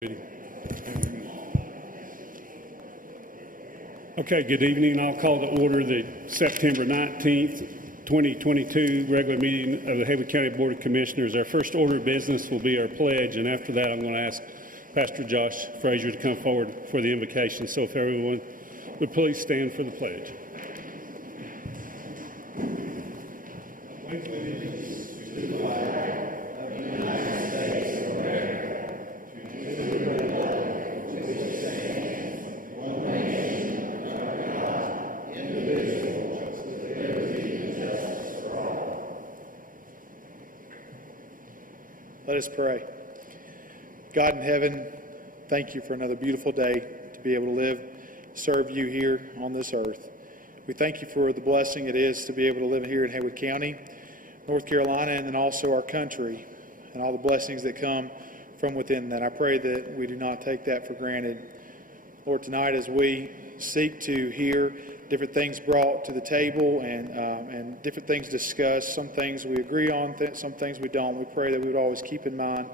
Okay, good evening. I'll call to order the September 19th, 2022 regular meeting of the Haywood County Board of Commissioners. Our first order of business will be our pledge, and after that I'm going to ask Pastor Josh Frazier to come forward for the invocation. So if everyone would please stand for the pledge. Let us pray. God in heaven, thank you for another beautiful day to be able to live, serve you here on this earth. We thank you for the blessing it is to be able to live here in Haywood County, North Carolina, and then also our country, and all the blessings that come from within that. I pray that we do not take that for granted. Lord, tonight as we seek to hear different things brought to the table and different things discussed, some things we agree on, some things we don't, we pray that we would always keep in mind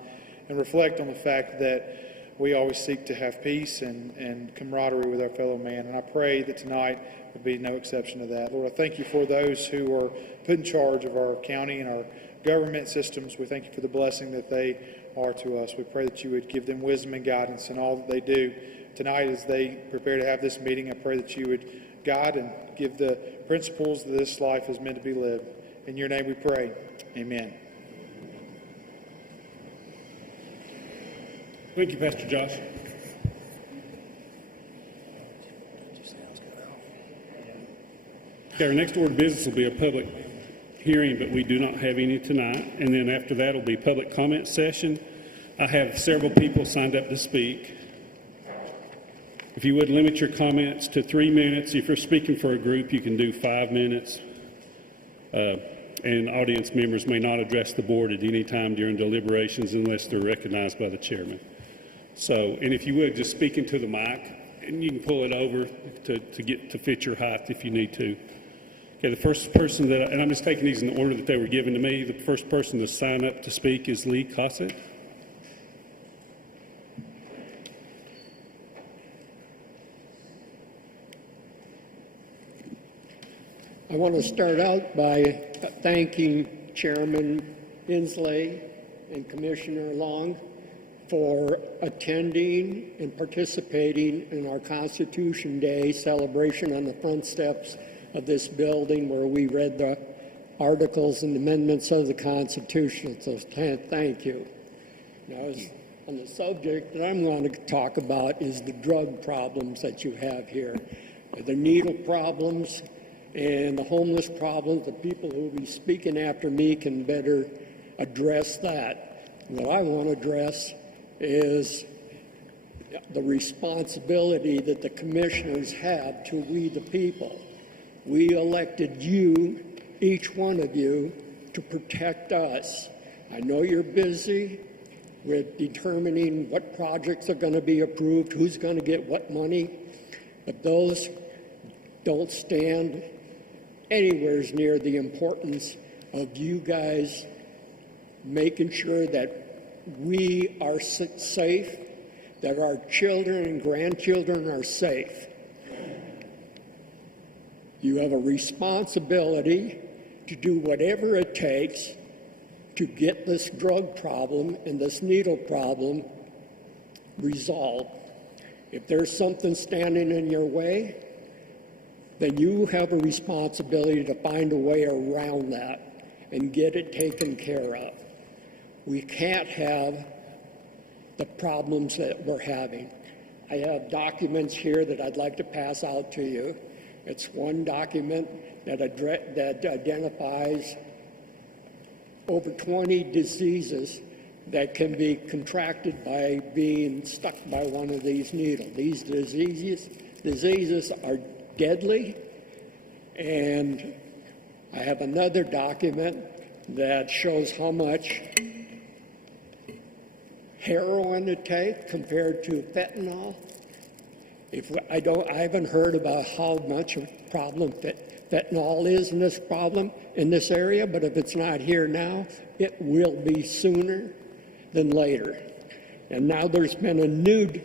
and reflect on the fact that we always seek to have peace and camaraderie with our fellow man. And I pray that tonight would be no exception to that. Lord, I thank you for those who are put in charge of our county and our government systems. We thank you for the blessing that they are to us. We pray that you would give them wisdom and guidance in all that they do. Tonight, as they prepare to have this meeting, I pray that you would guide and give the principles that this life is meant to be lived. In your name we pray. Amen. Thank you, Pastor Josh. Okay, our next order of business will be a public hearing, but we do not have any tonight. And then after that will be public comment session. I have several people signed up to speak. If you would limit your comments to 3 minutes. If you're speaking for a group, you can do 5 minutes. And audience members may not address the board at any time during deliberations unless they're recognized by the chairman. So, and if you would, just speak into the mic, and you can pull it over to fit your height if you need to. Okay, the first person and I'm just taking these in the order that they were given to me. The first person to sign up to speak is Lee Cossett. I want to start out by thanking Chairman Inslee and Commissioner Long for attending and participating in our Constitution Day celebration on the front steps of this building where we read the articles and amendments of the Constitution. So thank you. Now, on the subject that I'm going to talk about is the drug problems that you have here, the needle problems, and the homeless problems. The people who will be speaking after me can better address that. What I want to address is the responsibility that the commissioners have to we the people. We elected you, each one of you, to protect us. I know you're busy with determining what projects are going to be approved, who's going to get what money, but those don't stand anywhere near the importance of you guys making sure that we are safe, that our children and grandchildren are safe. You have a responsibility to do whatever it takes to get this drug problem and this needle problem resolved. If there's something standing in your way, then you have a responsibility to find a way around that and get it taken care of. We can't have the problems that we're having. I have documents here that I'd like to pass out to you. It's one document that identifies over 20 diseases that can be contracted by being stuck by one of these needles. These diseases are deadly, and I have another document that shows how much heroin to take compared to fentanyl. I haven't heard about how much of a problem fentanyl is in this area, but if it's not here now, it will be sooner than later. And now there's been a new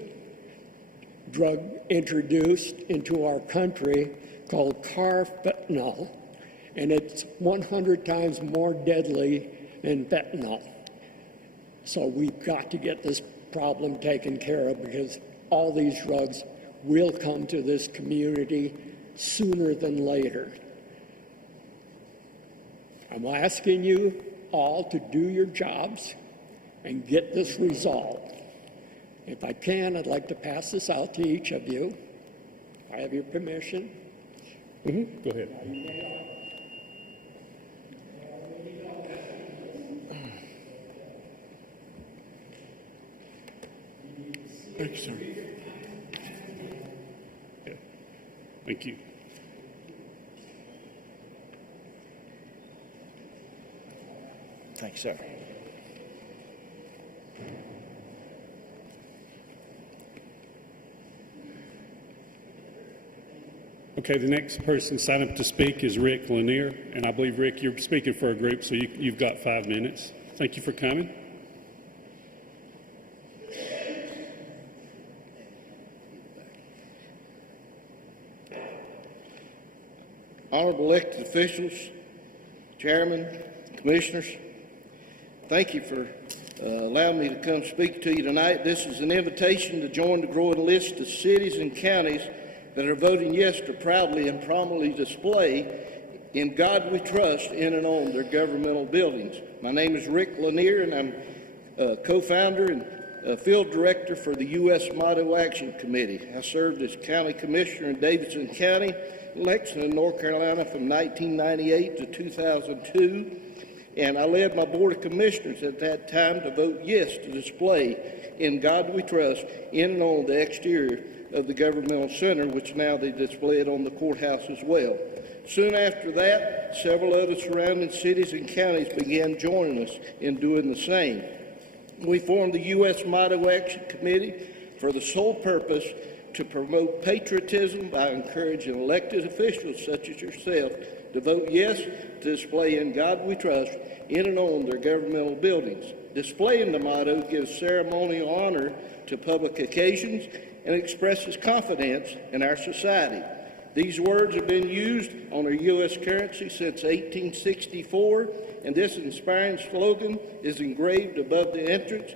drug introduced into our country called carfentanil, and it's 100 times more deadly than fentanyl. So we've got to get this problem taken care of, because all these drugs will come to this community sooner than later. I'm asking you all to do your jobs and get this resolved. If I can, I'd like to pass this out to each of you. I have your permission. Go ahead. Thank you, sir. Yeah. Thank you. Thank you, sir. Okay, the next person signed up to speak is Rick Lanier, and I believe, Rick, you're speaking for a group, so you've got 5 minutes. Thank you for coming. Honorable elected officials, chairman, commissioners, thank you for allowing me to come speak to you tonight. This is an invitation to join the growing list of cities and counties that are voting yes to proudly and prominently display "In God We Trust" in and on their governmental buildings. My name is Rick Lanier, and I'm co-founder and field director for the U.S. Motto Action Committee. I served as county commissioner in Davidson County, Lexington, North Carolina from 1998 to 2002, and I led my board of commissioners at that time to vote yes to display "In God We Trust" in and on the exterior of the governmental center, which now they display it on the courthouse as well. Soon after that, several other surrounding cities and counties began joining us in doing the same. We formed the U.S. Motto Action Committee for the sole purpose to promote patriotism by encouraging elected officials such as yourself to vote yes to display "In God We Trust" in and on their governmental buildings. Displaying the motto gives ceremonial honor to public occasions and expresses confidence in our society. These words have been used on our U.S. currency since 1864, and this inspiring slogan is engraved above the entrance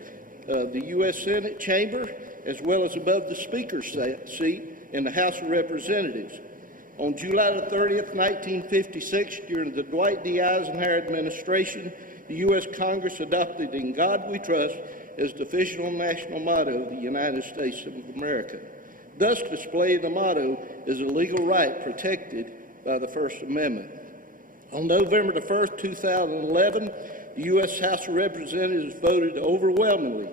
of the U.S. Senate chamber, as well as above the Speaker's seat in the House of Representatives. On July the 30th, 1956, during the Dwight D. Eisenhower administration, the U.S. Congress adopted "In God We Trust" as the official national motto of the United States of America. Thus, displaying the motto is a legal right protected by the First Amendment. On November the 1st, 2011, the U.S. House of Representatives voted overwhelmingly,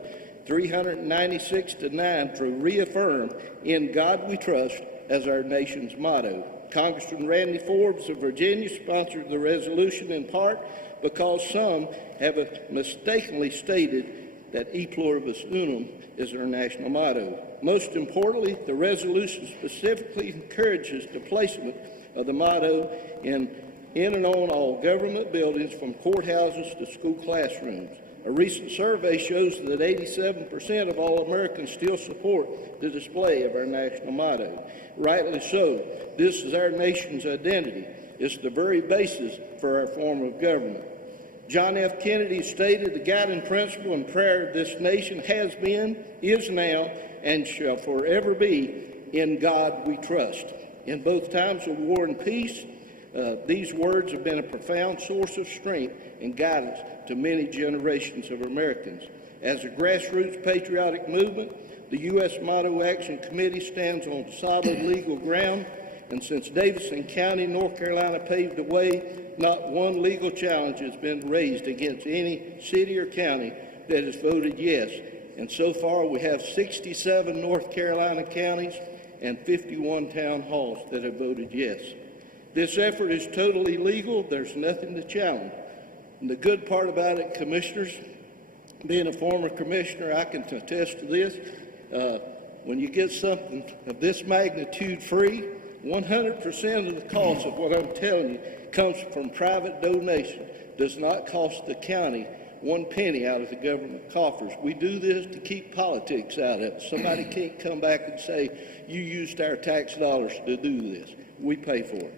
396 to 9, to reaffirm "In God We Trust" as our nation's motto. Congressman Randy Forbes of Virginia sponsored the resolution in part because some have mistakenly stated that "E pluribus unum" is our national motto. Most importantly, the resolution specifically encourages the placement of the motto in and on all government buildings, from courthouses to school classrooms. A recent survey shows that 87% of all Americans still support the display of our national motto. Rightly so. This is our nation's identity. It's the very basis for our form of government. John F. Kennedy stated, "The guiding principle and prayer of this nation has been, is now, and shall forever be, in God we trust." In both times of war and peace, these words have been a profound source of strength and guidance to many generations of Americans. As a grassroots patriotic movement, the U.S. Motto Action Committee stands on solid legal ground, and since Davidson County, North Carolina paved the way, not one legal challenge has been raised against any city or county that has voted yes. And so far, we have 67 North Carolina counties and 51 town halls that have voted yes. This effort is totally legal. There's nothing to challenge. And the good part about it, commissioners, being a former commissioner, I can attest to this. When you get something of this magnitude free, 100% of the cost of what I'm telling you comes from private donation. Does not cost the county one penny out of the government coffers. We do this to keep politics out of it. Somebody can't come back and say, you used our tax dollars to do this. We pay for it.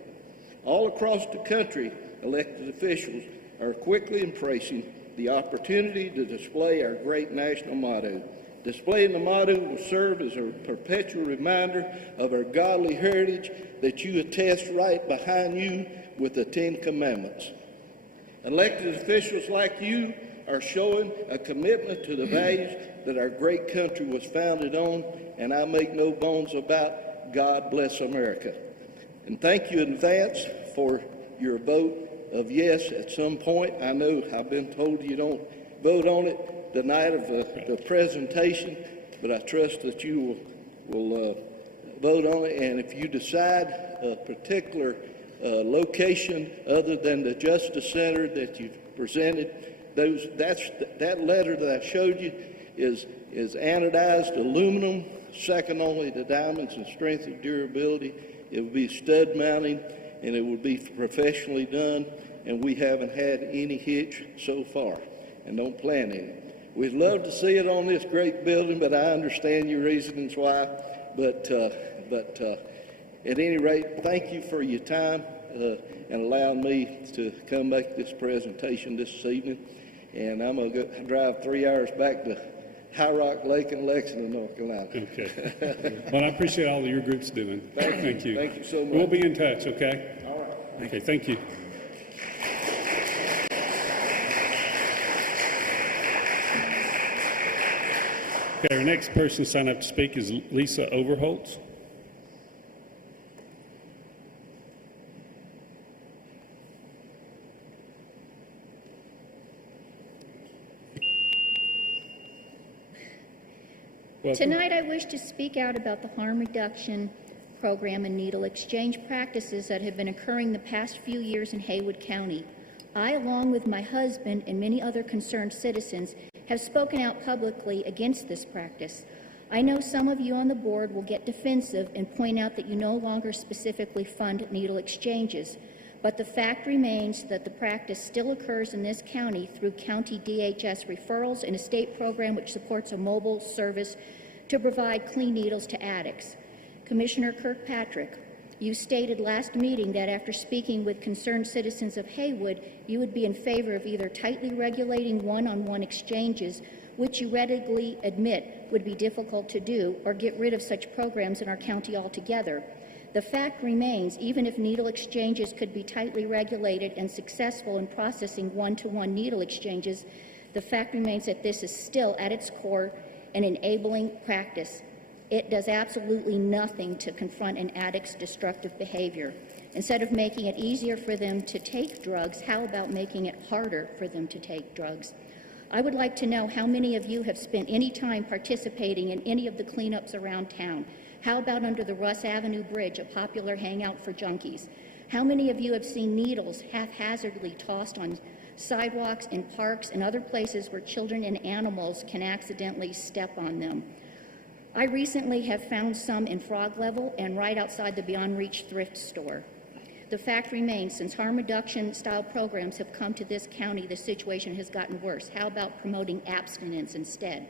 All across the country, elected officials are quickly embracing the opportunity to display our great national motto. Displaying the motto will serve as a perpetual reminder of our godly heritage that you attest right behind you with the 10 Commandments. Elected officials like you are showing a commitment to the values that our great country was founded on, and I make no bones about God bless America. And thank you in advance for your vote of yes at some point. I know I've been told you don't vote on it the night of the presentation, but I trust that you will vote on it. And if you decide a particular location other than the Justice Center that you've presented, that letter that I showed you is anodized aluminum, second only to diamonds in strength and durability. It will be stud mounting, and it will be professionally done, and we haven't had any hitch so far, and don't plan any. We'd love to see it on this great building, but I understand your reasons why. But at any rate, thank you for your time and allowing me to come make this presentation this evening. And I'm going to drive 3 hours back to High Rock Lake in Lexington, North Carolina. Okay. Well, I appreciate all that your group's doing. Thank you. Thank you so much. We'll be in touch, okay? All right. Okay, thank you. Okay, our next person signed up to speak is Lisa Overholtz. Welcome. Tonight I wish to speak out about the harm reduction program and needle exchange practices that have been occurring the past few years in Haywood County. I, along with my husband and many other concerned citizens, have spoken out publicly against this practice. I know some of you on the board will get defensive and point out that you no longer specifically fund needle exchanges, but the fact remains that the practice still occurs in this county through county DHS referrals and a state program which supports a mobile service to provide clean needles to addicts. Commissioner Kirkpatrick, you stated last meeting that after speaking with concerned citizens of Haywood, you would be in favor of either tightly regulating one-on-one exchanges, which you readily admit would be difficult to do, or get rid of such programs in our county altogether. The fact remains, even if needle exchanges could be tightly regulated and successful in processing one-to-one needle exchanges, the fact remains that this is still at its core an enabling practice. It does absolutely nothing to confront an addict's destructive behavior. Instead of making it easier for them to take drugs, how about making it harder for them to take drugs? I would like to know how many of you have spent any time participating in any of the cleanups around town. How about under the Russ Avenue Bridge, a popular hangout for junkies? How many of you have seen needles haphazardly tossed on sidewalks, in parks, and other places where children and animals can accidentally step on them? I recently have found some in Frog Level and right outside the Beyond Reach thrift store. The fact remains, since harm reduction style programs have come to this county, the situation has gotten worse. How about promoting abstinence instead?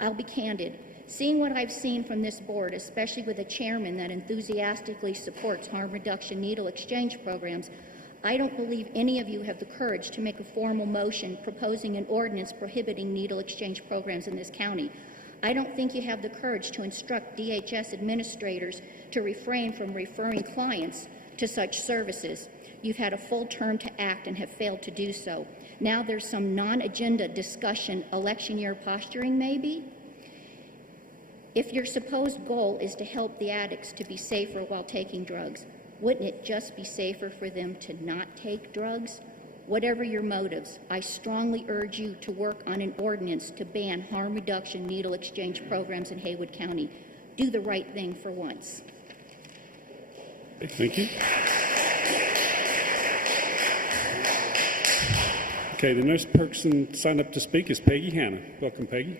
I'll be candid. Seeing what I've seen from this board, especially with a chairman that enthusiastically supports harm reduction needle exchange programs, I don't believe any of you have the courage to make a formal motion proposing an ordinance prohibiting needle exchange programs in this county. I don't think you have the courage to instruct DHS administrators to refrain from referring clients to such services. You've had a full term to act and have failed to do so. Now there's some non-agenda discussion, election year posturing maybe? If your supposed goal is to help the addicts to be safer while taking drugs, wouldn't it just be safer for them to not take drugs? Whatever your motives, I strongly urge you to work on an ordinance to ban harm reduction needle exchange programs in Haywood County. Do the right thing for once. Thank you. Okay, the next person signed up to speak is Peggy Hannah. Welcome, Peggy.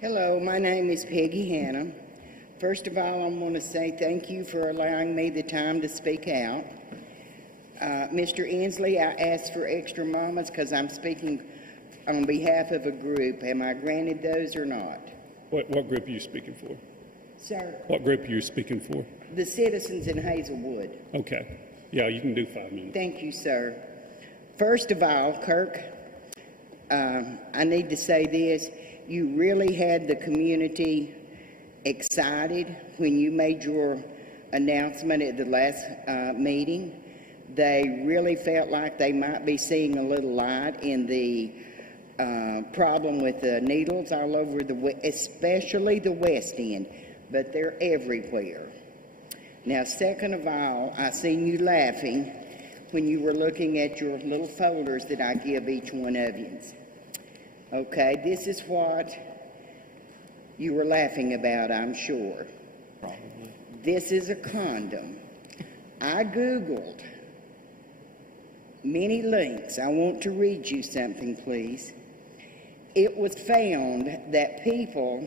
Hello, my name is Peggy Hannah. First of all, I want to say thank you for allowing me the time to speak out. Mr. Inslee, I asked for extra moments because I'm speaking on behalf of a group. Am I granted those or not? What group are you speaking for? Sir, What group are you speaking for? the citizens in Hazelwood. Okay. Yeah, you can do 5 minutes. Thank you, sir. First of all, Kirk, I need to say this. You really had the community excited when you made your announcement at the last meeting. They really felt like they might be seeing a little light in the problem with the needles all over especially the West End, but they're everywhere. Now, second of all, I seen you laughing when you were looking at your little folders that I give each one of you. Okay, this is what you were laughing about, I'm sure. Probably. This is a condom. I Googled many links. I want to read you something, please. It was found that people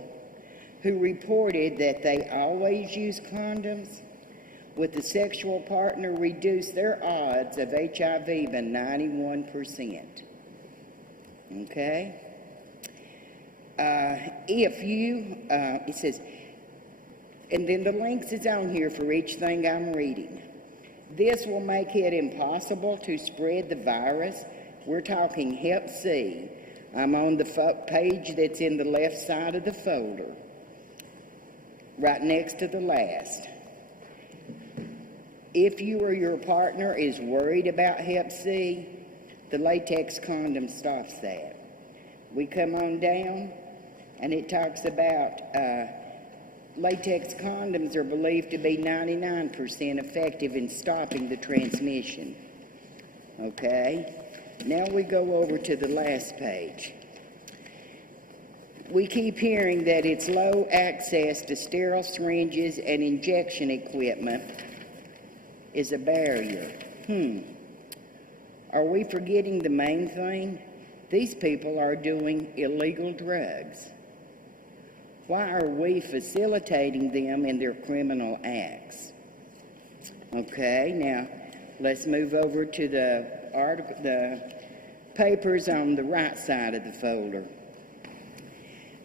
who reported that they always use condoms with a sexual partner reduced their odds of HIV by 91%. Okay? If you, it says, and then the links is on here for each thing I'm reading. This will make it impossible to spread the virus. We're talking Hep C. I'm on the page that's in the left side of the folder, right next to the last. If you or your partner is worried about Hep C, the latex condom stops that. We come on down, and it talks about latex condoms are believed to be 99% effective in stopping the transmission. Okay? Now we go over to the last page. We keep hearing that it's low access to sterile syringes and injection equipment is a barrier. Are we forgetting the main thing? These people are doing illegal drugs. Why are we facilitating them in their criminal acts? Okay, now let's move over to the papers on the right side of the folder.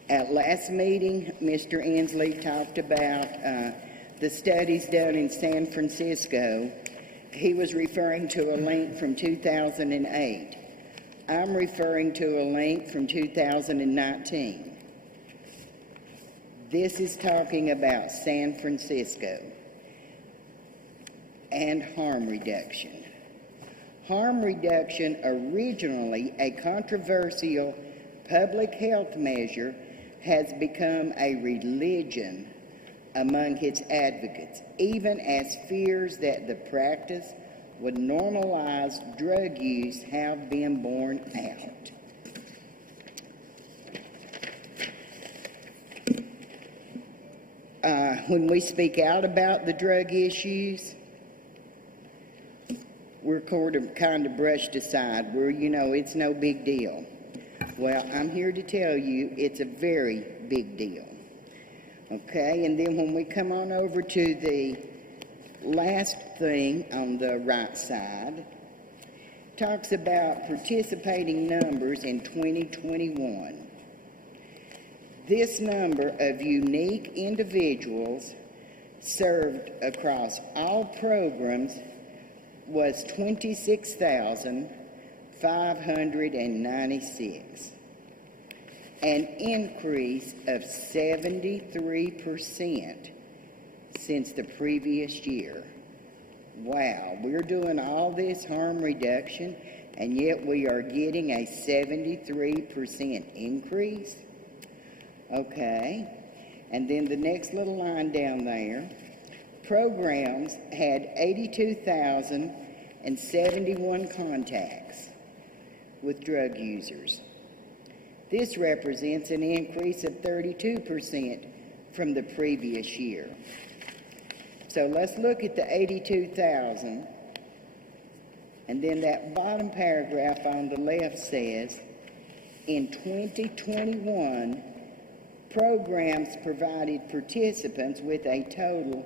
At last meeting, Mr. Inslee talked about the studies done in San Francisco. He was referring to a link from 2008. I'm referring to a link from 2019. This is talking about San Francisco and harm reduction. Harm reduction, originally a controversial public health measure, has become a religion among its advocates, even as fears that the practice would normalize drug use have been borne out. When we speak out about the drug issues, we're kind of brushed aside. It's no big deal. Well, I'm here to tell you it's a very big deal. Okay, and then when we come on over to the last thing on the right side, talks about participating numbers in 2021. This number of unique individuals served across all programs was 26,596, an increase of 73% since the previous year. Wow, we're doing all this harm reduction, and yet we are getting a 73% increase? Okay, and then the next little line down there, programs had 82,071 contacts with drug users. This represents an increase of 32% from the previous year. So let's look at the 82,000, and then that bottom paragraph on the left says, in 2021, programs provided participants with a total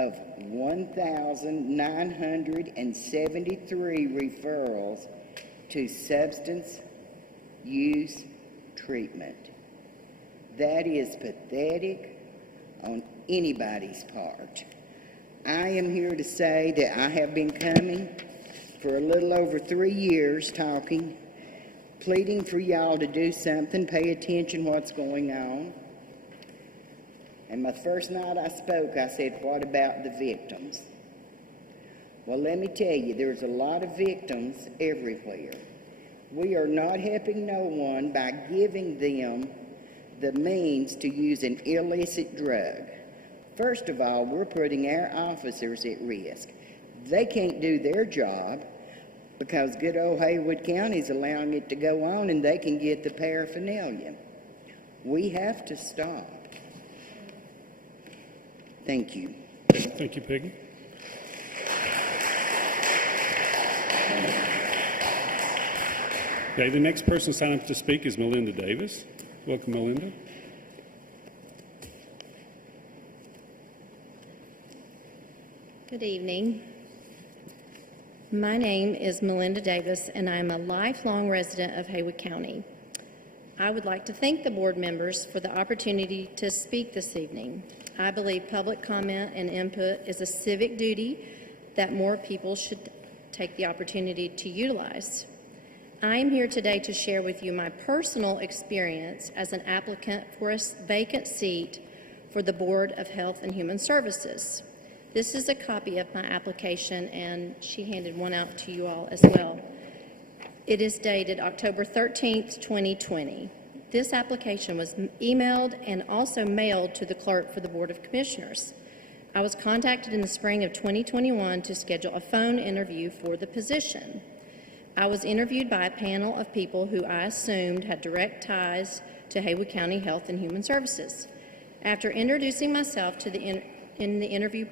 of 1,973 referrals to substance use treatment. That is pathetic on anybody's part. I am here to say that I have been coming for a little over 3 years talking, pleading for y'all to do something, pay attention what's going on. And my first night I spoke, I said, what about the victims? Well, let me tell you, there's a lot of victims everywhere. We are not helping no one by giving them the means to use an illicit drug. First of all, we're putting our officers at risk. They can't do their job because good old Haywood County is allowing it to go on and they can get the paraphernalia. We have to stop. Thank you. Thank you, Peggy. Okay, the next person signed up to speak is Melinda Davis. Welcome, Melinda. Good evening. My name is Melinda Davis, and I am a lifelong resident of Haywood County. I would like to thank the board members for the opportunity to speak this evening. I believe public comment and input is a civic duty that more people should take the opportunity to utilize. I am here today to share with you my personal experience as an applicant for a vacant seat for the Board of Health and Human Services. This is a copy of my application, and she handed one out to you all as well. It is dated October 13th, 2020. This application was emailed and also mailed to the clerk for the Board of Commissioners. I was contacted in the spring of 2021 to schedule a phone interview for the position. I was interviewed by a panel of people who I assumed had direct ties to Haywood County Health and Human Services. After introducing myself to the interview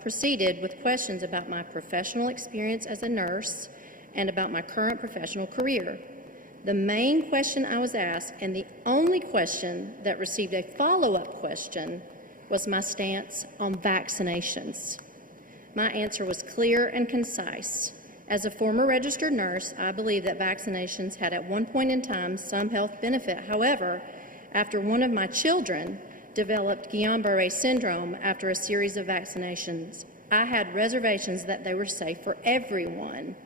proceeded with questions about my professional experience as a nurse and about my current professional career. The main question I was asked, and the only question that received a follow-up question, was my stance on vaccinations. My answer was clear and concise. As a former registered nurse, I believe that vaccinations had at one point in time some health benefit. However, after one of my children developed Guillain-Barré syndrome after a series of vaccinations, I had reservations that they were safe for everyone.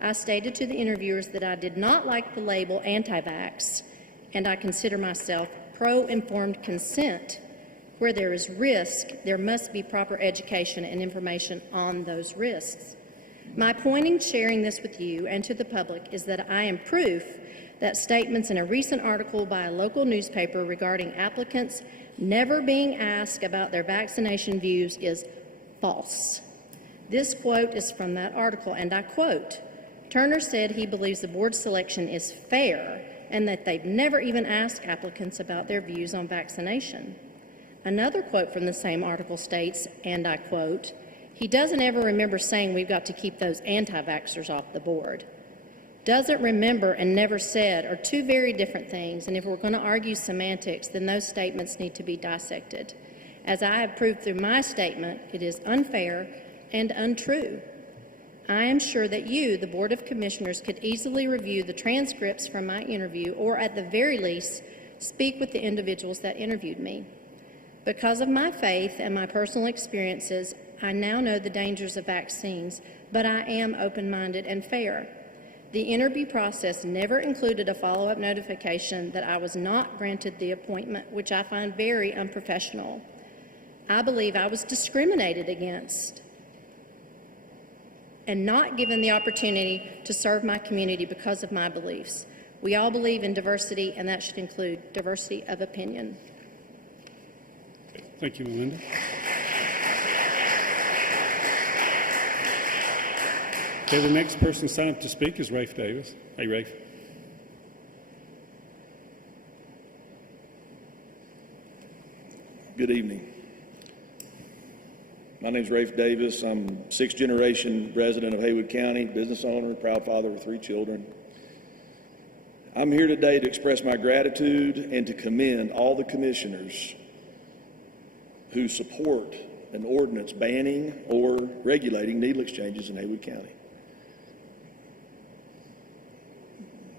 I stated to the interviewers that I did not like the label anti-vax, and I consider myself pro-informed consent. Where there is risk, there must be proper education and information on those risks. My point in sharing this with you and to the public is that I am proof that statements in a recent article by a local newspaper regarding applicants never being asked about their vaccination views is false. This quote is from that article, and I quote, "Turner said he believes the board selection is fair and that they've never even asked applicants about their views on vaccination." Another quote from the same article states, and I quote, "He doesn't ever remember saying we've got to keep those anti-vaxxers off the board." Doesn't remember and never said are two very different things, and if we're going to argue semantics, then those statements need to be dissected. As I have proved through my statement, it is unfair and untrue. I am sure that you, the Board of Commissioners, could easily review the transcripts from my interview, or at the very least, speak with the individuals that interviewed me. Because of my faith and my personal experiences, I now know the dangers of vaccines, but I am open-minded and fair. The interview process never included a follow-up notification that I was not granted the appointment, which I find very unprofessional. I believe I was discriminated against and not given the opportunity to serve my community because of my beliefs. We all believe in diversity, and that should include diversity of opinion. Thank you, Melinda. Okay, the next person signed up to speak is Rafe Davis. Hey, Rafe. Good evening. My name is Rafe Davis. I'm sixth-generation resident of Haywood County, business owner, proud father of 3 children. I'm here today to express my gratitude and to commend all the commissioners who support an ordinance banning or regulating needle exchanges in Haywood County.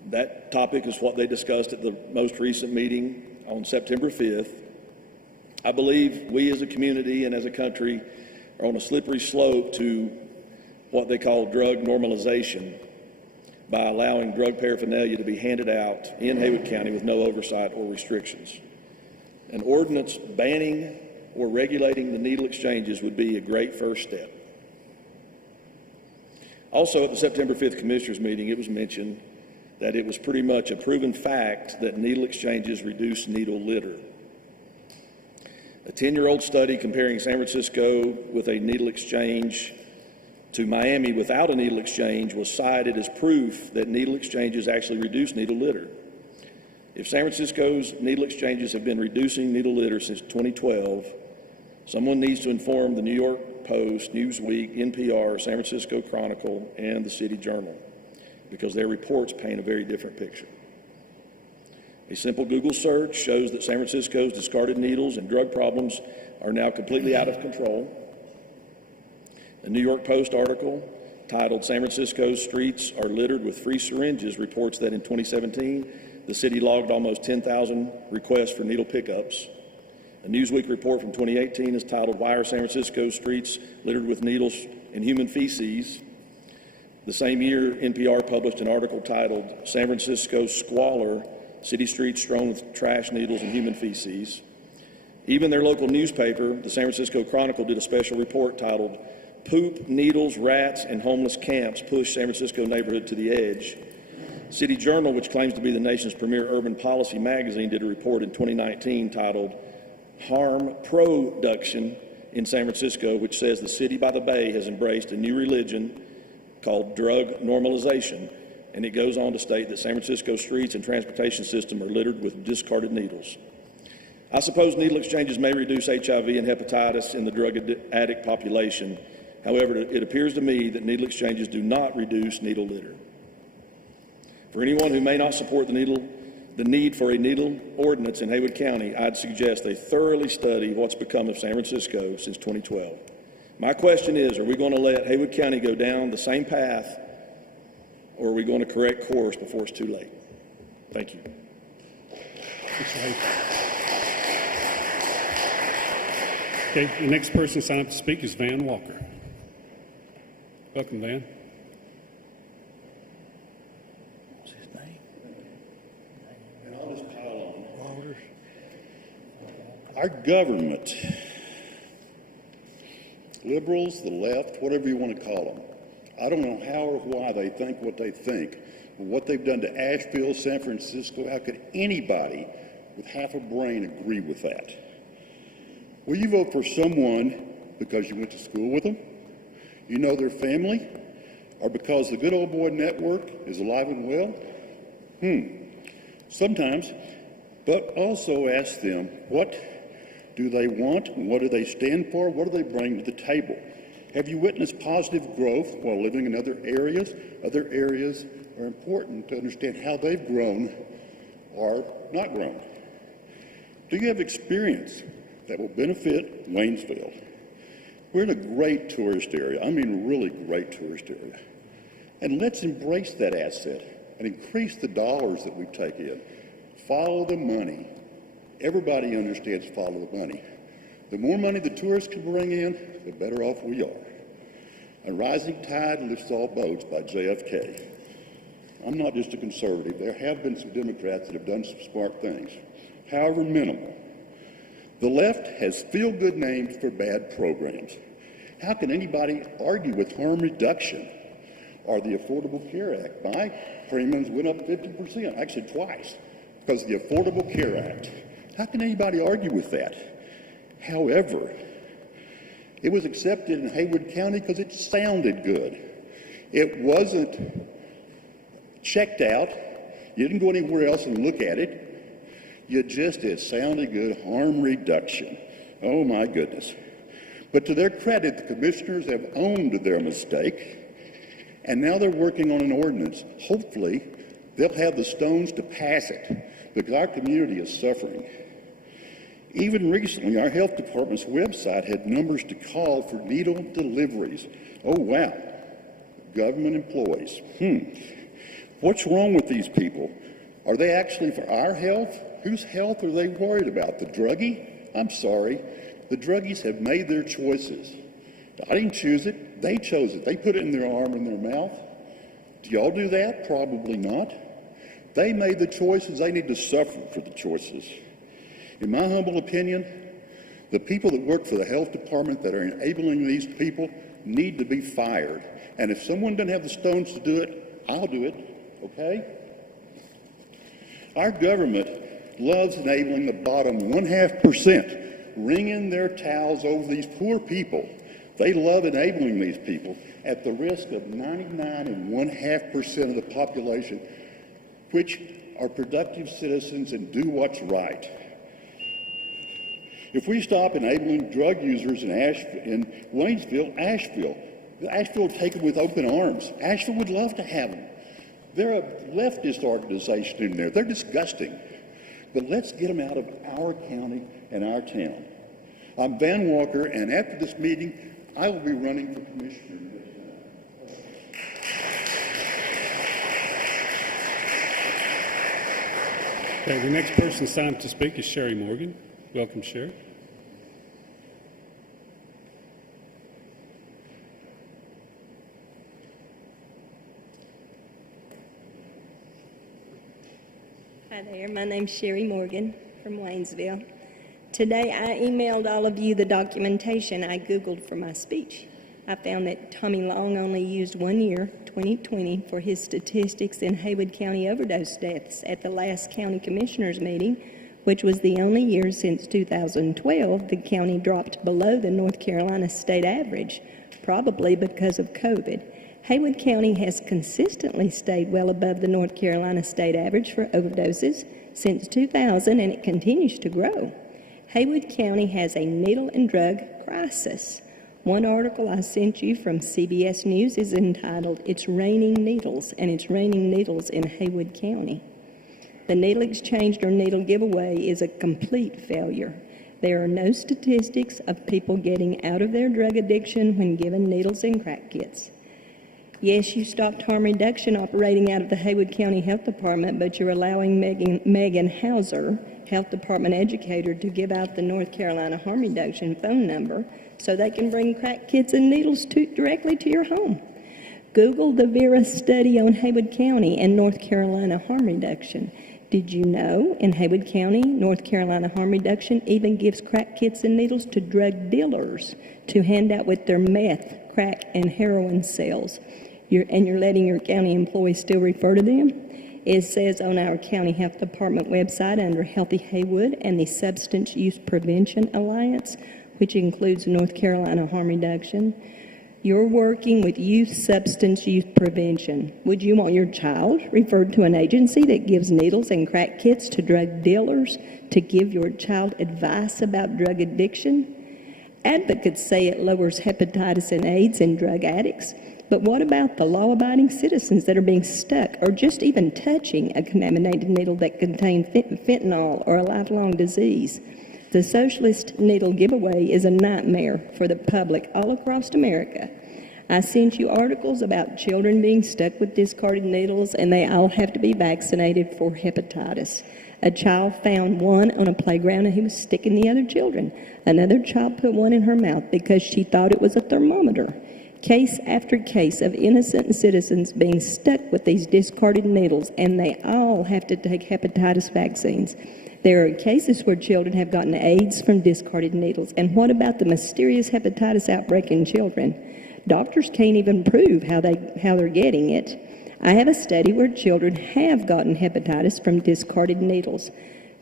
That topic is what they discussed at the most recent meeting on September 5th. I believe we as a community and as a country are on a slippery slope to what they call drug normalization by allowing drug paraphernalia to be handed out in Haywood County with no oversight or restrictions. An ordinance banning or regulating the needle exchanges would be a great first step. Also, at the September 5th Commissioners meeting, it was mentioned that it was pretty much a proven fact that needle exchanges reduce needle litter. A 10-year-old study comparing San Francisco with a needle exchange to Miami without a needle exchange was cited as proof that needle exchanges actually reduce needle litter. If San Francisco's needle exchanges have been reducing needle litter since 2012, someone needs to inform the New York Post, Newsweek, NPR, San Francisco Chronicle, and the City Journal, because their reports paint a very different picture. A simple Google search shows that San Francisco's discarded needles and drug problems are now completely out of control. A New York Post article titled "San Francisco's Streets Are Littered with Free Syringes" reports that in 2017, the city logged almost 10,000 requests for needle pickups. A Newsweek report from 2018 is titled "Why Are San Francisco's Streets Littered with Needles and Human Feces?" The same year, NPR published an article titled "San Francisco's Squalor, City Streets Strewn with Trash, Needles, and Human Feces." Even their local newspaper, the San Francisco Chronicle, did a special report titled "Poop, Needles, Rats, and Homeless Camps Push San Francisco Neighborhood to the Edge." City Journal, which claims to be the nation's premier urban policy magazine, did a report in 2019 titled "Harm Production in San Francisco," which says the city by the Bay has embraced a new religion called drug normalization, and it goes on to state that San Francisco's streets and transportation system are littered with discarded needles. I suppose needle exchanges may reduce HIV and hepatitis in the drug addict population. However, it appears to me that needle exchanges do not reduce needle litter. For anyone who may not support the need for a needle ordinance in Haywood County, I'd suggest they thoroughly study what's become of San Francisco since 2012. My question is, are we going to let Haywood County go down the same path, or are we going to correct course before it's too late? Thank you. Okay, the next person signed up to speak is Van Walker. Welcome, Van. What's his name? And I'll just pile on. Our government, liberals, the left, whatever you want to call them, I don't know how or why they think what they think, but what they've done to Asheville, San Francisco, how could anybody with half a brain agree with that? Will you vote for someone because you went to school with them, you know their family, or because the good old boy network is alive and well? Sometimes, but also ask them, what do they want? What do they stand for? What do they bring to the table? Have you witnessed positive growth while living in other areas? Other areas are important to understand how they've grown or not grown. Do you have experience that will benefit Waynesville? We're in a great tourist area. I mean, really great tourist area. And let's embrace that asset and increase the dollars that we take in. Follow the money. Everybody understands follow the money. The more money the tourists can bring in, the better off we are. A rising tide lifts all boats by JFK. I'm not just a conservative. There have been some Democrats that have done some smart things, however minimal. The left has feel-good names for bad programs. How can anybody argue with harm reduction or the Affordable Care Act? My premiums went up 50%, actually twice, because of the Affordable Care Act. How can anybody argue with that? However, it was accepted in Haywood County because it sounded good. It wasn't checked out. You didn't go anywhere else and look at it. You just, it sounded good, harm reduction. Oh my goodness. But to their credit, the commissioners have owned their mistake, and now they're working on an ordinance. Hopefully, they'll have the stones to pass it, because our community is suffering. Even recently, our health department's website had numbers to call for needle deliveries. Oh, wow. Government employees. What's wrong with these people? Are they actually for our health? Whose health are they worried about? The druggie? I'm sorry. The druggies have made their choices. I didn't choose it. They chose it. They put it in their arm and their mouth. Do y'all do that? Probably not. They made the choices. They need to suffer for the choices. In my humble opinion, the people that work for the health department that are enabling these people need to be fired. And if someone doesn't have the stones to do it, I'll do it, okay? Our government loves enabling the bottom 0.5%, wringing their towels over these poor people. They love enabling these people at the risk of 99.5% of the population, which are productive citizens and do what's right. If we stop enabling drug users in Waynesville, Asheville will take them with open arms. Asheville would love to have them. They're a leftist organization in there. They're disgusting. But let's get them out of our county and our town. I'm Van Walker, and after this meeting, I will be running for commissioner. Okay, the next person signed to speak is Sherry Morgan. Welcome, Sherry. Hi there, my name's Sherry Morgan from Waynesville. Today I emailed all of you the documentation I Googled for my speech. I found that Tommy Long only used 1 year, 2020, for his statistics in Haywood County overdose deaths at the last county commissioners meeting, which was the only year since 2012 the county dropped below the North Carolina state average, probably because of COVID. Haywood County has consistently stayed well above the North Carolina state average for overdoses since 2000, and it continues to grow. Haywood County has a needle and drug crisis. One article I sent you from CBS News is entitled, "It's Raining Needles," and it's raining needles in Haywood County. The needle exchange or needle giveaway is a complete failure. There are no statistics of people getting out of their drug addiction when given needles and crack kits. Yes, you stopped harm reduction operating out of the Haywood County Health Department, but you're allowing Megan Hauser, Health Department educator, to give out the North Carolina harm reduction phone number so they can bring crack kits and needles directly to your home. Google the Vera study on Haywood County and North Carolina harm reduction. Did you know in Haywood County, North Carolina harm reduction even gives crack kits and needles to drug dealers to hand out with their meth, crack, and heroin sales? You're letting your county employees still refer to them? It says on our county health department website under Healthy Haywood and the Substance Use Prevention Alliance, which includes North Carolina harm reduction, you're working with youth substance use prevention. Would you want your child referred to an agency that gives needles and crack kits to drug dealers to give your child advice about drug addiction? Advocates say it lowers hepatitis and AIDS in drug addicts. But what about the law-abiding citizens that are being stuck or just even touching a contaminated needle that contains fentanyl or a lifelong disease? The socialist needle giveaway is a nightmare for the public all across America. I sent you articles about children being stuck with discarded needles, and they all have to be vaccinated for hepatitis. A child found one on a playground and he was sticking the other children. Another child put one in her mouth because she thought it was a thermometer. Case after case of innocent citizens being stuck with these discarded needles, and they all have to take hepatitis vaccines. There are cases where children have gotten AIDS from discarded needles. And what about the mysterious hepatitis outbreak in children? Doctors can't even prove how they're getting it. I have a study where children have gotten hepatitis from discarded needles.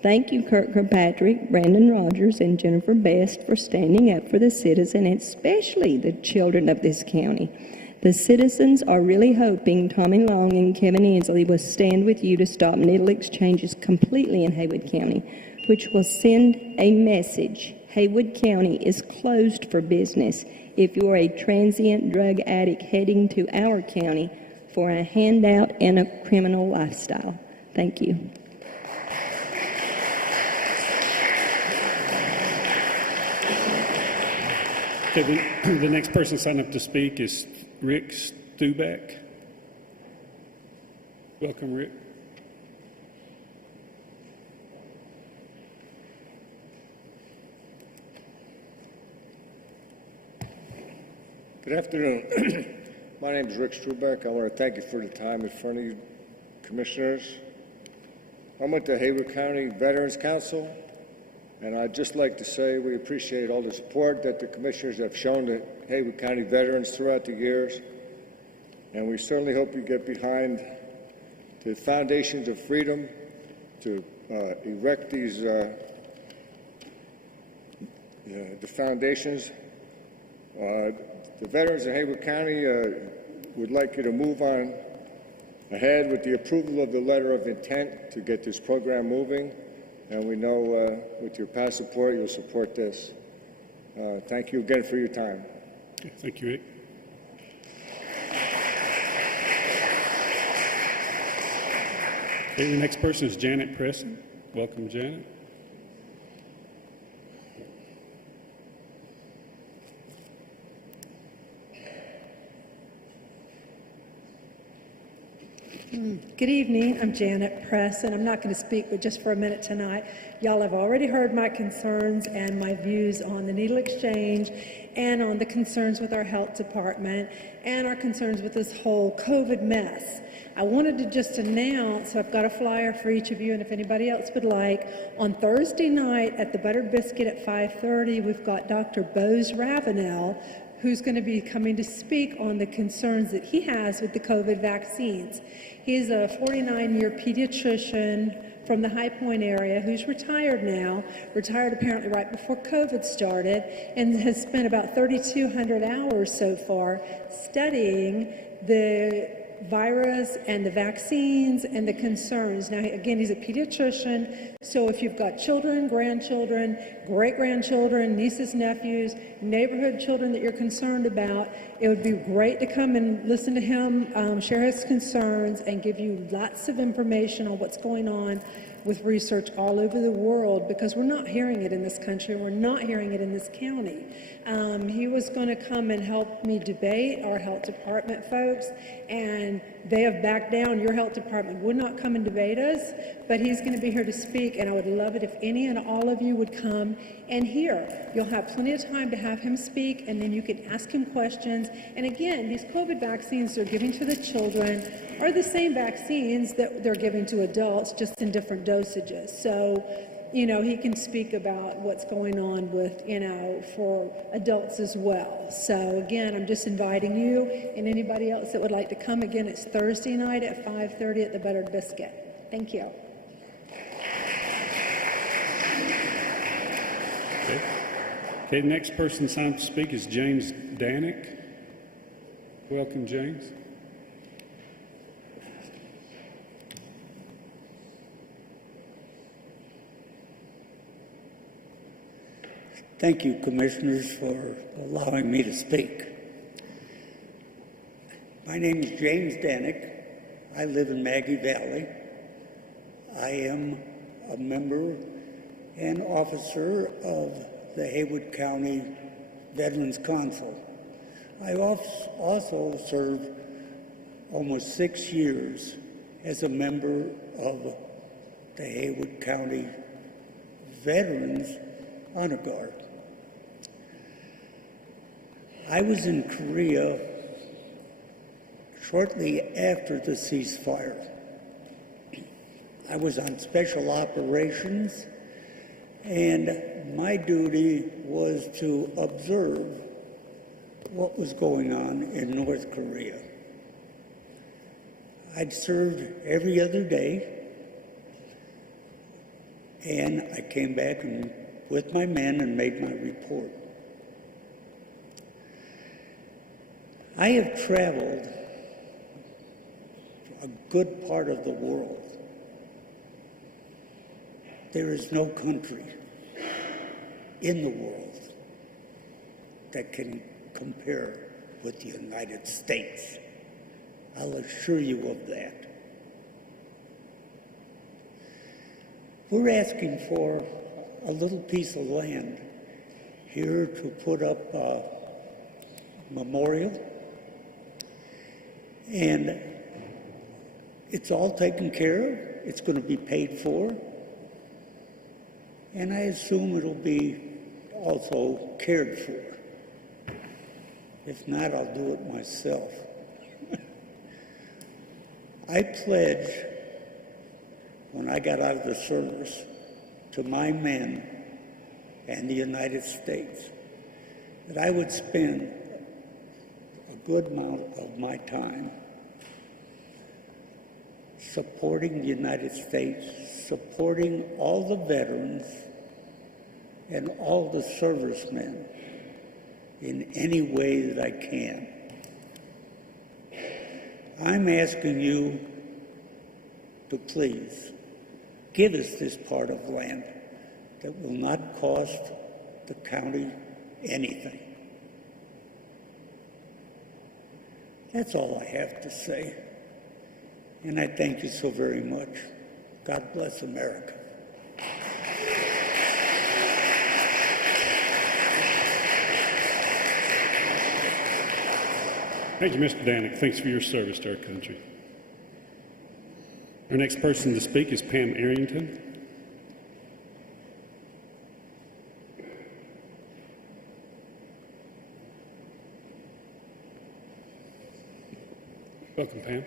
Thank you, Kirk Kirkpatrick, Brandon Rogers, and Jennifer Best for standing up for the citizen, and especially the children of this county. The citizens are really hoping Tommy Long and Kevin Inslee will stand with you to stop needle exchanges completely in Haywood County, which will send a message. Haywood County is closed for business if you're a transient drug addict heading to our county for a handout and a criminal lifestyle. Thank you. Okay, the next person signed up to speak is Rick Strubeck. Welcome, Rick. Good afternoon. My name is Rick Strubeck. I want to thank you for the time in front of you, commissioners. I'm with the Haywood County Veterans Council, and I'd just like to say we appreciate all the support that the commissioners have shown to Haywood County veterans throughout the years, and we certainly hope you get behind the foundations of freedom to erect these the foundations. The veterans in Haywood County would like you to move on ahead with the approval of the letter of intent to get this program moving. And we know with your past support, you'll support this. Thank you again for your time. Okay, thank you, Rick. Okay, the next person is Janet Preston. Welcome, Janet. Good evening. I'm Janet Press, and I'm not going to speak but just for a minute tonight. Y'all have already heard my concerns and my views on the needle exchange and on the concerns with our health department and our concerns with this whole COVID mess. I wanted to just announce, I've got a flyer for each of you, and if anybody else would like, on Thursday night at the Buttered Biscuit at 5:30, we've got Dr. Bose Ravenel, who's going to be coming to speak on the concerns that he has with the COVID vaccines. He's a 49-year pediatrician from the High Point area who's retired now, retired apparently right before COVID started, and has spent about 3,200 hours so far studying the virus and the vaccines and the concerns. Now, again, he's a pediatrician, so if you've got children, grandchildren, great-grandchildren, nieces, nephews, neighborhood children that you're concerned about, it would be great to come and listen to him, share his concerns, and give you lots of information on what's going on with research all over the world, because we're not hearing it in this country, we're not hearing it in this county. He was going to come and help me debate our health department folks, and they have backed down. Your health department would not come and debate us, but he's going to be here to speak, and I would love it if any and all of you would come and hear. You'll have plenty of time to have him speak, and then you can ask him questions. And again, these COVID vaccines they're giving to the children are the same vaccines that they're giving to adults, just in different dosages. So, you know, he can speak about what's going on with, you know, for adults as well. So again, I'm just inviting you and anybody else that would like to come. Again, it's Thursday night at 5:30 at the Buttered Biscuit. Thank you. Okay, the next person signed to speak is James Danek. Welcome, James. Thank you, Commissioners, for allowing me to speak. My name is James Danek. I live in Maggie Valley. I am a member and officer of the Haywood County Veterans Council. I also served almost 6 years as a member of the Haywood County Veterans Honor Guard. I was in Korea shortly after the ceasefire. I was on special operations, and my duty was to observe what was going on in North Korea. I'd served every other day, and I came back with my men and made my report. I have traveled a good part of the world. There is no country in the world that can compare with the United States. I'll assure you of that. We're asking for a little piece of land here to put up memorial. And it's all taken care of. It's going to be paid for. And I assume it'll be also cared for. If not, I'll do it myself. I pledge, when I got out of the service, to my men and the United States, that I would spend a good amount of my time supporting the United States, supporting all the veterans and all the servicemen in any way that I can. I'm asking you to please give us this part of land that will not cost the county anything. That's all I have to say. And I thank you so very much. God bless America. Thank you, Mr. Danek. Thanks for your service to our country. Our next person to speak is Pam Arrington. Welcome, Pam.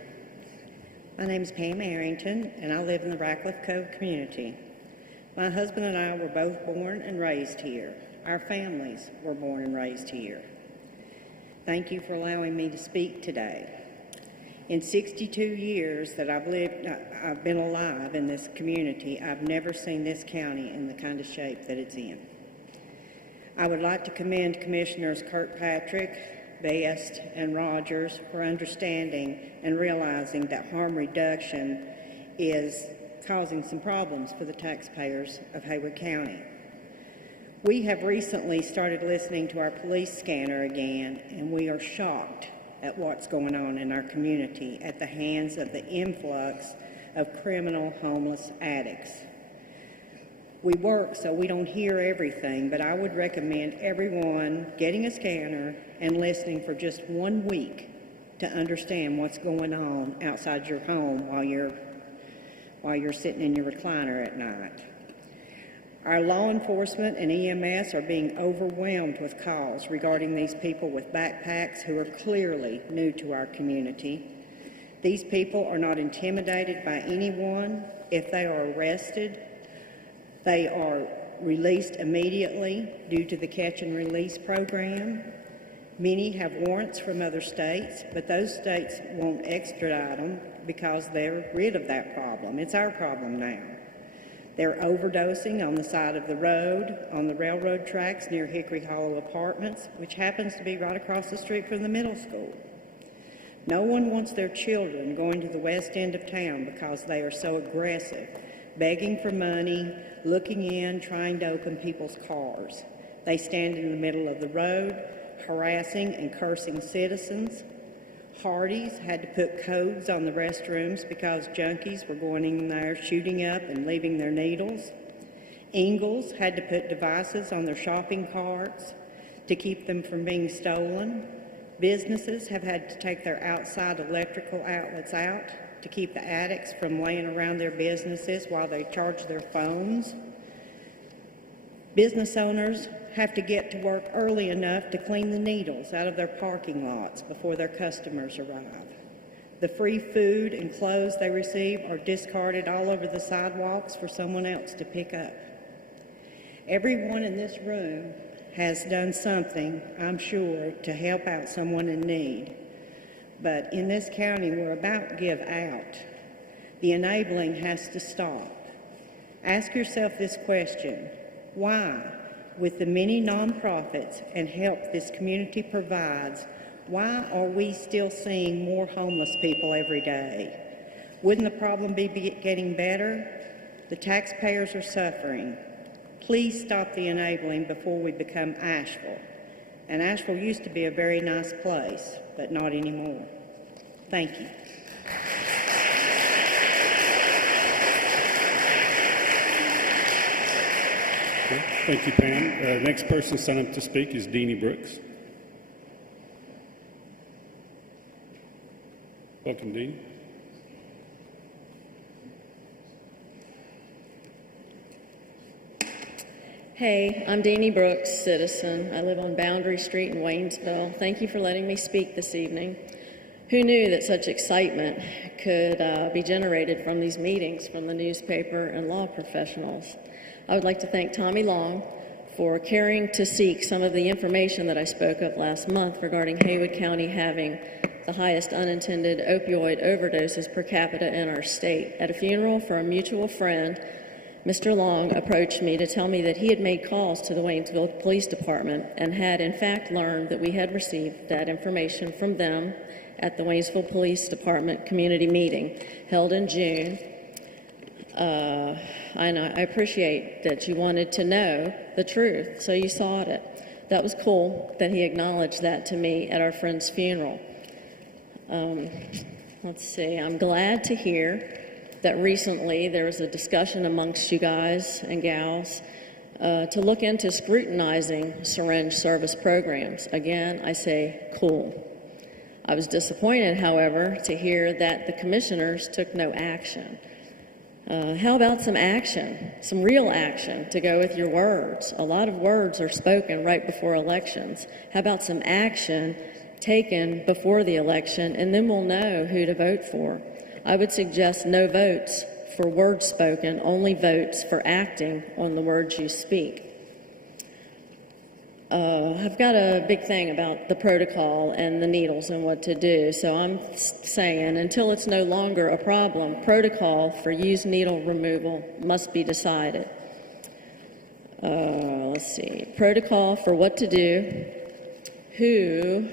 My name is Pam Arrington, and I live in the Ratcliffe Cove community. My husband and I were both born and raised here. Our families were born and raised here. Thank you for allowing me to speak today. In 62 years that I've been alive in this community, I've never seen this county in the kind of shape that it's in. I would like to commend Commissioners Kirkpatrick, Best, and Rogers for understanding and realizing that harm reduction is causing some problems for the taxpayers of Haywood County. We have recently started listening to our police scanner again, and we are shocked at what's going on in our community at the hands of the influx of criminal homeless addicts. We work so we don't hear everything, but I would recommend everyone getting a scanner and listening for just 1 week to understand what's going on outside your home while you're sitting in your recliner at night. Our law enforcement and EMS are being overwhelmed with calls regarding these people with backpacks who are clearly new to our community. These people are not intimidated by anyone. If they are arrested, they are released immediately due to the catch and release program. Many have warrants from other states, but those states won't extradite them because they're rid of that problem. It's our problem now. They're overdosing on the side of the road, on the railroad tracks near Hickory Hollow Apartments, which happens to be right across the street from the middle school. No one wants their children going to the west end of town because they are so aggressive, begging for money, looking in, trying to open people's cars. They stand in the middle of the road, harassing and cursing citizens. Hardee's had to put codes on the restrooms because junkies were going in there shooting up and leaving their needles. Ingles had to put devices on their shopping carts to keep them from being stolen. Businesses have had to take their outside electrical outlets out to keep the addicts from laying around their businesses while they charge their phones. Business owners have to get to work early enough to clean the needles out of their parking lots before their customers arrive. The free food and clothes they receive are discarded all over the sidewalks for someone else to pick up. Everyone in this room has done something, I'm sure, to help out someone in need. But in this county, we're about to give out. The enabling has to stop. Ask yourself this question: why, with the many nonprofits and help this community provides, why are we still seeing more homeless people every day? Wouldn't the problem be getting better? The taxpayers are suffering. Please stop the enabling before we become Asheville. And Asheville used to be a very nice place, but not anymore. Thank you. Thank you, Pam. Next person signed up to speak is Deanie Brooks. Welcome, Dean. Hey, I'm Deanie Brooks, citizen. I live on Boundary Street in Waynesville. Thank you for letting me speak this evening. Who knew that such excitement could be generated from these meetings from the newspaper and law professionals? I would like to thank Tommy Long for caring to seek some of the information that I spoke of last month regarding Haywood County having the highest unintended opioid overdoses per capita in our state. At a funeral for a mutual friend, Mr. Long approached me to tell me that he had made calls to the Waynesville Police Department and had in fact learned that we had received that information from them at the Waynesville Police Department community meeting held in June. I appreciate that you wanted to know the truth, so you sought it. That was cool that he acknowledged that to me at our friend's funeral. Let's see, I'm glad to hear that recently there was a discussion amongst you guys and gals to look into scrutinizing syringe service programs. Again, I say cool. I was disappointed, however, to hear that the commissioners took no action. How about some action, some real action to go with your words? A lot of words are spoken right before elections. How about some action taken before the election, and then we'll know who to vote for? I would suggest no votes for words spoken, only votes for acting on the words you speak. I've got a big thing about the protocol and the needles and what to do, so I'm saying until it's no longer a problem, protocol for used needle removal must be decided. Let's see, protocol for what to do, who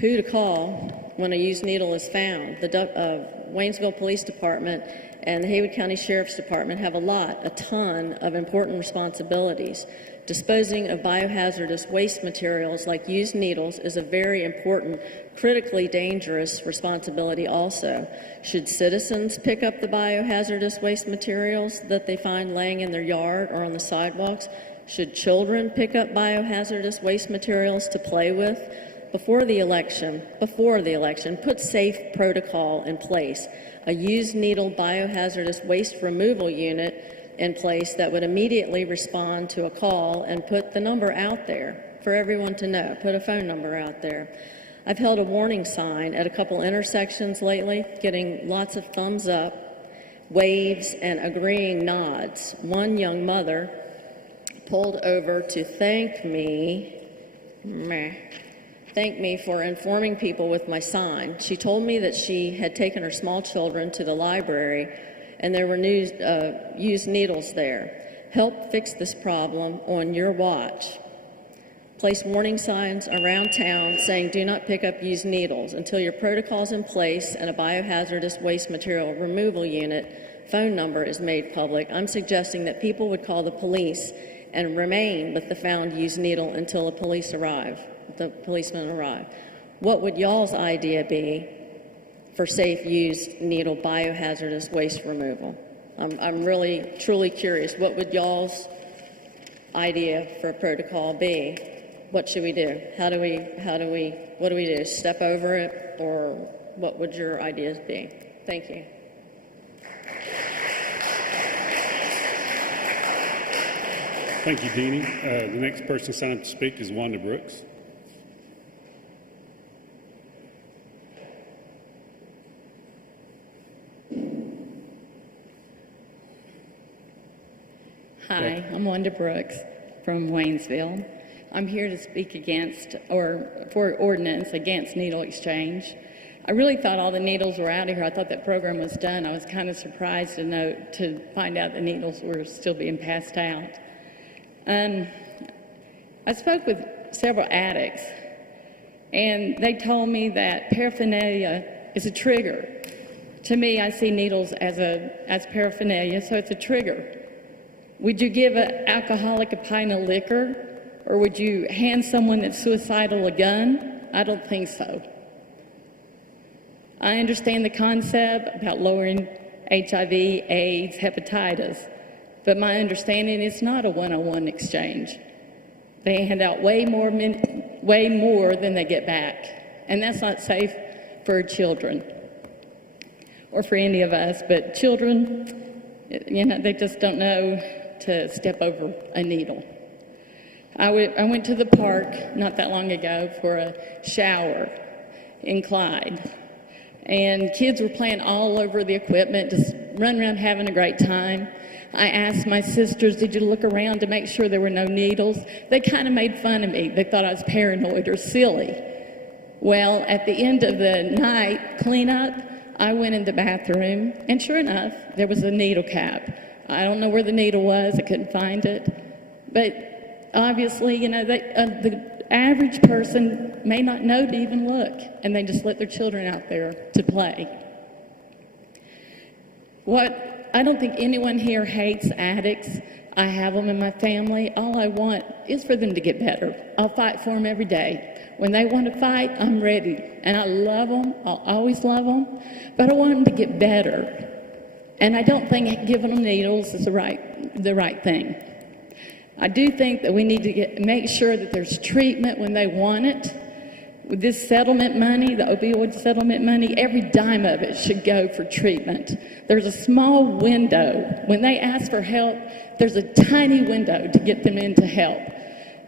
to call when a used needle is found. The Waynesville Police Department and the Haywood County Sheriff's Department have a ton of important responsibilities. Disposing of biohazardous waste materials like used needles is a very important, critically dangerous responsibility also. Should citizens pick up the biohazardous waste materials that they find laying in their yard or on the sidewalks? Should children pick up biohazardous waste materials to play with? Before the election, put safe protocol in place, a used needle biohazardous waste removal unit in place that would immediately respond to a call and put the number out there for everyone to know, put a phone number out there. I've held a warning sign at a couple intersections lately, getting lots of thumbs up, waves, and agreeing nods. One young mother pulled over to thank me for informing people with my sign. She told me that she had taken her small children to the library and there were used needles there. Help fix this problem on your watch. Place warning signs around town saying do not pick up used needles until your protocol's in place and a biohazardous waste material removal unit phone number is made public. I'm suggesting that people would call the police and remain with the found used needle until the policemen arrive. What would y'all's idea be for safe used needle biohazardous waste removal? I'm really, truly curious. What would y'all's idea for a protocol be? What should we do? What do we do? Step over it, or what would your ideas be? Thank you. Thank you, Deanie. The next person signed to speak is Wanda Brooks. Hi, I'm Wanda Brooks from Waynesville. I'm here to speak against, or for ordinance against needle exchange. I really thought all the needles were out of here. I thought that program was done. I was kind of surprised to find out the needles were still being passed out. I spoke with several addicts, and they told me that paraphernalia is a trigger. To me, I see needles as paraphernalia, so it's a trigger. Would you give an alcoholic a pint of liquor, or would you hand someone that's suicidal a gun? I don't think so. I understand the concept about lowering HIV, AIDS, hepatitis, but my understanding is not a one-on-one exchange. They hand out way more way more than they get back. And that's not safe for children or for any of us, but children, you know, they just don't know to step over a needle. I went to the park not that long ago for a shower in Clyde, and kids were playing all over the equipment, just running around having a great time. I asked my sisters, did you look around to make sure there were no needles? They kind of made fun of me. They thought I was paranoid or silly. Well, at the end of the night cleanup, I went in the bathroom, and sure enough, there was a needle cap. I don't know where the needle was. I couldn't find it. But obviously, you know, the average person may not know to even look, and they just let their children out there to play. I don't think anyone here hates addicts. I have them in my family. All I want is for them to get better. I'll fight for them every day. When they want to fight, I'm ready. And I love them. I'll always love them. But I want them to get better. And I don't think giving them needles is the right thing. I do think that we need to make sure that there's treatment when they want it. With this settlement money, the opioid settlement money, every dime of it should go for treatment. There's a small window. When they ask for help, there's a tiny window to get them into help.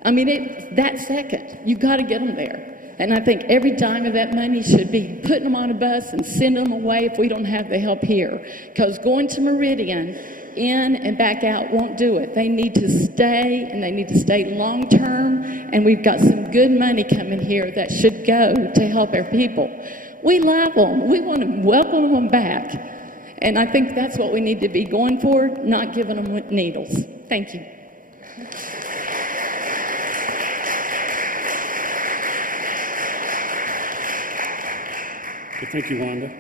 I mean, that second, you've got to get them there. And I think every dime of that money should be putting them on a bus and sending them away if we don't have the help here. Because going to Meridian, in and back out, won't do it. They need to stay, and they need to stay long term, and we've got some good money coming here that should go to help our people. We love them. We want to welcome them back. And I think that's what we need to be going for, not giving them needles. Thank you. Okay, thank you, Wanda.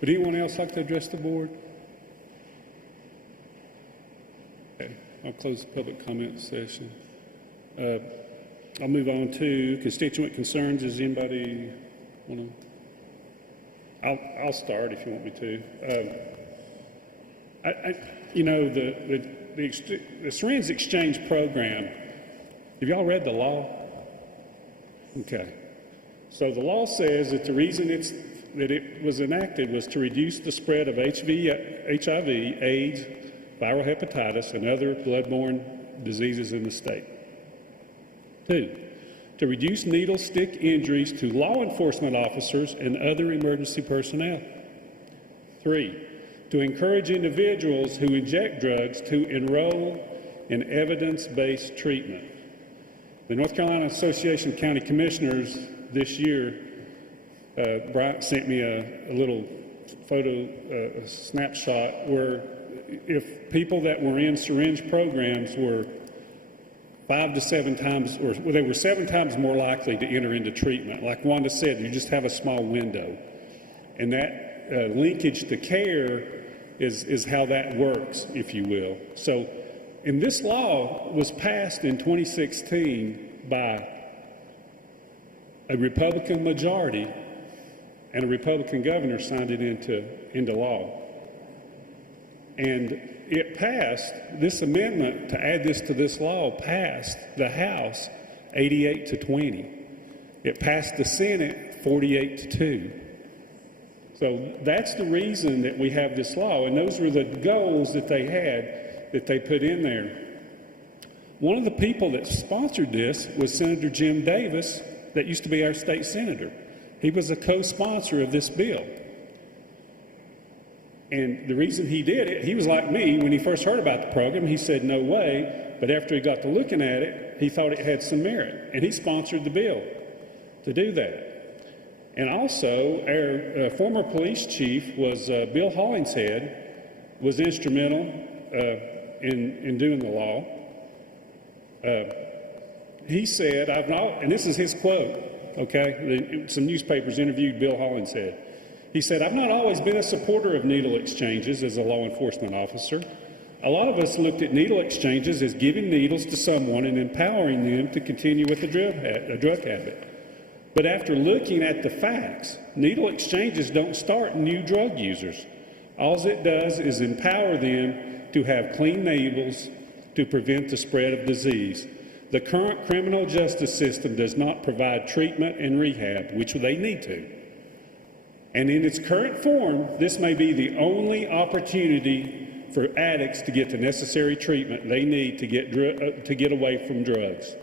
Would anyone else like to address the board? Okay, I'll close the public comment session. I'll move on to constituent concerns. Does anybody want to? I'll start if you want me to. You know, the syringe exchange program, have y'all read the law? Okay. So the law says that the reason that it was enacted was to reduce the spread of HIV, AIDS, viral hepatitis, and other bloodborne diseases in the state. 2, to reduce needle stick injuries to law enforcement officers and other emergency personnel. 3, to encourage individuals who inject drugs to enroll in evidence-based treatment. The North Carolina Association of County Commissioners this year, Bryant sent me a little photo, a snapshot where if people that were in syringe programs were 5 to 7 times, or they were 7 times more likely to enter into treatment. Like Wanda said, you just have a small window. And that linkage to care is how that works, if you will. So, and this law was passed in 2016 by a Republican majority, and a Republican governor signed it into law. And it passed, this amendment to add this to this law passed the House 88 to 20. It passed the Senate 48 to 2. So that's the reason that we have this law, and those were the goals that they had that they put in there. One of the people that sponsored this was Senator Jim Davis, that used to be our state senator. He was a co-sponsor of this bill. And the reason he did it, he was like me. When he first heard about the program, he said, no way. But after he got to looking at it, he thought it had some merit. And he sponsored the bill to do that. And also, our former police chief was Bill Hollingshead, was instrumental in doing the law. He said, I've not, and this is his quote, okay? Some newspapers interviewed Bill Hollingshead. He said, I've not always been a supporter of needle exchanges as a law enforcement officer. A lot of us looked at needle exchanges as giving needles to someone and empowering them to continue with a drug habit. But after looking at the facts, needle exchanges don't start new drug users. All it does is empower them to have clean needles to prevent the spread of disease. The current criminal justice system does not provide treatment and rehab, which they need to. And in its current form, this may be the only opportunity for addicts to get the necessary treatment they need to get away from drugs.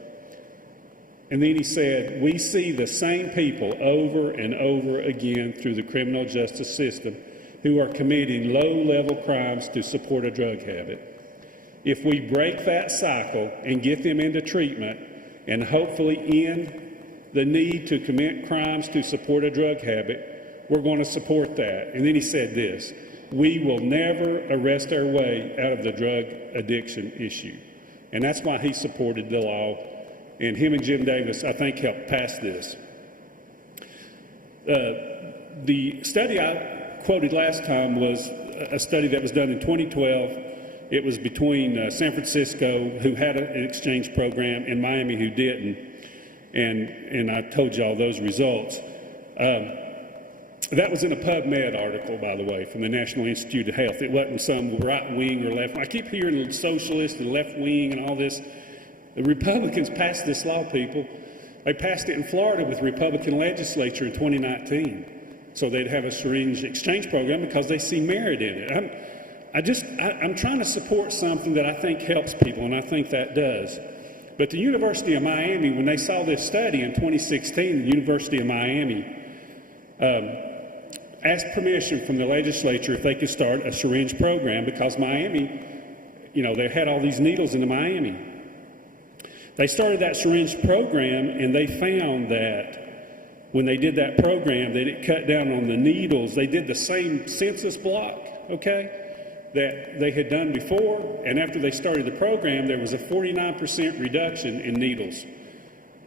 And then he said, we see the same people over and over again through the criminal justice system who are committing low-level crimes to support a drug habit. If we break that cycle and get them into treatment and hopefully end the need to commit crimes to support a drug habit, we're going to support that. And then he said this, we will never arrest our way out of the drug addiction issue. And that's why he supported the law. And him and Jim Davis, I think, helped pass this. The study I quoted last time was a study that was done in 2012. It was between San Francisco, who had an exchange program, and Miami, who didn't. And I told you all those results. That was in a PubMed article, by the way, from the National Institute of Health. It wasn't some right wing or left. I keep hearing socialist and left wing and all this. The Republicans passed this law, people. They passed it in Florida with the Republican legislature in 2019. So they'd have a syringe exchange program because they see merit in it. I'm trying to support something that I think helps people, and I think that does. But the University of Miami, when they saw this study in 2016, the University of Miami asked permission from the legislature if they could start a syringe program because Miami, they had all these needles in Miami. They started that syringe program, and they found that when they did that program, that it cut down on the needles. They did the same census block, that they had done before, and after they started the program, there was a 49% reduction in needles,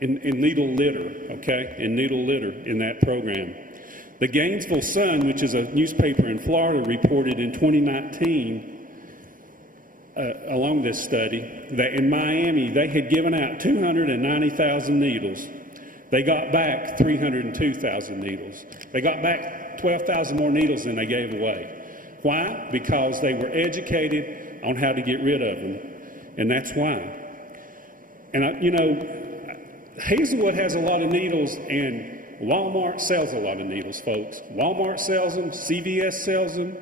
in needle litter, in needle litter in that program. The Gainesville Sun, which is a newspaper in Florida, reported in 2019 along this study, that in Miami, they had given out 290,000 needles. They got back 302,000 needles. They got back 12,000 more needles than they gave away. Why? Because they were educated on how to get rid of them, and that's why. And, Hazelwood has a lot of needles, and Walmart sells a lot of needles, folks. Walmart sells them, CVS sells them,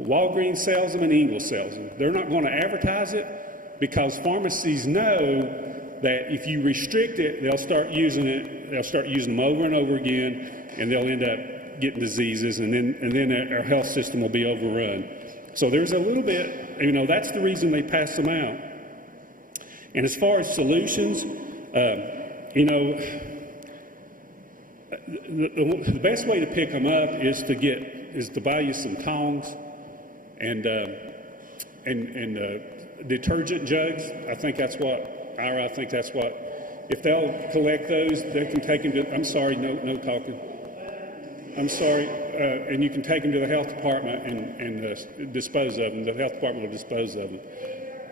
Walgreens sells them, and Ingalls sells them. They're not going to advertise it because pharmacies know that if you restrict it, they'll start using it. They'll start using them over and over again, and they'll end up getting diseases, and then our health system will be overrun. So there's a little bit, that's the reason they passed them out. And as far as solutions, the best way to pick them up is to buy you some tongs and detergent jugs. I think that's what. If they'll collect those, they can take them to. I'm sorry, no talking. I'm sorry, and you can take them to the health department and dispose of them. The health department will dispose of them.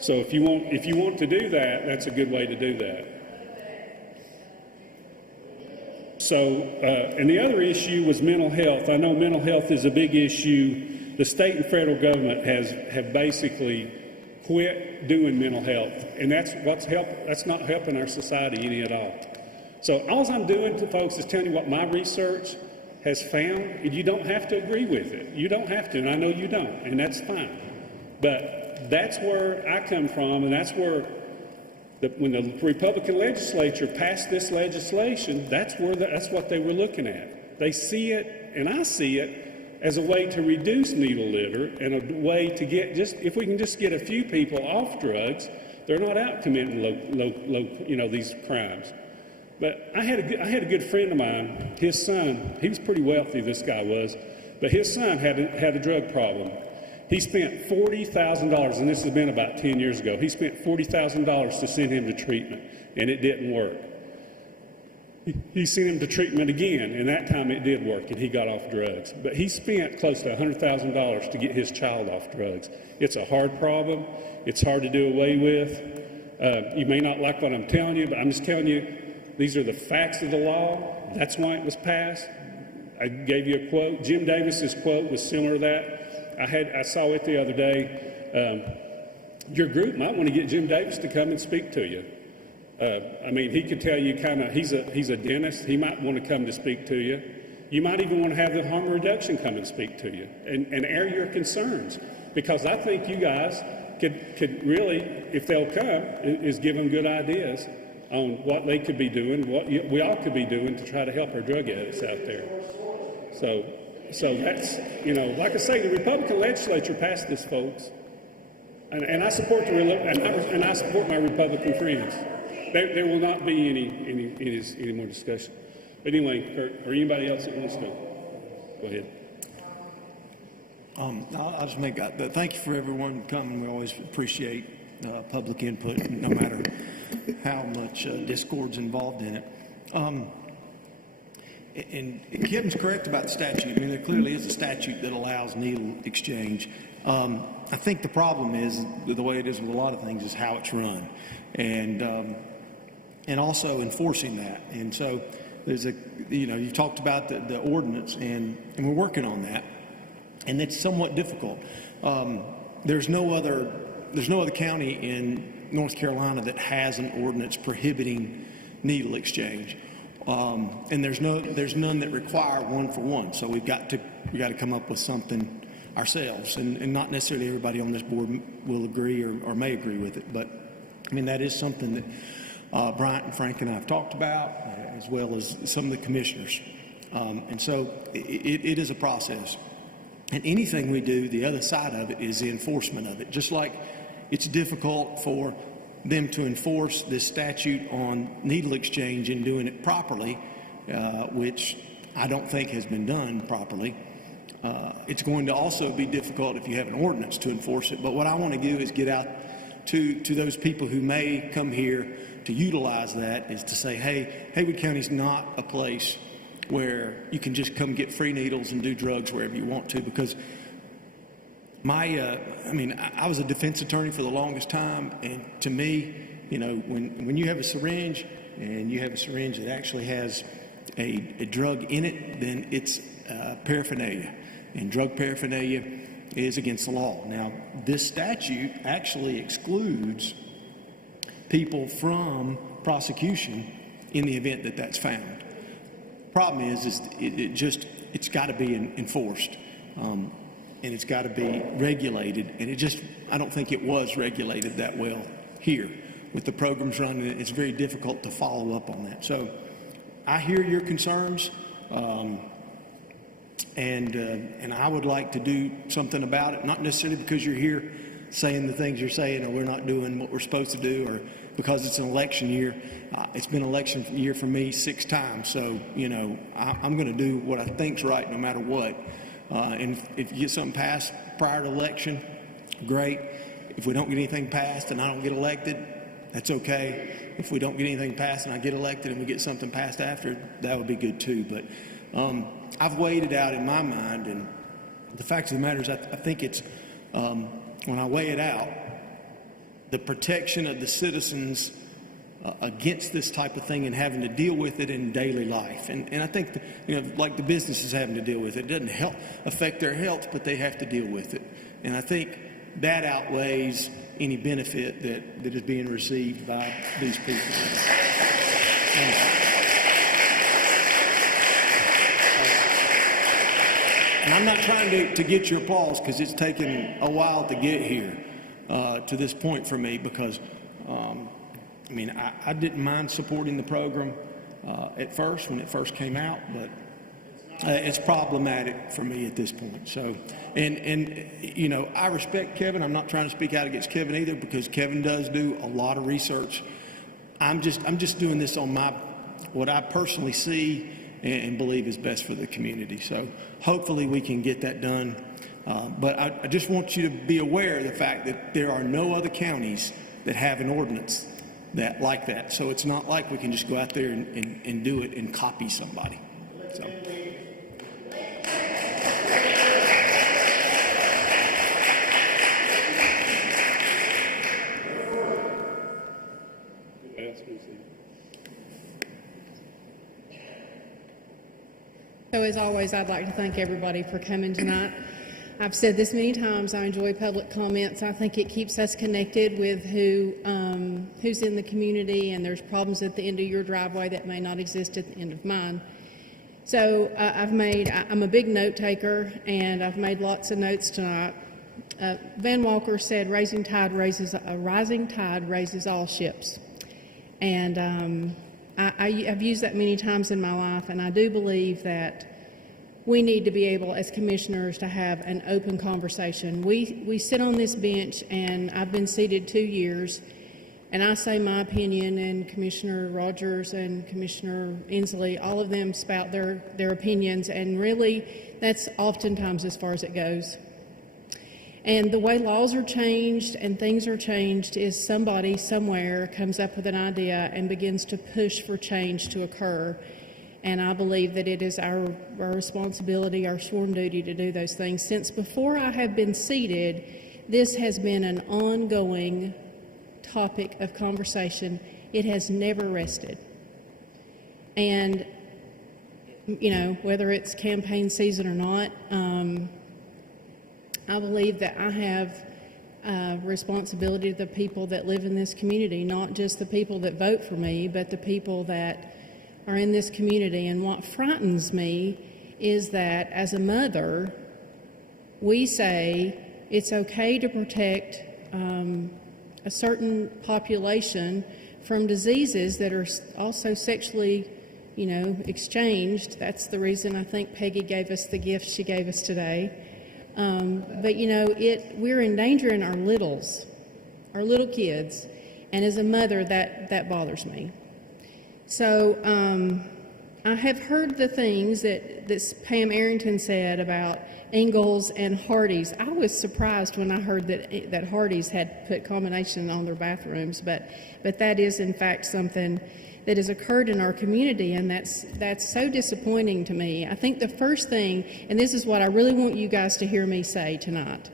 So if you want to do that, that's a good way to do that. So, and the other issue was mental health. I know mental health is a big issue. The state and federal government have basically quit doing mental health, and that's not helping our society any at all. So all I'm doing to folks is telling you what my research has found, and you don't have to agree with it. You don't have to, and I know you don't, and that's fine. But that's where I come from, and that's where when the Republican legislature passed this legislation, that's what they were looking at. They see it, and I see it, as a way to reduce needle litter and a way to if we can just get a few people off drugs, they're not out committing these crimes. But I had a good friend of mine, his son, he was pretty wealthy, this guy was, but his son had a drug problem. He spent $40,000, and this has been about 10 years ago, he spent $40,000 to send him to treatment, and it didn't work. He sent him to treatment again, and that time it did work, and he got off drugs. But he spent close to $100,000 to get his child off drugs. It's a hard problem. It's hard to do away with. You may not like what I'm telling you, but I'm just telling you, these are the facts of the law. That's why it was passed. I gave you a quote. Jim Davis's quote was similar to that. I saw it the other day. Your group might want to get Jim Davis to come and speak to you. I mean, he could tell you he's a dentist. He might want to come to speak to you. You might even want to have the harm reduction come and speak to you and air your concerns. Because I think you guys could really, if they'll come, is give them good ideas on what they could be doing, what we all could be doing to try to help our drug addicts out there. So that's, like I say, the Republican legislature passed this, folks. And I support I support my Republican friends. There will not be any more discussion. But anyway, Kurt, or anybody else that wants to go ahead. I'll just make thank you for everyone coming. We always appreciate public input, no matter how much discord's involved in it. And Kevin's correct about the statute. I mean, there clearly is a statute that allows needle exchange. I think the problem is the way it is with a lot of things is how it's run, and also enforcing that. And so there's you talked about the ordinance, and we're working on that, and it's somewhat difficult. There's no other county in North Carolina that has an ordinance prohibiting needle exchange. And there's none that require one for one. So we got to come up with something ourselves, and not necessarily everybody on this board will agree or may agree with it. But I mean, that is something that Bryant and Frank and I have talked about, as well as some of the commissioners. And so it is a process. And anything we do, the other side of it is the enforcement of it. Just like it's difficult for them to enforce this statute on needle exchange and doing it properly, which I don't think has been done properly. It's going to also be difficult if you have an ordinance to enforce it. But what I want to do is get out to those people who may come here to utilize that, is to say, hey, Haywood County is not a place where you can just come get free needles and do drugs wherever you want to, because I was a defense attorney for the longest time, and to me, when you have a syringe and you have a syringe that actually has a drug in it, then it's paraphernalia, and drug paraphernalia is against the law. Now, this statute actually excludes people from prosecution in the event that that's found. Problem is it's got to be enforced. And it's got to be regulated, and I don't think it was regulated that well here. With the programs running, it's very difficult to follow up on that. So I hear your concerns, and I would like to do something about it, not necessarily because you're here saying the things you're saying, or we're not doing what we're supposed to do, or because it's an election year. It's been an election year for me 6 times, so I'm going to do what I think's right no matter what. And if you get something passed prior to election, great. If we don't get anything passed and I don't get elected, that's okay. If we don't get anything passed and I get elected and we get something passed after, that would be good too. But I've weighed it out in my mind, and the fact of the matter is I think it's, when I weigh it out, the protection of the citizens against this type of thing and having to deal with it in daily life. And I think, like the businesses having to deal with it, it doesn't affect their health, but they have to deal with it. And I think that outweighs any benefit that is being received by these people. And I'm not trying to get your applause, because it's taken a while to get here to this point for me, because I didn't mind supporting the program at first when it first came out, but it's problematic for me at this point. So, and I respect Kevin. I'm not trying to speak out against Kevin either, because Kevin does do a lot of research. I'm just doing this on what I personally see and believe is best for the community. So hopefully we can get that done. But I just want you to be aware of the fact that there are no other counties that have an ordinance like that. So it's not like we can just go out there and do it and copy somebody. So. So as always, I'd like to thank everybody for coming tonight. I've said this many times, I enjoy public comments. I think it keeps us connected with who's in the community, and there's problems at the end of your driveway that may not exist at the end of mine. So I'm a big note taker, and I've made lots of notes tonight. Van Walker said, a rising tide raises all ships. And I've used that many times in my life, and I do believe that we need to be able, as commissioners, to have an open conversation. We sit on this bench, and I've been seated 2 years, and I say my opinion, and Commissioner Rogers and Commissioner Inslee, all of them spout their opinions, and really, that's oftentimes as far as it goes. And the way laws are changed and things are changed is somebody somewhere comes up with an idea and begins to push for change to occur. And I believe that it is our responsibility, our sworn duty to do those things. Since before I have been seated, this has been an ongoing topic of conversation. It has never rested. And, you know, whether it's campaign season or not, I believe that I have responsibility to the people that live in this community, not just the people that vote for me, but the people that are in this community. And what frightens me is that as a mother, we say it's okay to protect a certain population from diseases that are also sexually, you know, exchanged. That's the reason I think Peggy gave us the gift she gave us today. But you know, we're endangering our little kids, and as a mother, that bothers me. So I have heard the things that Pam Arrington said about Ingalls and Hardee's. I was surprised when I heard that Hardee's had put combination on their bathrooms, but that is in fact something that has occurred in our community, and that's so disappointing to me. I think the first thing, and this is what I really want you guys to hear me say tonight,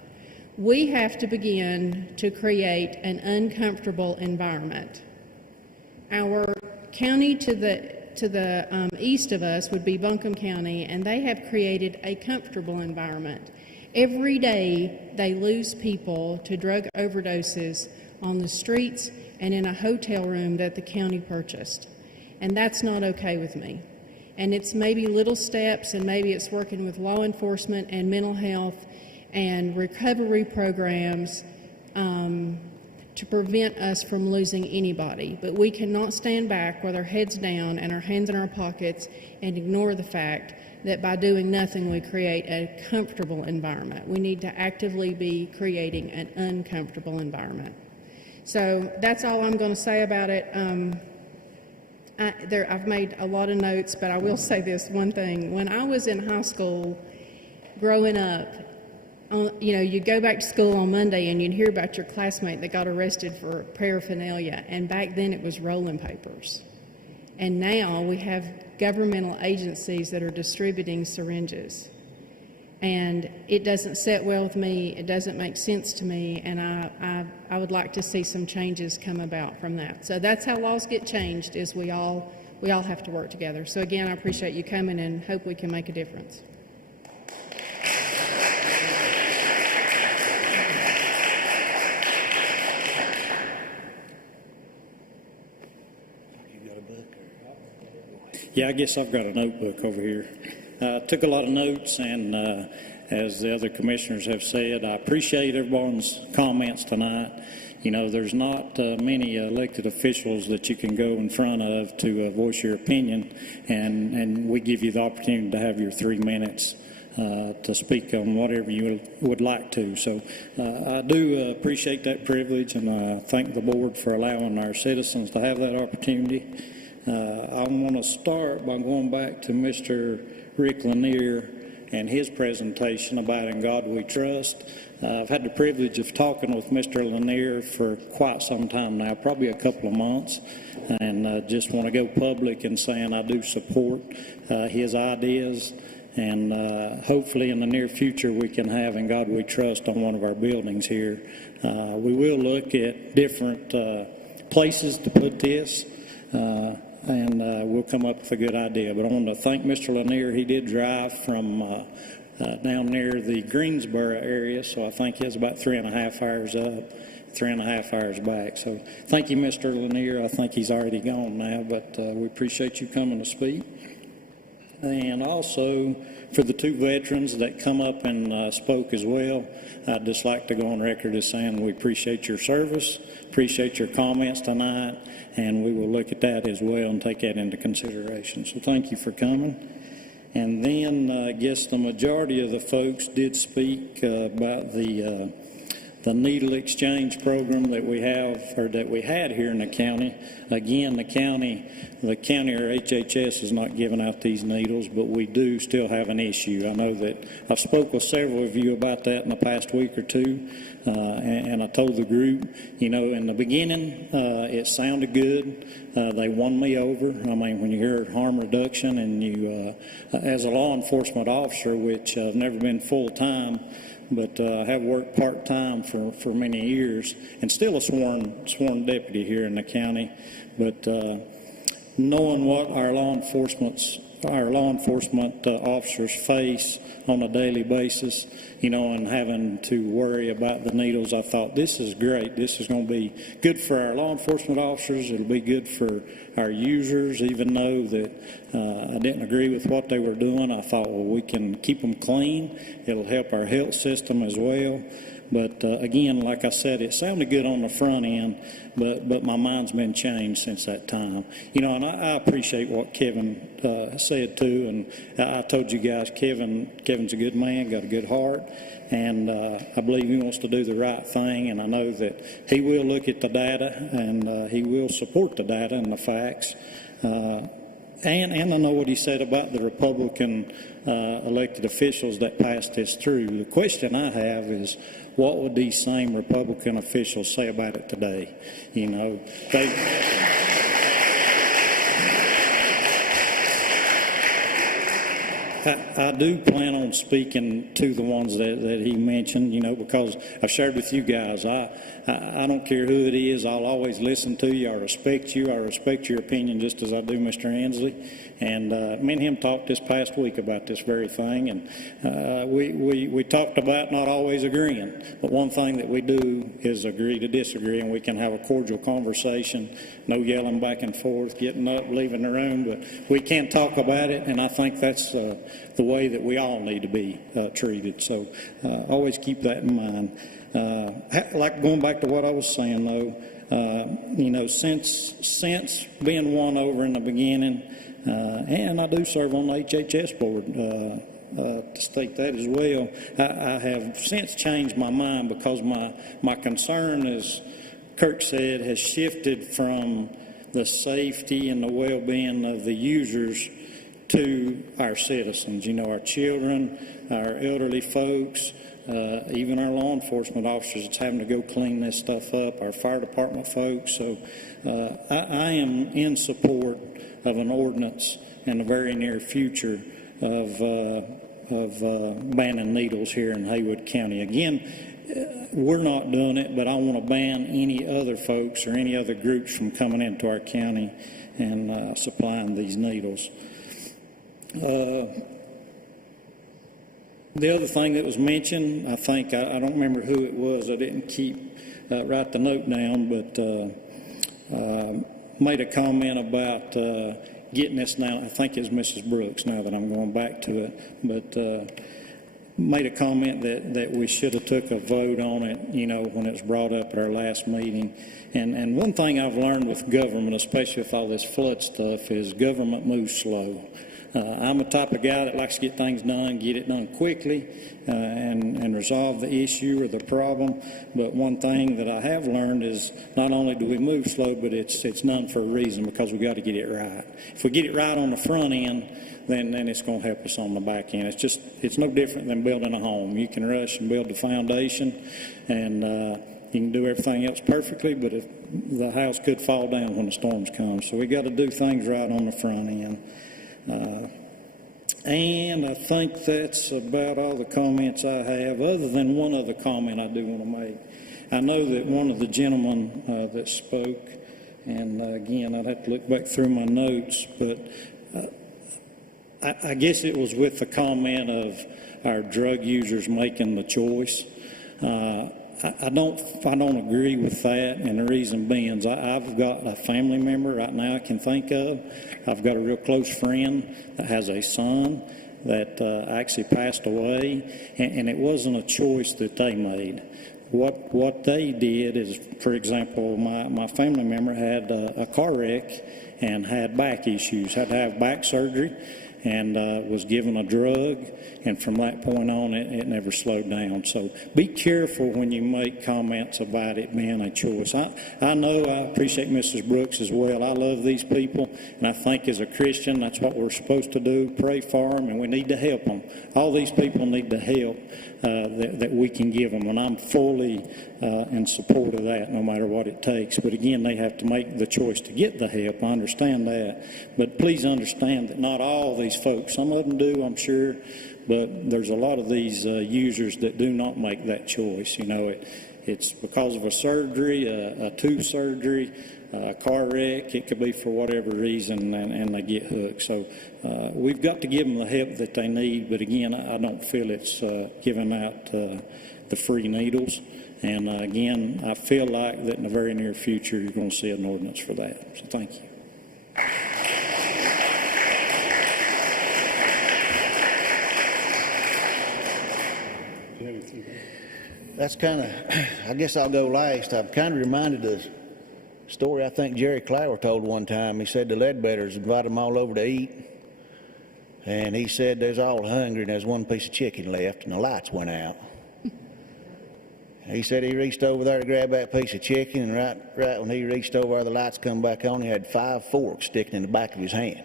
we have to begin to create an uncomfortable environment. Our county to the east of us would be Buncombe County, and they have created a comfortable environment. Every day they lose people to drug overdoses on the streets and in a hotel room that the county purchased. And that's not okay with me. And it's maybe little steps, and maybe it's working with law enforcement and mental health and recovery programs to prevent us from losing anybody. But we cannot stand back with our heads down and our hands in our pockets and ignore the fact that by doing nothing we create a comfortable environment. We need to actively be creating an uncomfortable environment. So that's all I'm going to say about it. I've made a lot of notes, but I will say this one thing. When I was in high school, growing up, you know, you'd go back to school on Monday and you'd hear about your classmate that got arrested for paraphernalia, and back then it was rolling papers. And now we have governmental agencies that are distributing syringes. And it doesn't sit well with me, it doesn't make sense to me, and I would like to see some changes come about from that. So that's how laws get changed, is we all have to work together. So again, I appreciate you coming and hope we can make a difference. Yeah, I guess I've got a notebook over here. Took a lot of notes, and as the other commissioners have said, I appreciate everyone's comments tonight. You know, there's not many elected officials that you can go in front of to voice your opinion, and we give you the opportunity to have your 3 minutes to speak on whatever you would like to. So I do appreciate that privilege, and I thank the board for allowing our citizens to have that opportunity. I want to start by going back to Mr. Rick Lanier and his presentation about In God We Trust. I've had the privilege of talking with Mr. Lanier for quite some time now, probably a couple of months, and just want to go public in saying I do support his ideas, and hopefully in the near future we can have In God We Trust on one of our buildings here. We will look at different places to put this, and we'll come up with a good idea. But I want to thank Mr. Lanier. He did drive from down near the Greensboro area, so I think he has about 3.5 hours up, 3.5 hours back. So thank you, Mr. Lanier. I think he's already gone now, but we appreciate you coming to speak. And also, for the two veterans that come up and spoke as well, I'd just like to go on record as saying we appreciate your service, appreciate your comments tonight, and we will look at that as well and take that into consideration. So thank you for coming. And then I guess the majority of the folks did speak about the needle exchange program that we have, or that we had here in the county. Again, the county or HHS is not giving out these needles, but we do still have an issue. I know that I've spoke with several of you about that in the past week or two, and I told the group, you know, in the beginning, it sounded good. They won me over. I mean, when you hear harm reduction and you, as a law enforcement officer, which I've never been full-time, but I have worked part-time for many years and still a sworn deputy here in the county. But knowing what our law enforcement officers face on a daily basis, you know, and having to worry about the needles, I thought this is great. This is going to be good for our law enforcement officers. It'll be good for our users, even though that I didn't agree with what they were doing. I thought, well, we can keep them clean. It'll help our health system as well. But again, like I said, it sounded good on the front end, but my mind's been changed since that time. You know, and I appreciate what Kevin said too, and I told you guys, Kevin's a good man, got a good heart, and I believe he wants to do the right thing, and I know that he will look at the data, and he will support the data and the facts. And I know what he said about the Republican elected officials that passed this through. The question I have is, what would these same Republican officials say about it today? You know, I do plan on speaking to the ones that he mentioned, you know, because I've shared with you guys, I don't care who it is, I'll always listen to you, I respect you, I respect your opinion just as I do Mr. Ansley. And me and him talked this past week about this very thing, and we talked about not always agreeing, but one thing that we do is agree to disagree, and we can have a cordial conversation, no yelling back and forth, getting up, leaving the room, but we can talk about it, and I think that's the way that we all need to be treated. So always keep that in mind. Like going back to what I was saying, though, you know, since being won over in the beginning, and I do serve on the HHS board, to state that as well, I have since changed my mind, because my concern, as Kirk said, has shifted from the safety and the well-being of the users to our citizens, you know, our children, our elderly folks, even our law enforcement officers that's having to go clean this stuff up, our fire department folks. So I am in support of an ordinance in the very near future of banning needles here in Haywood County. Again, we're not doing it, but I want to ban any other folks or any other groups from coming into our county and supplying these needles. The other thing that was mentioned, I think, I don't remember who it was, I didn't write the note down, but made a comment about getting this now. I think it's Mrs. Brooks now that I'm going back to it, but made a comment that we should have took a vote on it, you know, when it was brought up at our last meeting. And one thing I've learned with government, especially with all this flood stuff, is government moves slow. I'm the type of guy that likes to get things done, get it done quickly, and resolve the issue or the problem. But one thing that I have learned is not only do we move slow, but it's done for a reason, because we got to get it right. If we get it right on the front end, then it's going to help us on the back end. It's no different than building a home. You can rush and build the foundation, and you can do everything else perfectly, but the house could fall down when the storms come. So we got to do things right on the front end. And I think that's about all the comments I have, other than one other comment I do want to make. I know that one of the gentlemen that spoke, and again, I'd have to look back through my notes, but I guess it was with the comment of our drug users making the choice. I don't agree with that, and the reason being is I've got a family member right now I can think of. I've got a real close friend that has a son that actually passed away, and it wasn't a choice that they made. What they did is, for example, my family member had a car wreck and had back issues, had to have back surgery, and was given a drug, and from that point on, it never slowed down. So be careful when you make comments about it being a choice. I know I appreciate Mrs. Brooks as well. I love these people, and I think as a Christian, that's what we're supposed to do, pray for them, and we need to help them. All these people need the help that we can give them, and I'm fully in support of that, no matter what it takes. But again, they have to make the choice to get the help. I understand that. But please understand that not all these folks, some of them do, I'm sure, but there's a lot of these users that do not make that choice. You know, it's because of a surgery, a tooth surgery, a car wreck. It could be for whatever reason, and they get hooked. So we've got to give them the help that they need. But again, I don't feel it's giving out the free needles. And again, I feel like that in the very near future, you're going to see an ordinance for that. So thank you. That's kind of, I guess I'll go last. I'm kind of reminded of a story I think Jerry Clower told one time. He said the Ledbetters invited them all over to eat, and he said there's all hungry and there's one piece of chicken left, and the lights went out. He said he reached over there to grab that piece of chicken, and right when he reached over, the lights come back on. He had 5 forks sticking in the back of his hand.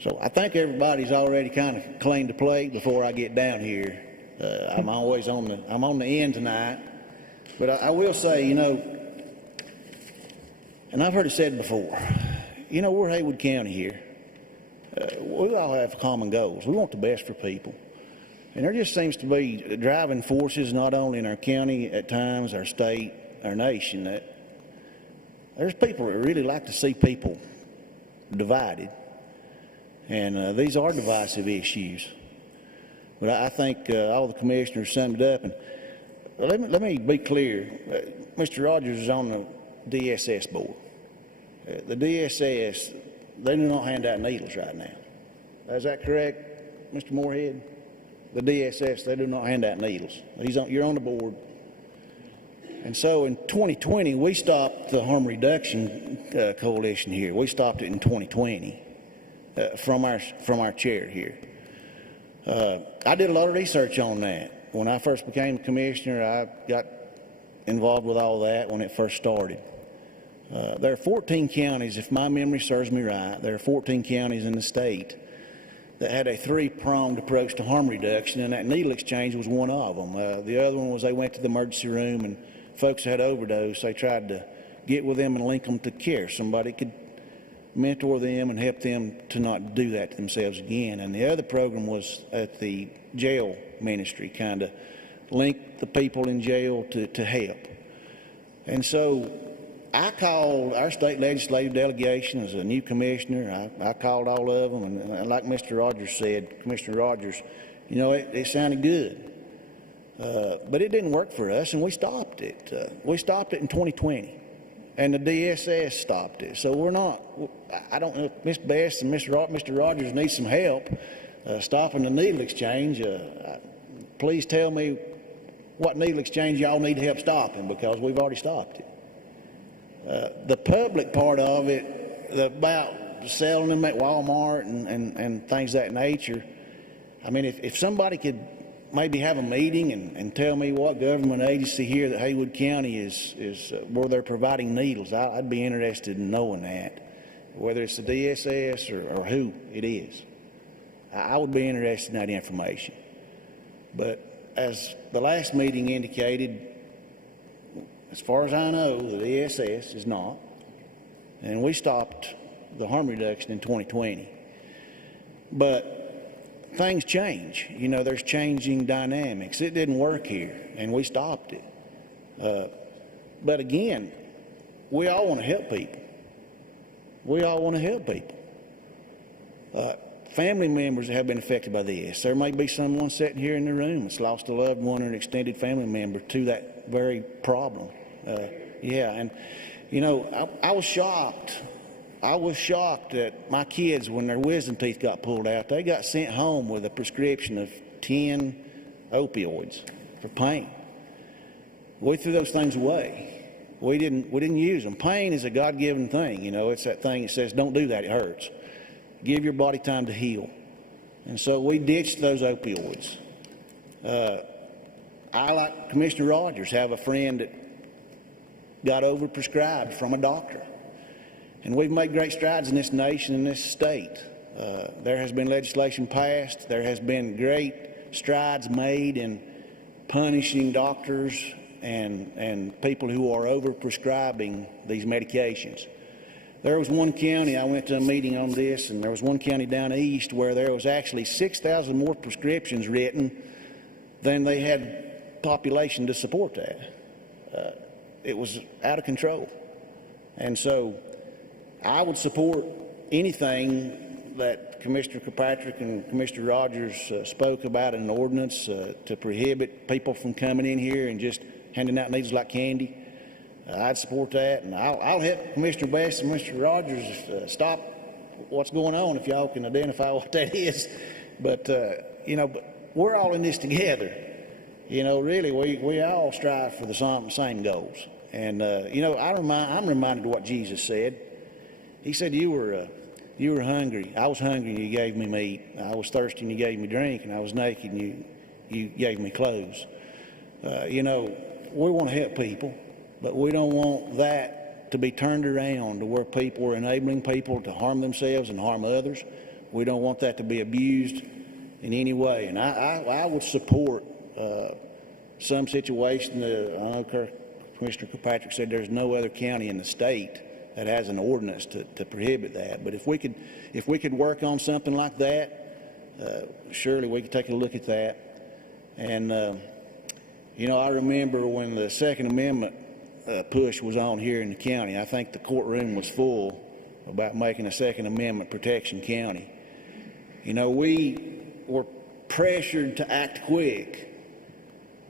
So I think everybody's already kind of cleaned the plate before I get down here. I'm always on the end tonight, but I will say, you know, and I've heard it said before, you know, we're Haywood County here. We all have common goals. We want the best for people. And there just seems to be driving forces, not only in our county at times, our state, our nation, that there's people that really like to see people divided. And these are divisive issues. But I think all the commissioners summed it up. And let me be clear. Mr. Rogers is on the DSS board. The DSS, they do not hand out needles right now. Is that correct, Mr. Moorhead? The DSS, they do not hand out needles. You're on the board. And so in 2020, we stopped the harm reduction coalition here. We stopped it in 2020 from our chair here. I did a lot of research on that. When I first became commissioner, I got involved with all that when it first started. There are 14 counties, if my memory serves me right, there are 14 counties in the state that had a 3-pronged approach to harm reduction, and that needle exchange was one of them. The other one was they went to the emergency room, and folks had overdose. They tried to get with them and link them to care. Somebody could mentor them and help them to not do that to themselves again. And the other program was at the jail ministry, kind of link the people in jail to help. And so I called our state legislative delegation as a new commissioner. I called all of them, and like Mr. Rogers said, Commissioner Rogers, you know, it sounded good. But it didn't work for us, and we stopped it. We stopped it in 2020. And the DSS stopped it. So we're not, I don't know if Ms. Best and Mr. Rogers need some help stopping the needle exchange. Please tell me what needle exchange y'all need help stopping, because we've already stopped it. The public part of it, about selling them at Walmart and things of that nature, I mean, if somebody could maybe have a meeting and tell me what government agency here that Haywood County is where they're providing needles, I'd be interested in knowing that, whether it's the DSS or who it is. I would be interested in that information. But as the last meeting indicated, as far as I know, the DSS is not, and we stopped the harm reduction in 2020. But things change. You know, there's changing dynamics. It didn't work here, and we stopped it. But again, we all want to help people. We all want to help people. family members that have been affected by this. There may be someone sitting here in the room that's lost a loved one or an extended family member to that very problem. Yeah, and you know, I was shocked. I was shocked that my kids, when their wisdom teeth got pulled out, they got sent home with a prescription of 10 opioids for pain. We threw those things away. We didn't use them. Pain is a God-given thing. You know, it's that thing that says, don't do that, it hurts. Give your body time to heal. And so we ditched those opioids. I, like Commissioner Rogers, have a friend that got overprescribed from a doctor. And we've made great strides in this nation and this state. There has been legislation passed. There has been great strides made in punishing doctors and people who are overprescribing these medications. There was one county, I went to a meeting on this, and there was one county down east where there was actually 6,000 more prescriptions written than they had population to support that. It was out of control. And so I would support anything that Commissioner Kirkpatrick and Commissioner Rogers spoke about in an ordinance to prohibit people from coming in here and just handing out needles like candy. I'd support that, and I'll help Commissioner Best and Mr. Rogers stop what's going on if y'all can identify what that is. But, you know, we're all in this together. You know, really, we all strive for the same goals. And, you know, I'm reminded of what Jesus said. He said, you were hungry. I was hungry and you gave me meat. I was thirsty and you gave me drink. And I was naked and you gave me clothes. You know, we want to help people, but we don't want that to be turned around to where people are enabling people to harm themselves and harm others. We don't want that to be abused in any way. And I would support some situation. I know Commissioner Kirkpatrick said there's no other county in the state that has an ordinance to prohibit that. But if we could work on something like that, surely we could take a look at that. And you know, I remember when the Second Amendment push was on here in the county. I think the courtroom was full about making a Second Amendment protection county. You know, we were pressured to act quick,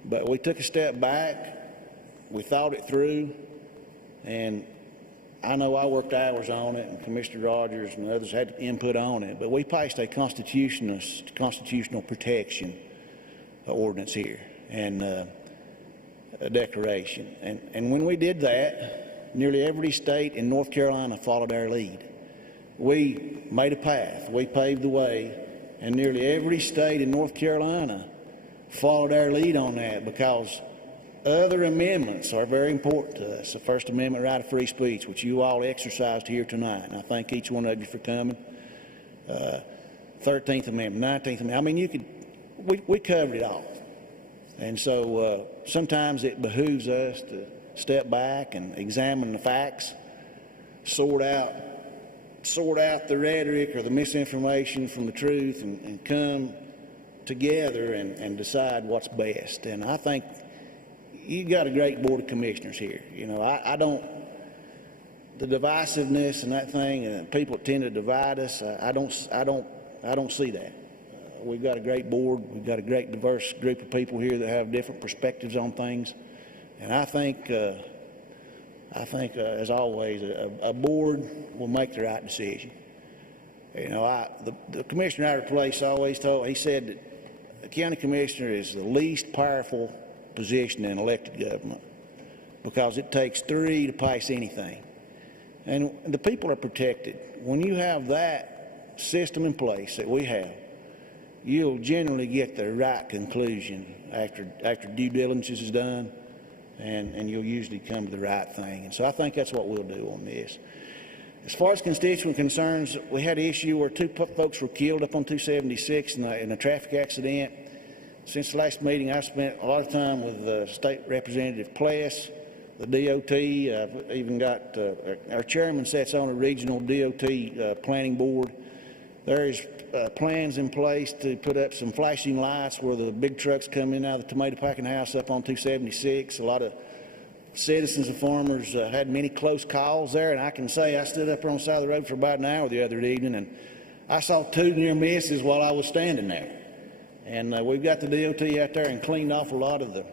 but we took a step back. We thought it through, and I know I worked hours on it, and Commissioner Rogers and others had input on it, but we passed a constitutional protection ordinance here and a declaration. And when we did that, nearly every state in North Carolina followed our lead. We made a path. We paved the way, and nearly every state in North Carolina followed our lead on that because other amendments are very important to us. The First Amendment right of free speech, which you all exercised here tonight, and I thank each one of you for coming. 13th Amendment, 19th Amendment. I mean, we covered it all. And so sometimes it behooves us to step back and examine the facts, sort out the rhetoric or the misinformation from the truth, and come together and decide what's best. And I think you got a great board of commissioners here. You know, I don't, the divisiveness and that thing, and people tend to divide us. I don't see that. We've got a great board. We've got a great diverse group of people here that have different perspectives on things. And I think as always, a board will make the right decision. You know, the commissioner I replaced always he said that the county commissioner is the least powerful position in elected government because it takes 3 to pass anything. And the people are protected. When you have that system in place that we have, you'll generally get the right conclusion after due diligence is done, and you'll usually come to the right thing. And so I think that's what we'll do on this. As far as constituent concerns, we had an issue where 2 folks were killed up on 276 in a traffic accident. Since the last meeting, I've spent a lot of time with State Representative Pless, the DOT. I've even got our chairman sits on a regional DOT planning board. There is plans in place to put up some flashing lights where the big trucks come in out of the tomato packing house up on 276. A lot of citizens and farmers had many close calls there, and I can say I stood up on the side of the road for about an hour the other evening, and I saw 2 near misses while I was standing there. And we've got the DOT out there and cleaned off a lot of the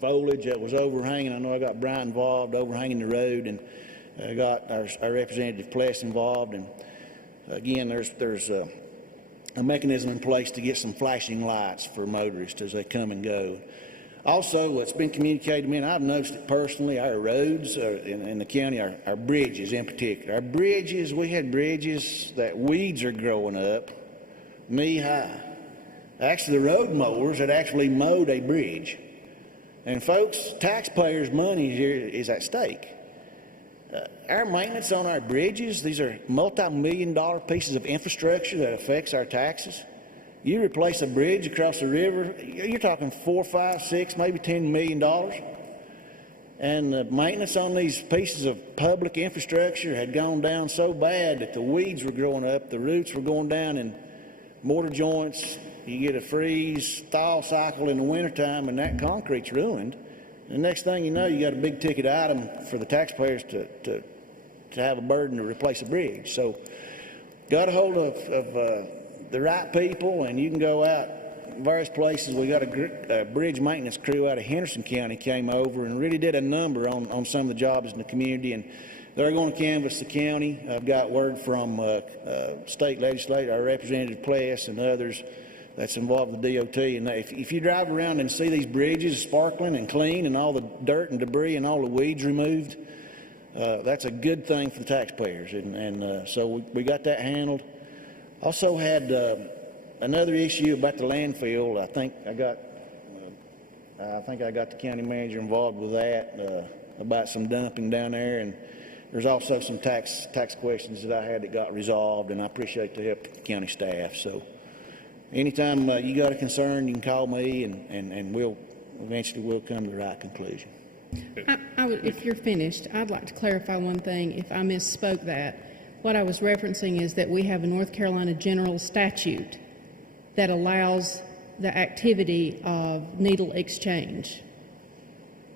foliage that was overhanging. I know I got Brian involved, overhanging the road, and I got our Representative Pless involved. And again, there's a mechanism in place to get some flashing lights for motorists as they come and go. Also, what's been communicated to me, and I've noticed it personally, our roads in the county, our bridges in particular. Our bridges, we had bridges that weeds are growing up knee-high. Actually, the road mowers had actually mowed a bridge. And folks, taxpayers' money here is at stake. Our maintenance on our bridges, these are multi-million-dollar pieces of infrastructure that affects our taxes. You replace a bridge across the river, you're talking $4, $5, $6, maybe $10 million. And the maintenance on these pieces of public infrastructure had gone down so bad that the weeds were growing up, the roots were going down in mortar joints. You get a freeze-thaw cycle in the wintertime, and that concrete's ruined. The next thing you know, you got a big-ticket item for the taxpayers to have a burden to replace a bridge. So got a hold of the right people, and you can go out various places. We got a bridge maintenance crew out of Henderson County came over and really did a number on some of the jobs in the community, and they're going to canvass the county. I've got word from state legislator, our Representative Pless, and others that's involved with the DOT. And if you drive around and see these bridges sparkling and clean and all the dirt and debris and all the weeds removed, that's a good thing for the taxpayers. And so we got that handled. Also had another issue about the landfill. I think I got the county manager involved with that about some dumping down there. And there's also some tax questions that I had that got resolved, and I appreciate the help of the county staff. So anytime you got a concern, you can call me, and we'll eventually come to the right conclusion. I would, if you're finished, I'd like to clarify one thing. If I misspoke that, what I was referencing is that we have a North Carolina general statute that allows the activity of needle exchange.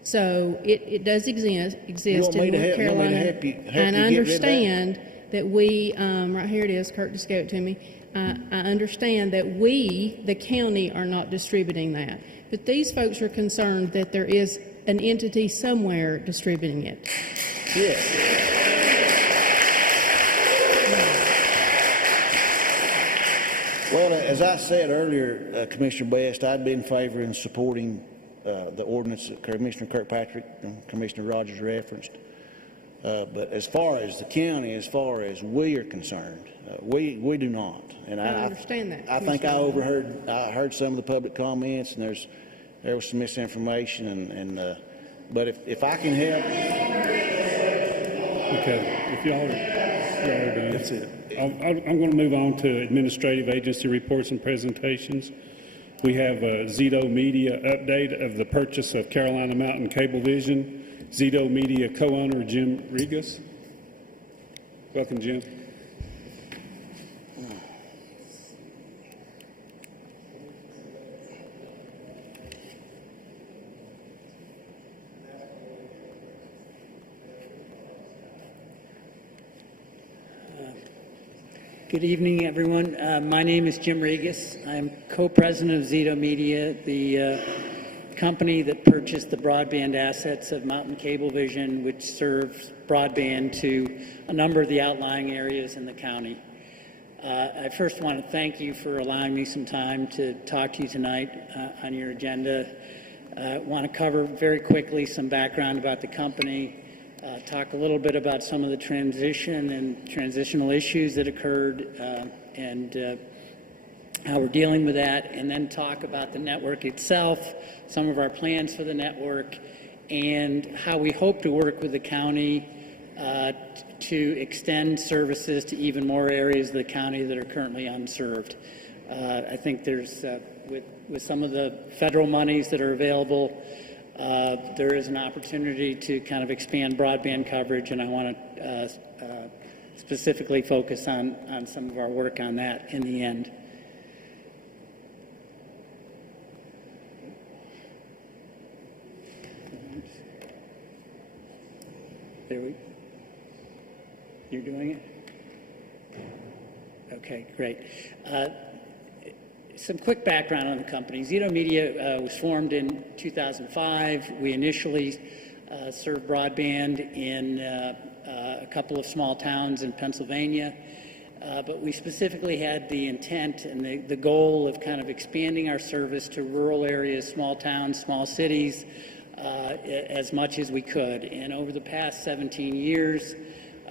So it does exist in North Carolina, and I understand that we, right here it is, Kirk just gave it to me, I understand that we, the county, are not distributing that. But these folks are concerned that there is an entity somewhere distributing it. Yes. Well, as I said earlier, Commissioner Best, I'd be in favor in supporting the ordinance that Commissioner Kirkpatrick and Commissioner Rogers referenced. But as far as the county, as far as we are concerned, we do not. And I understand that. I think I heard some of the public comments, and there was some misinformation. But if I can help. Okay, if y'all are done. That's it. I'm going to move on to administrative agency reports and presentations. We have a Zito Media update of the purchase of Carolina Mountain Cablevision. Zito Media co-owner Jim Regas. Welcome, Jim. Good evening, everyone. My name is Jim Regas. I'm co-president of Zito Media, the company that purchased the broadband assets of Mountain Cablevision, which serves broadband to a number of the outlying areas in the county. I first want to thank you for allowing me some time to talk to you tonight on your agenda. I want to cover very quickly some background about the company, talk a little bit about some of the transition and transitional issues that occurred and how we're dealing with that, and then talk about the network itself, some of our plans for the network, and how we hope to work with the county to extend services to even more areas of the county that are currently unserved. I think there's, with some of the federal monies that are available, there is an opportunity to kind of expand broadband coverage, and I want to specifically focus on some of our work on that in the end. You're doing it? Okay, great. Some quick background on the company. Zito Media was formed in 2005. We initially served broadband in a couple of small towns in Pennsylvania, but we specifically had the intent and the goal of kind of expanding our service to rural areas, small towns, small cities, as much as we could. And over the past 17 years,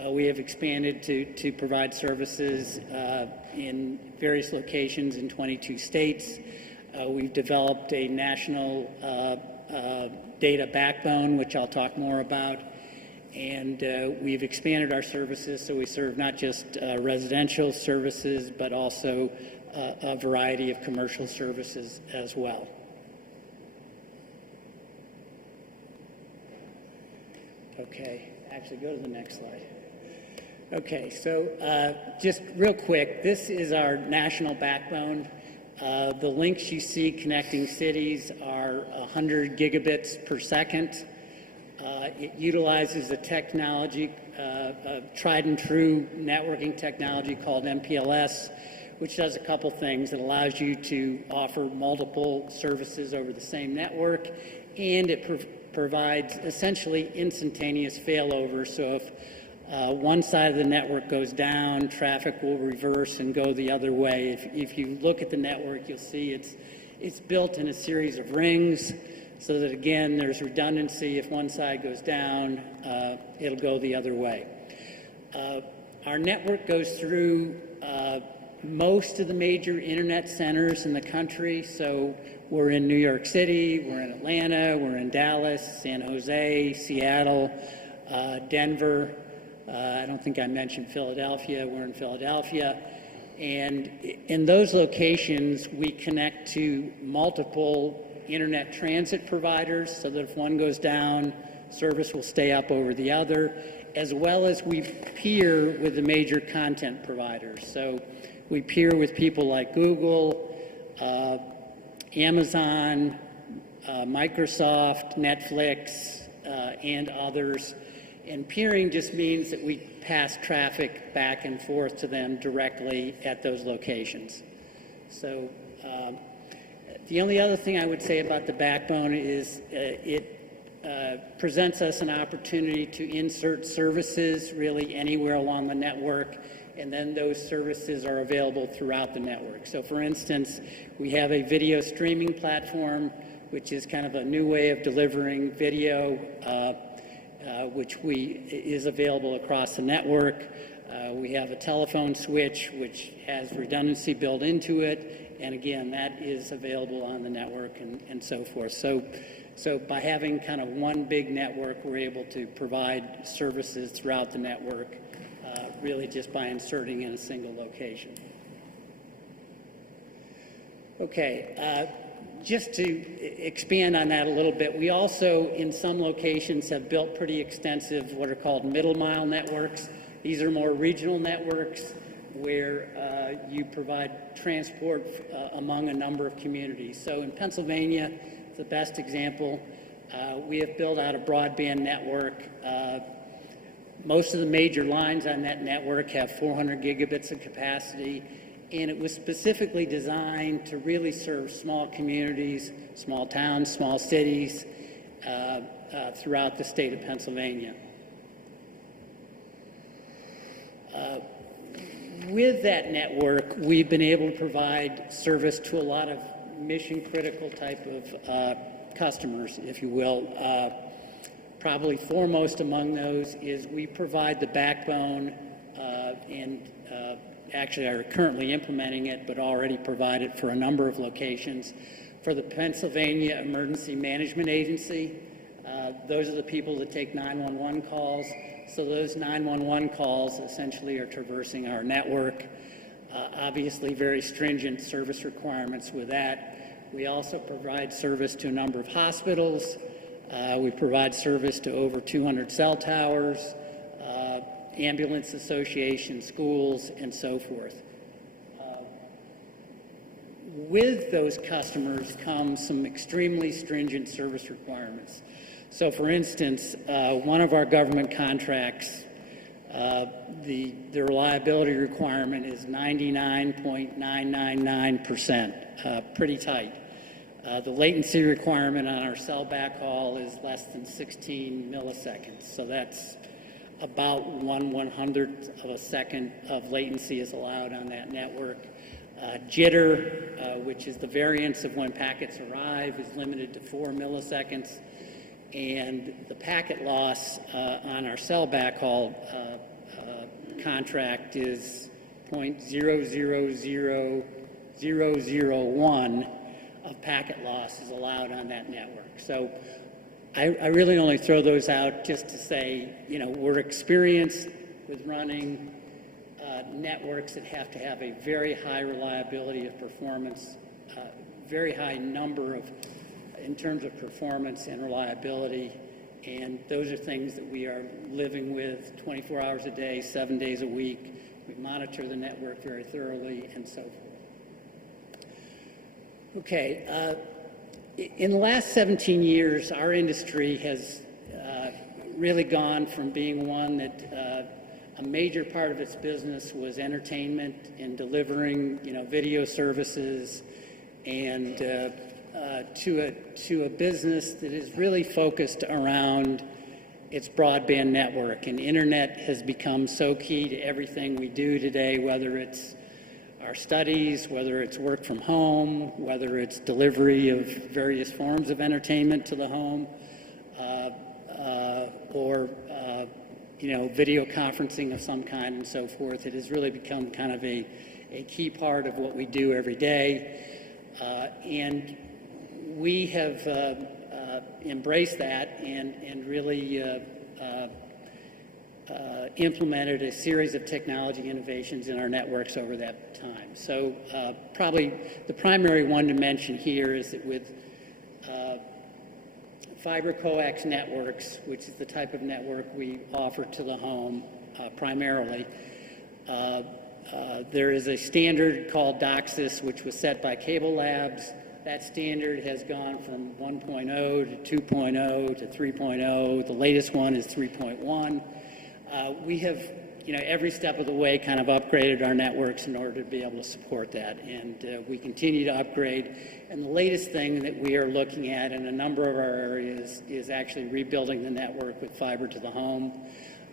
we have expanded to provide services in various locations in 22 states. We've developed a national data backbone, which I'll talk more about. And we've expanded our services, so we serve not just residential services, but also a variety of commercial services as well. Okay, actually go to the next slide. Okay, so just real quick, this is our national backbone. The links you see connecting cities are 100 gigabits per second. It utilizes a technology, a tried and true networking technology called MPLS, which does a couple things. It allows you to offer multiple services over the same network, and it provides essentially instantaneous failover. So if one side of the network goes down, traffic will reverse and go the other way. If you look at the network, you'll see it's built in a series of rings so that, again, there's redundancy. If one side goes down, it'll go the other way. Our network goes through most of the major internet centers in the country. So we're in New York City, we're in Atlanta, we're in Dallas, San Jose, Seattle, Denver. I don't think I mentioned Philadelphia. We're in Philadelphia. And in those locations, we connect to multiple internet transit providers so that if one goes down, service will stay up over the other, as well as we peer with the major content providers. So we peer with people like Google, Amazon, Microsoft, Netflix, and others. And peering just means that we pass traffic back and forth to them directly at those locations. So the only other thing I would say about the backbone is it presents us an opportunity to insert services really anywhere along the network, and then those services are available throughout the network. So for instance, we have a video streaming platform, which is kind of a new way of delivering video, which is available across the network. We have a telephone switch, which has redundancy built into it. And again, that is available on the network and so forth. So by having kind of one big network, we're able to provide services throughout the network, really just by inserting in a single location. Okay. Just to expand on that a little bit, we also, in some locations, have built pretty extensive what are called middle mile networks. These are more regional networks where you provide transport among a number of communities. So in Pennsylvania, the best example, we have built out a broadband network. Most of the major lines on that network have 400 gigabits of capacity. And it was specifically designed to really serve small communities, small towns, small cities throughout the state of Pennsylvania. With that network, we've been able to provide service to a lot of mission-critical type of customers, if you will. Probably foremost among those is we provide the backbone and actually are currently implementing it, but already provide it for a number of locations. For the Pennsylvania Emergency Management Agency, those are the people that take 911 calls. So those 911 calls essentially are traversing our network. Obviously, very stringent service requirements with that. We also provide service to a number of hospitals. We provide service to over 200 cell towers, ambulance associations, schools, and so forth. With those customers come some extremely stringent service requirements. So for instance, one of our government contracts The reliability requirement is 99.999%, pretty tight. The latency requirement on our cell backhaul is less than 16 milliseconds, so that's about 1/100th of a second of latency is allowed on that network. Jitter, which is the variance of when packets arrive, is limited to 4 milliseconds, and the packet loss on our cell backhaul contract is 0.000001 of packet loss is allowed on that network. So I really only throw those out just to say, you know, we're experienced with running networks that have to have a very high reliability of performance, very high number of, in terms of performance and reliability, and those are things that we are living with 24 hours a day, 7 days a week. We monitor the network very thoroughly and so forth. Okay, in the last 17 years, our industry has really gone from being one that a major part of its business was entertainment and delivering, you know, video services, and to a business that is really focused around its broadband network. And internet has become so key to everything we do today, whether it's our studies, whether it's work from home, whether it's delivery of various forms of entertainment to the home, or you know, video conferencing of some kind and so forth. It has really become kind of a key part of what we do every day. And we have embraced that and really implemented a series of technology innovations in our networks over that time. So probably the primary one to mention here is that with fiber coax networks, which is the type of network we offer to the home primarily, there is a standard called DOCSIS, which was set by Cable Labs. That standard has gone from 1.0 to 2.0 to 3.0. The latest one is 3.1. We have, you know, every step of the way kind of upgraded our networks in order to be able to support that, and we continue to upgrade. And the latest thing that we are looking at in a number of our areas is actually rebuilding the network with fiber to the home,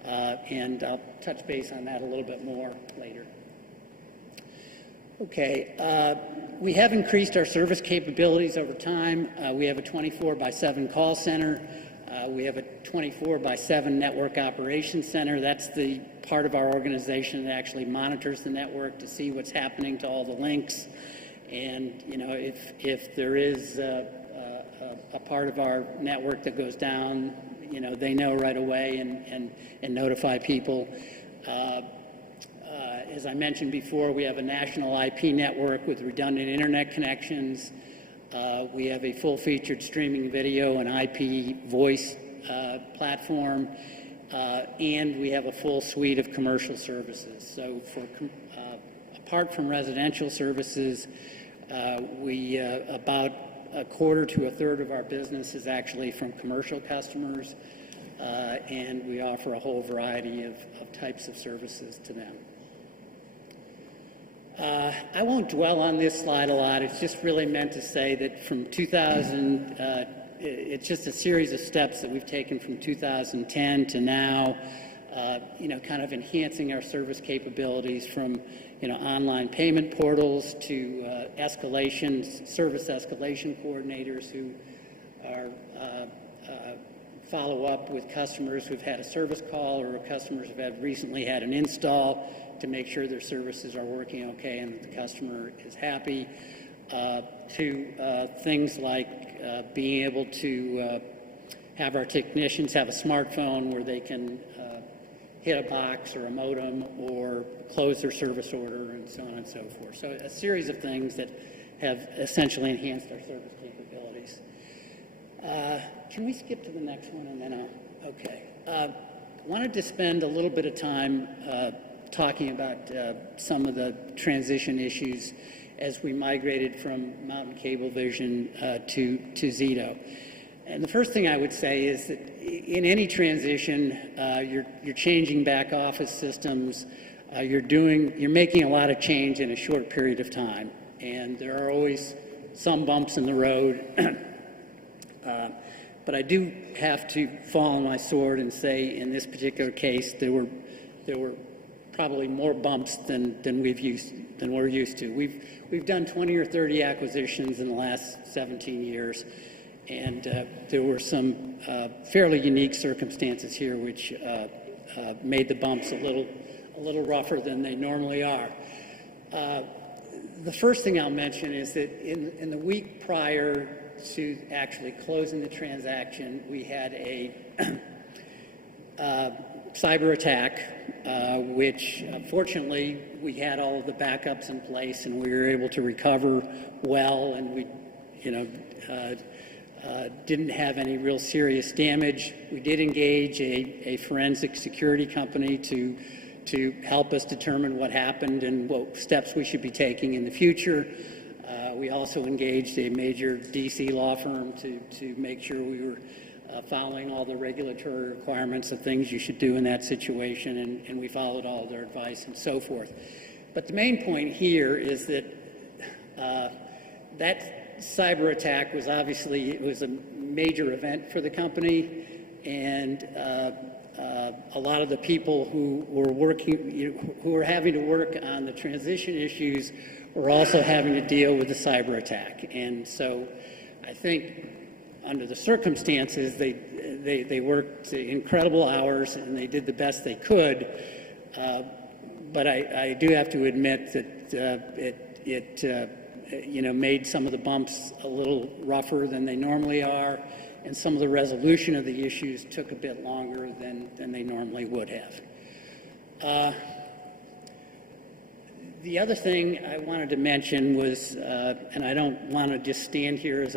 and I'll touch base on that a little bit more later. Okay, we have increased our service capabilities over time. We have a 24/7 call center. We have a 24/7 network operations center. That's the part of our organization that actually monitors the network to see what's happening to all the links. And, you know, if there is a part of our network that goes down, you know, they know right away and notify people. As I mentioned before, we have a national IP network with redundant internet connections. We have a full-featured streaming video and IP voice platform, and we have a full suite of commercial services. So apart from residential services, we about a quarter to a third of our business is actually from commercial customers, and we offer a whole variety of types of services to them. I won't dwell on this slide a lot. It's just really meant to say that from 2000, it's just a series of steps that we've taken from 2010 to now, you know, kind of enhancing our service capabilities from, you know, online payment portals to service escalation coordinators who are follow up with customers who've had a service call or customers who've recently had an install to make sure their services are working okay and that the customer is happy, to things like being able to have our technicians have a smartphone where they can hit a box or a modem or close their service order and so on and so forth. So a series of things that have essentially enhanced our service capabilities. Can we skip to the next one and then okay. Wanted to spend a little bit of time talking about some of the transition issues as we migrated from Mountain Cablevision to Zito. And the first thing I would say is that in any transition, you're changing back office systems, you're making a lot of change in a short period of time, and there are always some bumps in the road. But I do have to fall on my sword and say, in this particular case, there were probably more bumps than we're used to. We've done 20 or 30 acquisitions in the last 17 years, and there were some fairly unique circumstances here which made the bumps a little rougher than they normally are. The first thing I'll mention is that in the week prior to actually closing the transaction, we had a cyber attack, which fortunately we had all of the backups in place and we were able to recover well, and we, didn't have any real serious damage. We did engage a forensic security company to help us determine what happened and what steps we should be taking in the future. We also engaged a major DC law firm to make sure we were following all the regulatory requirements of things you should do in that situation, and we followed all their advice and so forth. But the main point here is that that cyber attack was obviously, it was a major event for the company, and a lot of the people who were working, who were having to work on the transition issues were also having to deal with the cyber attack. And so I think under the circumstances, they worked incredible hours and they did the best they could. But I do have to admit that it made some of the bumps a little rougher than they normally are, and some of the resolution of the issues took a bit longer than they normally would have. The other thing I wanted to mention was, and I don't want to just stand here as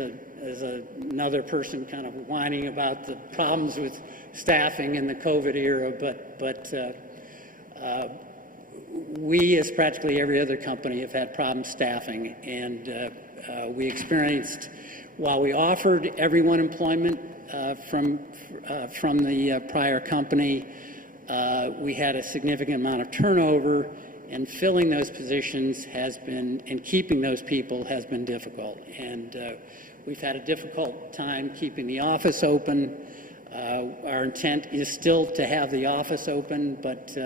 another person kind of whining about the problems with staffing in the COVID era, but we, as practically every other company, have had problems staffing, and we experienced, while we offered everyone employment from the prior company, we had a significant amount of turnover, and filling those positions and keeping those people has been difficult. And we've had a difficult time keeping the office open. Our intent is still to have the office open, but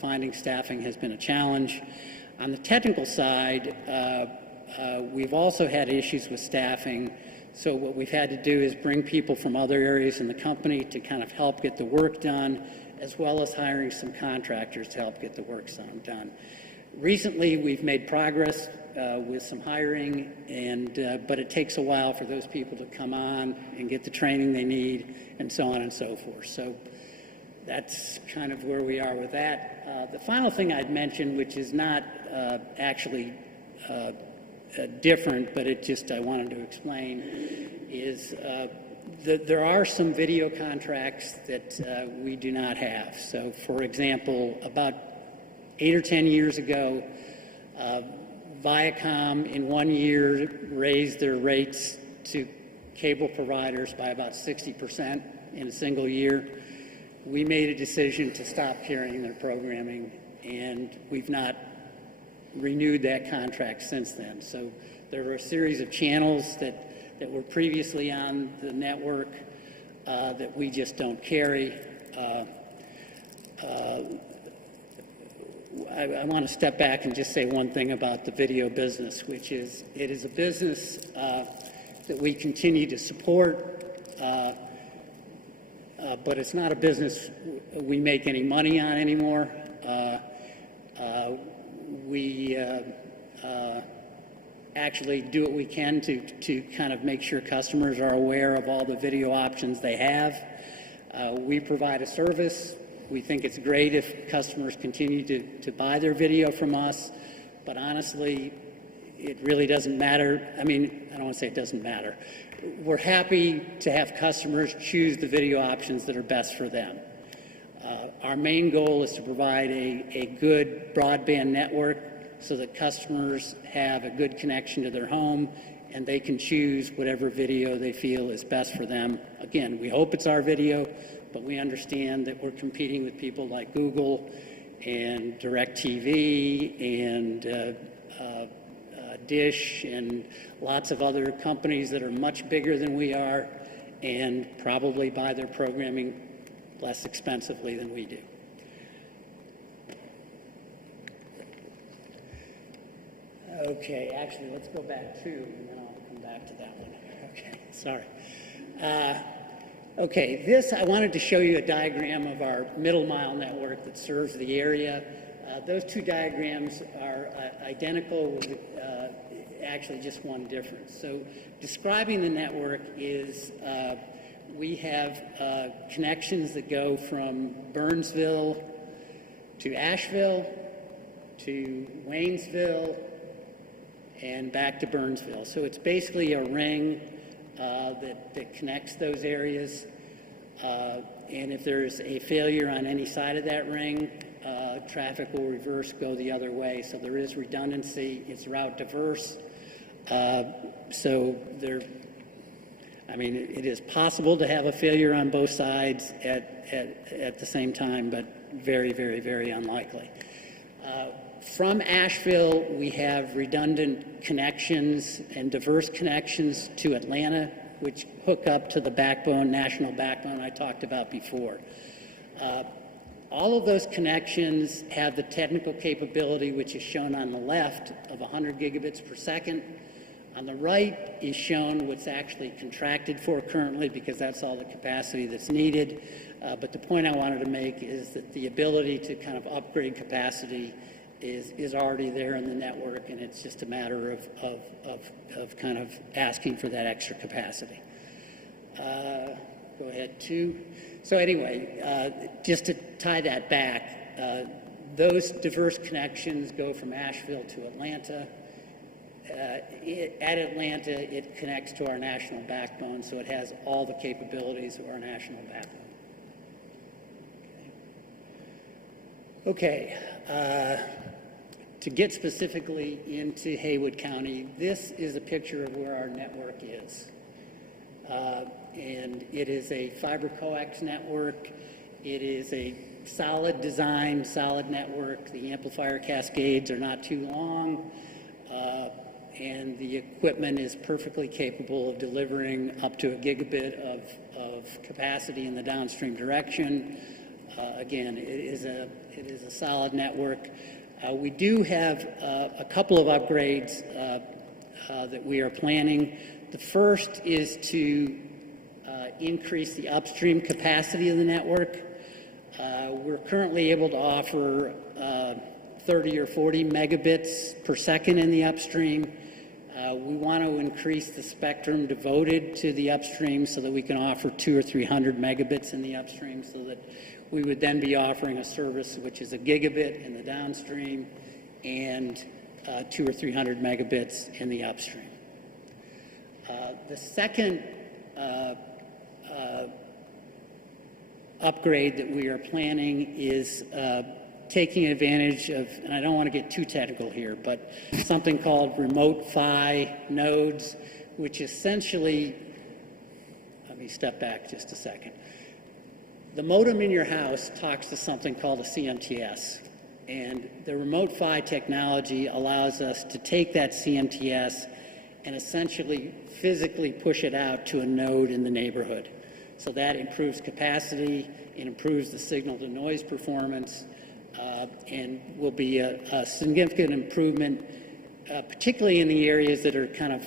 finding staffing has been a challenge. On the technical side, we've also had issues with staffing. So what we've had to do is bring people from other areas in the company to kind of help get the work done, as well as hiring some contractors to help get the work done. Recently, we've made progress with some hiring, but it takes a while for those people to come on and get the training they need, and so on and so forth. So that's kind of where we are with that. The final thing I'd mention, which is not actually different, but I wanted to explain, is there are some video contracts that we do not have. So, for example, about 8 or 10 years ago, Viacom in 1 year raised their rates to cable providers by about 60% in a single year. We made a decision to stop carrying their programming, and we've not renewed that contract since then. So there were a series of channels that were previously on the network that we just don't carry. I want to step back and just say one thing about the video business, which is it is a business that we continue to support, but it's not a business we make any money on anymore. We actually do what we can to kind of make sure customers are aware of all the video options they have. We provide a service. We think it's great if customers continue to buy their video from us, but honestly, it really doesn't matter. I mean, I don't want to say it doesn't matter. We're happy to have customers choose the video options that are best for them. Our main goal is to provide a good broadband network so that customers have a good connection to their home and they can choose whatever video they feel is best for them. Again, we hope it's our video, but we understand that we're competing with people like Google and DirecTV and Dish and lots of other companies that are much bigger than we are and probably buy their programming less expensively than we do. Okay, actually, let's go back two, and then I'll come back to that one. Okay, sorry. Okay, this, I wanted to show you a diagram of our middle mile network that serves the area. Those two diagrams are identical with actually just one difference. So describing the network is we have connections that go from Burnsville to Asheville to Waynesville and back to Burnsville. So it's basically a ring that connects those areas. And if there's a failure on any side of that ring, traffic will reverse, go the other way. So there is redundancy. It's route diverse. So there, I mean, it is possible to have a failure on both sides at the same time, but very, very, very unlikely. From Asheville, we have redundant connections and diverse connections to Atlanta, which hook up to the backbone, national backbone I talked about before. All of those connections have the technical capability, which is shown on the left, of 100 gigabits per second. On the right is shown what's actually contracted for currently, because that's all the capacity that's needed. But the point I wanted to make is that the ability to kind of upgrade capacity is already there in the network, and it's just a matter of kind of asking for that extra capacity. Go ahead, two. So anyway, just to tie that back, those diverse connections go from Asheville to Atlanta. At Atlanta, it connects to our national backbone, so it has all the capabilities of our national backbone. Okay. To get specifically into Haywood County, this is a picture of where our network is. And it is a fiber coax network. It is a solid design, solid network. The amplifier cascades are not too long. And the equipment is perfectly capable of delivering up to a gigabit of capacity in the downstream direction. Again, it is a solid network. We do have a couple of upgrades that we are planning. The first is to increase the upstream capacity of the network. We're currently able to offer 30 or 40 megabits per second in the upstream. We want to increase the spectrum devoted to the upstream so that we can offer 200 or 300 megabits in the upstream, so that we would then be offering a service which is a gigabit in the downstream and 200 or 300 megabits in the upstream. The second upgrade that we are planning is taking advantage of, and I don't want to get too technical here, but something called remote PHY nodes, which essentially, let me step back just a second. The modem in your house talks to something called a CMTS, and the remote PHY technology allows us to take that CMTS and essentially physically push it out to a node in the neighborhood. So that improves capacity, it improves the signal-to-noise performance, and will be a significant improvement, particularly in the areas that are kind of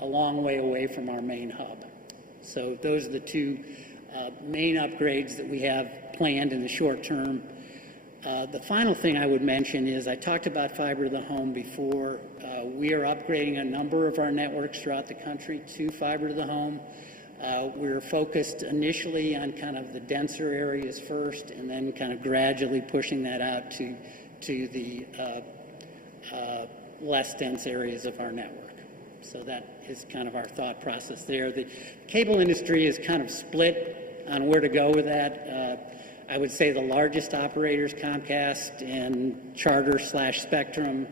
a long way away from our main hub. So those are the two main upgrades that we have planned in the short term. The final thing I would mention is I talked about fiber to the home before. We are upgrading a number of our networks throughout the country to fiber to the home. We're focused initially on kind of the denser areas first, and then kind of gradually pushing that out to the less dense areas of our network. So that is kind of our thought process there. The cable industry is kind of split on where to go with that. I would say the largest operators, Comcast and Charter/Spectrum,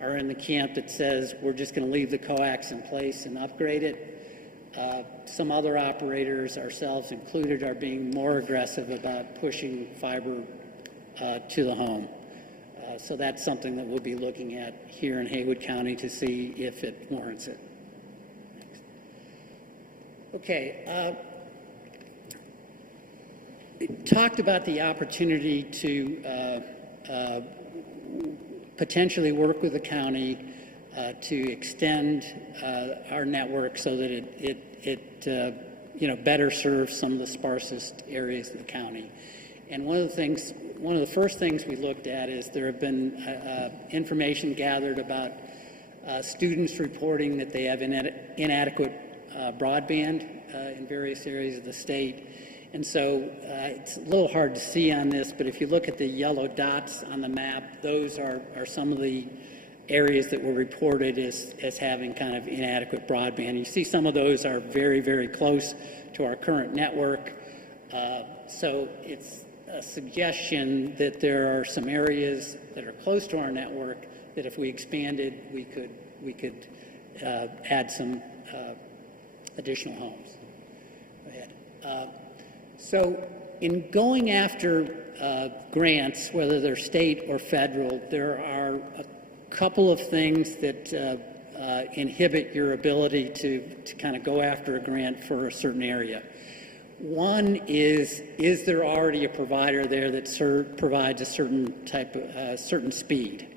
are in the camp that says we're just going to leave the coax in place and upgrade it. Some other operators, ourselves included, are being more aggressive about pushing fiber to the home. So that's something that we'll be looking at here in Haywood County to see if it warrants it. Okay. Talked about the opportunity to potentially work with the county to extend our network so that it better serves some of the sparsest areas of the county. And one of the first things we looked at is there have been information gathered about students reporting that they have inadequate broadband in various areas of the state. And so it's a little hard to see on this, but if you look at the yellow dots on the map, those are some of the areas that were reported as having kind of inadequate broadband. You see some of those are very, very close to our current network. So it's a suggestion that there are some areas that are close to our network that if we expanded, we could add some additional homes. Go ahead. So in going after grants, whether they're state or federal, there are a couple of things that inhibit your ability to kind of go after a grant for a certain area. One is there already a provider there that provides a certain type of certain speed?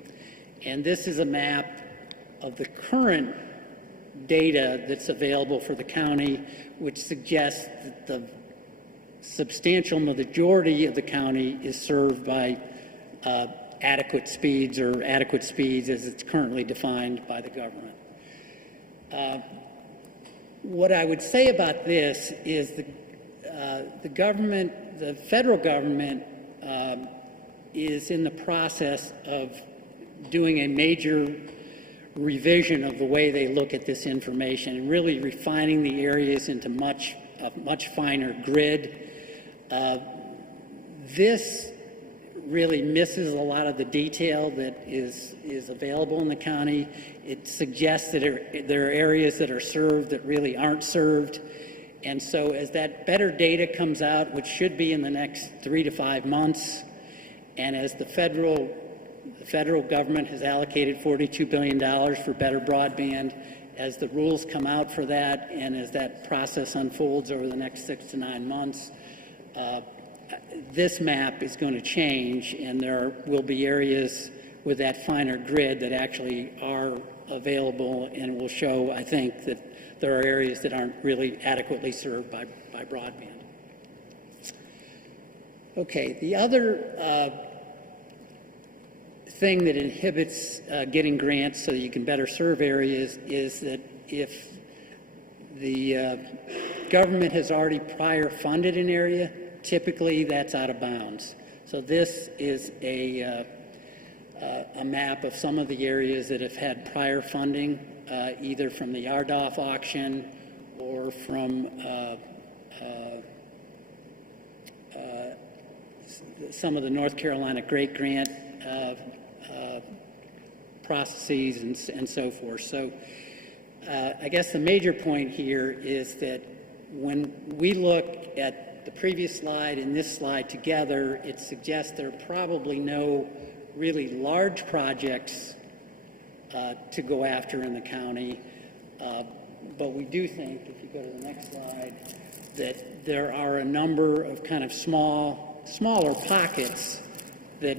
And this is a map of the current data that's available for the county, which suggests that the substantial majority of the county is served by adequate speeds or adequate speeds as it's currently defined by the government. What I would say about this is the government, the federal government, is in the process of doing a major revision of the way they look at this information and really refining the areas into a much finer grid. This really misses a lot of the detail that is available in the county. It suggests that there are areas that are served that really aren't served. And so as that better data comes out, which should be in the next 3 to 5 months, and as the federal government has allocated $42 billion for better broadband, as the rules come out for that, and as that process unfolds over the next 6 to 9 months, this map is going to change, and there will be areas with that finer grid that actually are available and will show, I think, that there are areas that aren't really adequately served by broadband. Okay, the other thing that inhibits getting grants so that you can better serve areas is that if the government has already prior funded an area, typically that's out of bounds. So this is a map of some of the areas that have had prior funding, either from the RDOF auction or from some of the North Carolina Great Grant processes and so forth. So I guess the major point here is that when we look at the previous slide and this slide together, it suggests there are probably no really large projects to go after in the county. But we do think, if you go to the next slide, that there are a number of kind of smaller pockets that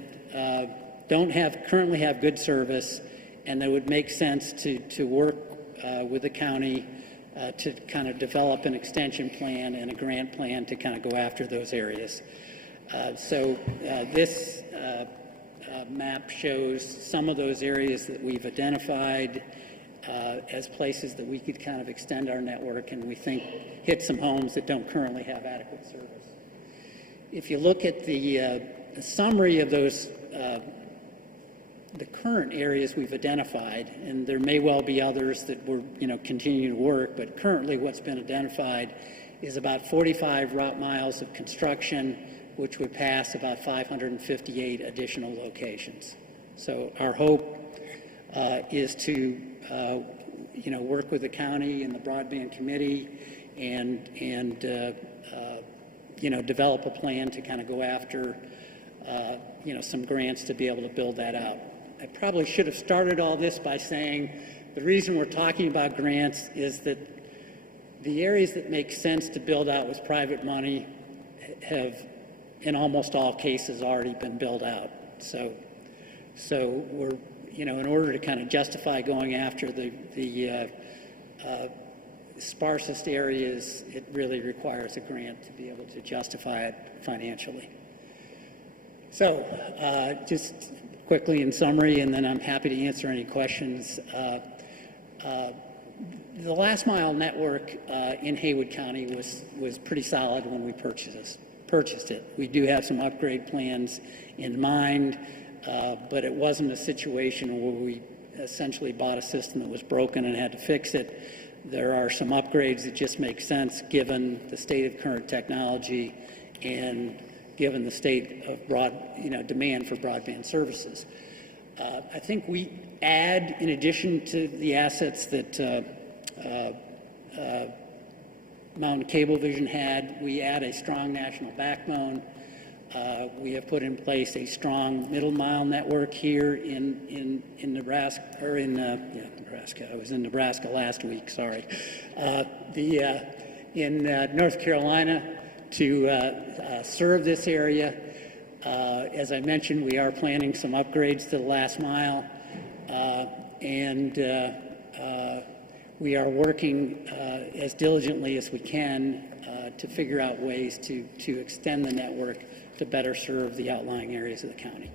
currently have good service, and that would make sense to work with the county to kind of develop an extension plan and a grant plan to kind of go after those areas. This map shows some of those areas that we've identified as places that we could kind of extend our network and we think hit some homes that don't currently have adequate service. If you look at the summary of those the current areas we've identified, and there may well be others that we're continue to work, but currently what's been identified is about 45 route miles of construction, which would pass about 558 additional locations. So our hope is to, work with the county and the broadband committee and develop a plan to kind of go after, some grants to be able to build that out. I probably should have started all this by saying the reason we're talking about grants is that the areas that make sense to build out with private money have, in almost all cases, already been built out. So we're, in order to kind of justify going after the sparsest areas, it really requires a grant to be able to justify it financially. So just quickly in summary, and then I'm happy to answer any questions. The last mile network in Haywood County was pretty solid when we purchased it. We do have some upgrade plans in mind, but it wasn't a situation where we essentially bought a system that was broken and had to fix it. There are some upgrades that just make sense given the state of current technology and given the state of demand for broadband services. I think we add, in addition to the assets that Mountain Cablevision had, we add a strong national backbone. We have put in place a strong middle mile network here in Nebraska, or Nebraska. I was in Nebraska last week, sorry. In North Carolina to serve this area. As I mentioned, we are planning some upgrades to the last mile, and we are working as diligently as we can to figure out ways to extend the network to better serve the outlying areas of the county.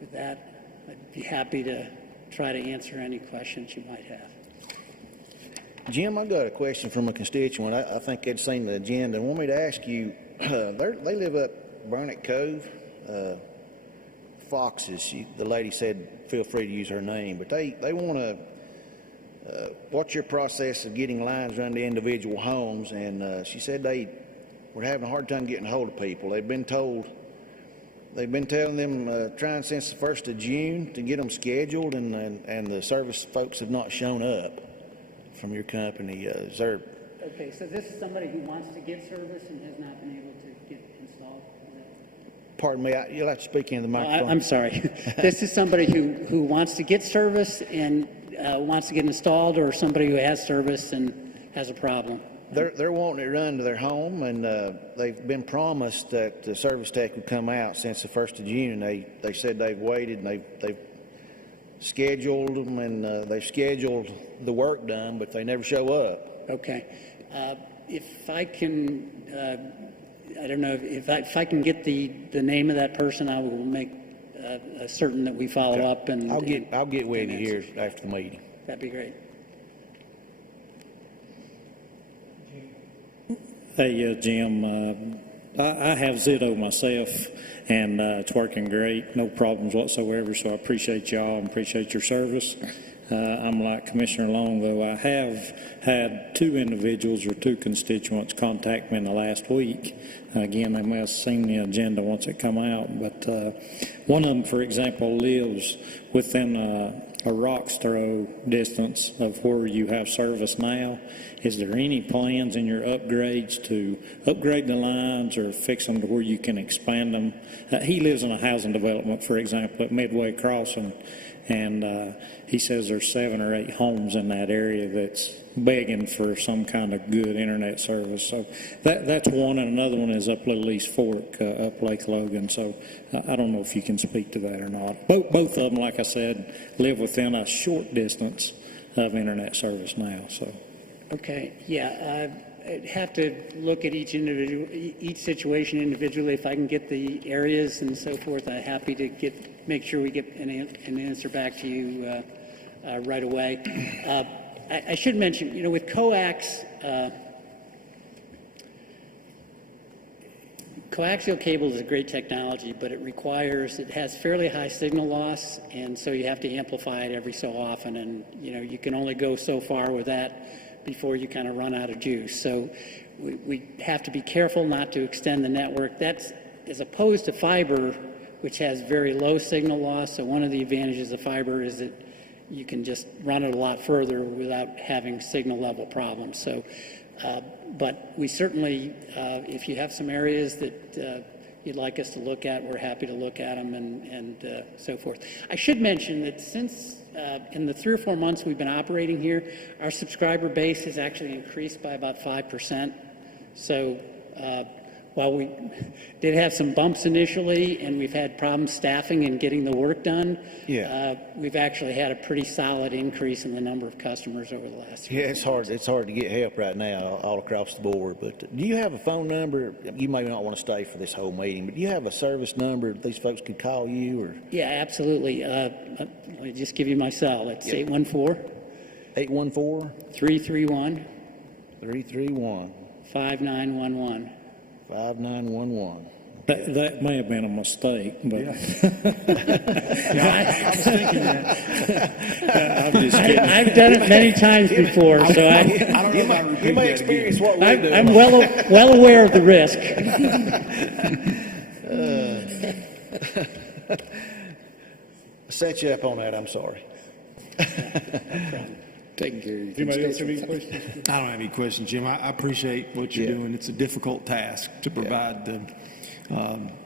With that, I'd be happy to try to answer any questions you might have. Jim, I got a question from a constituent. I think they'd seen the agenda and want me to ask you, they live up Burnet Cove, Foxes. The lady said feel free to use her name, but they want to, what's your process of getting lines run to individual homes? And she said they were having a hard time getting a hold of people. They've been telling them trying since the 1st of June to get them scheduled, and the service folks have not shown up from your company. Is there... Okay, so this is somebody who wants to get service and has not been able to get installed? Pardon me, you'll have to speak into the microphone. I'm sorry. This is somebody who wants to get service and wants to get installed, or somebody who has service and has a problem? They're wanting it run to their home, and they've been promised that the service tech would come out since the 1st of June. They said they've waited, and they've scheduled them, and they've scheduled the work done, but they never show up. Okay. If I can, I don't know, if I can get the name of that person, I will make certain that we follow up. And I'll get with you here after the meeting. That'd be great. Hey, Jim, I have Zito myself, and it's working great, no problems whatsoever, so I appreciate y'all and appreciate your service. I'm like Commissioner Long, though. I have had 2 individuals or 2 constituents contact me in the last week. Again, they may have seen the agenda once it come out, but one of them, for example, lives within a rock's throw distance of where you have service now. Is there any plans in your upgrades to upgrade the lines or fix them to where you can expand them? He lives in a housing development, for example, at Midway Crossing, and he says there's 7 or 8 homes in that area that's begging for some kind of good internet service. So that's one, and another one is up Little East Fork, up Lake Logan. So I don't know if you can speak to that or not. Both of them, like I said, live within a short distance of internet service now. So. Okay, yeah, I'd have to look at each situation individually. If I can get the areas and so forth, I'm happy to make sure we get an answer back to you right away. I should mention, with coax, coaxial cable is a great technology, but it has fairly high signal loss, and so you have to amplify it every so often, and you can only go so far with that before you kind of run out of juice. So we have to be careful not to extend the network. That's, as opposed to fiber, which has very low signal loss. So one of the advantages of fiber is that you can just run it a lot further without having signal level problems. So, but we certainly, if you have some areas that you'd like us to look at, we're happy to look at them and so forth. I should mention that since in the 3 or 4 months we've been operating here, our subscriber base has actually increased by about 5%. So while we did have some bumps initially and we've had problems staffing and getting the work done, we've actually had a pretty solid increase in the number of customers over the last few it's hard to get help right now all across the board. But do you have a phone number? You may not want to stay for this whole meeting, but do you have a service number that these folks could call you? Or Yeah, absolutely. Let me just give you my cell. It's 814-331-5911. 5911. 5911. That may have been a mistake, but I was thinking that. I'm just kidding. I've done it many times before, so I don't know if I repeat you may experience what we do. I'm well aware of the risk. Set you up on that. I'm sorry. Taking care of you. Anybody else have any questions? I don't have any questions, Jim. I appreciate what you're doing. It's a difficult task to provide the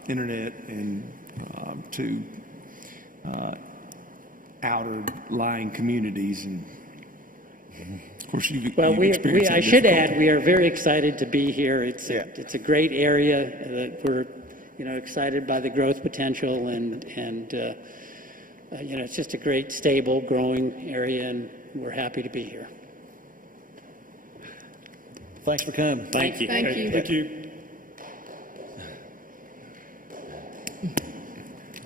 internet and to outer lying communities, and of course you. I should add, we are very excited to be here. It's a great area that we're excited by the growth potential, and it's just a great, stable, growing area, and we're happy to be here. Thanks for coming. Thank you. Thank you.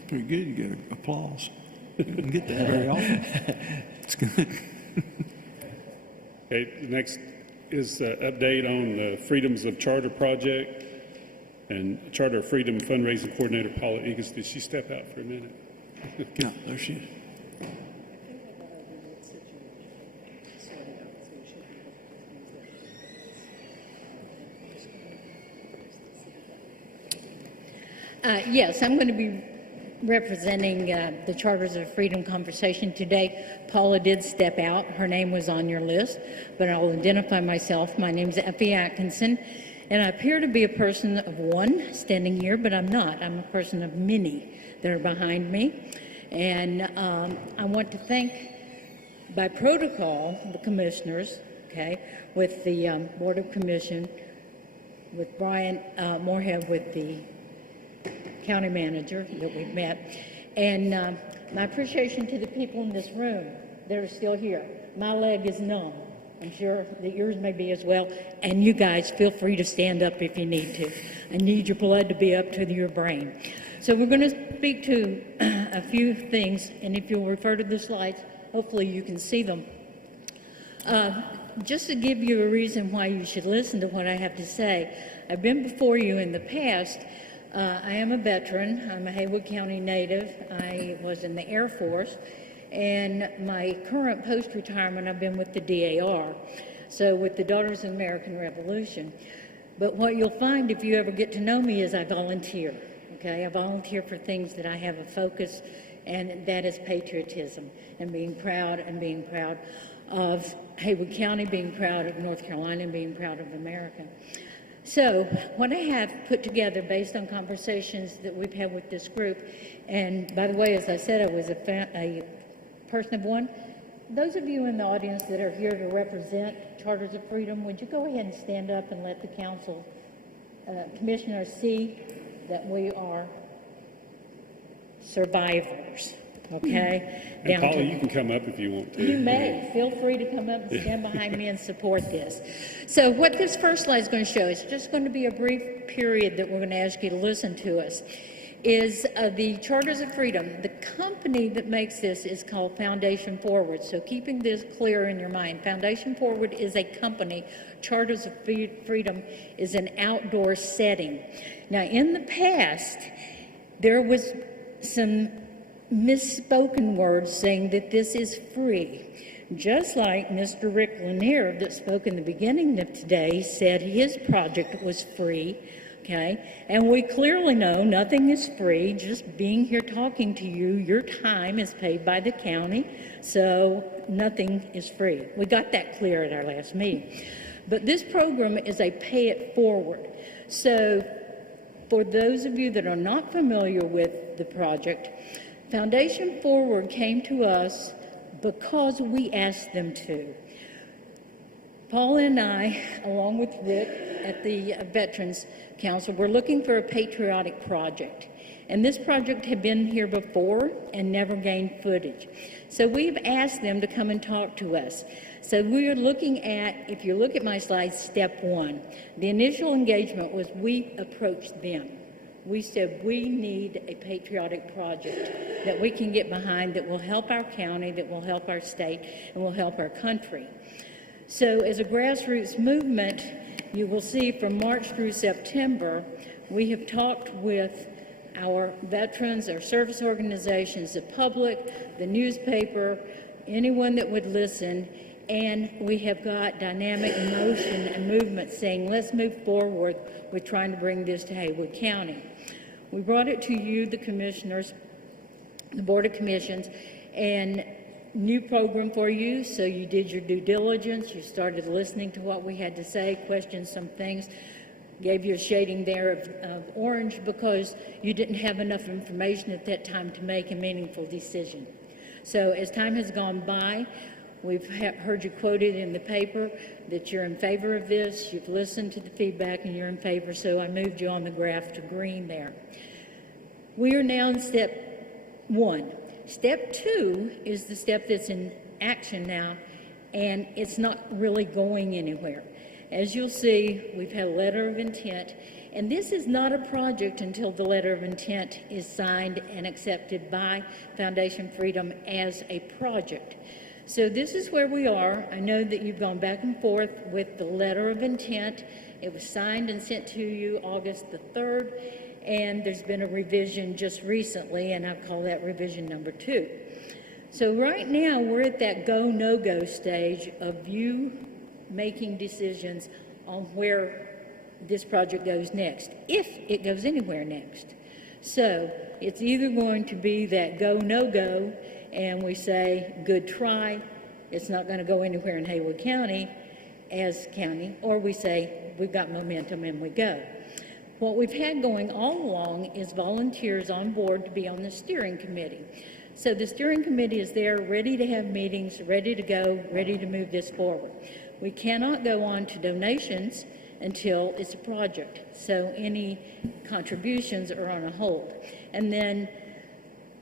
Pretty good. You got applause. You don't get that very often. It's good. Okay, next is the update on the Freedoms of Charter project and Charter of Freedom fundraising coordinator Paula Egas. Did she step out for a minute? No, there she is. Yes, I'm going to be representing the Charters of Freedom conversation today. Paula did step out. Her name was on your list, but I'll identify myself. My name is Effie Atkinson, and I appear to be a person of one standing here, but I'm not. I'm a person of many that are behind me. And I want to thank, by protocol, the commissioners, with the Board of Commission, with Brian Moorhead, with the county manager that we've met, and my appreciation to the people in this room that are still here. My leg is numb. I'm sure that yours may be as well, and you guys feel free to stand up if you need to. I need your blood to be up to your brain. So we're going to speak to a few things, and if you'll refer to the slides, hopefully you can see them. Just to give you a reason why you should listen to what I have to say, I've been before you in the past. I am a veteran. I'm a Haywood County native. I was in the Air Force, and my current post-retirement, I've been with the DAR, so with the Daughters of the American Revolution. But what you'll find if you ever get to know me is I volunteer, I volunteer for things that I have a focus, and that is patriotism and being proud of Haywood County, being proud of North Carolina, and being proud of America. So what I have put together based on conversations that we've had with this group, and by the way, as I said, I was a person of one. Those of you in the audience that are here to represent Charters of Freedom, would you go ahead and stand up and let the council commissioners see that we are survivors, And Paula, you can come up if you want to. You may. Feel free to come up and stand behind me and support this. So what this first slide is going to show, it's just going to be a brief period that we're going to ask you to listen to us, is the Charters of Freedom. The company that makes this is called Foundation Forward. So keeping this clear in your mind, Foundation Forward is a company. Charters of Freedom is an outdoor setting. Now, in the past, there was some misspoken words saying that this is free. Just like Mr. Rick Lanier that spoke in the beginning of today said his project was free. okay? And we clearly know nothing is free. Just being here talking to you, your time is paid by the county, so nothing is free. We got that clear at our last meeting. But this program is a pay it forward. So for those of you that are not familiar with the project, Foundation Forward came to us because we asked them to. Paul and I, along with Rick at the Veterans Council, were looking for a patriotic project. And this project had been here before and never gained footage. So we've asked them to come and talk to us. So we are looking at, if you look at my slides, step one. The initial engagement was we approached them. We said we need a patriotic project that we can get behind that will help our county, that will help our state, and will help our country. So as a grassroots movement, you will see from March through September, we have talked with our veterans, our service organizations, the public, the newspaper, anyone that would listen, and we have got dynamic motion and movement saying, let's move forward with trying to bring this to Haywood County. We brought it to you, the commissioners, the Board of Commissions, and new program for you, so you did your due diligence, you started listening to what we had to say, questioned some things, gave you a shading there of orange because you didn't have enough information at that time to make a meaningful decision. So as time has gone by, we've heard you quoted in the paper that you're in favor of this, you've listened to the feedback and you're in favor, so I moved you on the graph to green there. We are now in step one. Step two is the step that's in action now, and it's not really going anywhere. As you'll see, we've had a letter of intent, and this is not a project until the letter of intent is signed and accepted by Foundation Freedom as a project. So this is where we are. I know that you've gone back and forth with the letter of intent. It was signed and sent to you August the 3rd. And there's been a revision just recently, and I call that revision number 2. So right now, we're at that go, no-go stage of you making decisions on where this project goes next, if it goes anywhere next. So it's either going to be that go, no-go, and we say, good try, it's not going to go anywhere in Haywood County as county, or we say, we've got momentum and we go. What we've had going all along is volunteers on board to be on the steering committee. So the steering committee is there, ready to have meetings, ready to go, ready to move this forward. We cannot go on to donations until it's a project. So any contributions are on a hold. And then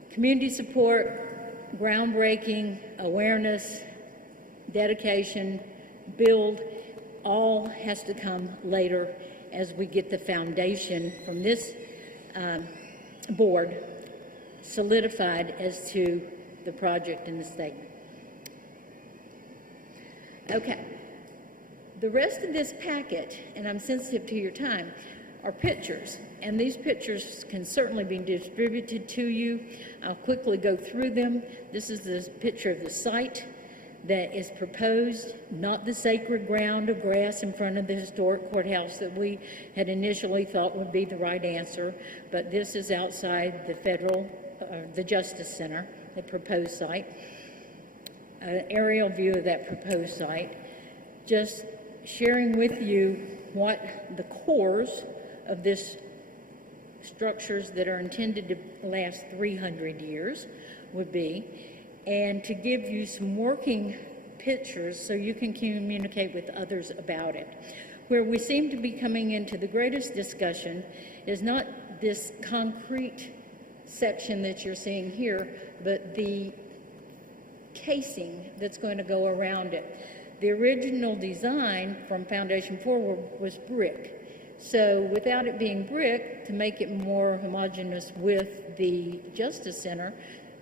community support, groundbreaking, awareness, dedication, build, all has to come later as we get the foundation from this board solidified as to the project and the statement. Okay. The rest of this packet, and I'm sensitive to your time, are pictures. And these pictures can certainly be distributed to you. I'll quickly go through them. This is the picture of the site that is proposed, not the sacred ground of grass in front of the historic courthouse that we had initially thought would be the right answer, but this is outside the Justice Center, the proposed site. An aerial view of that proposed site. Just sharing with you what the cores of this structures that are intended to last 300 years would be, and to give you some working pictures so you can communicate with others about it. Where we seem to be coming into the greatest discussion is not this concrete section that you're seeing here, but the casing that's going to go around it. The original design from Foundation Forward was brick. So without it being brick, to make it more homogeneous with the Justice Center,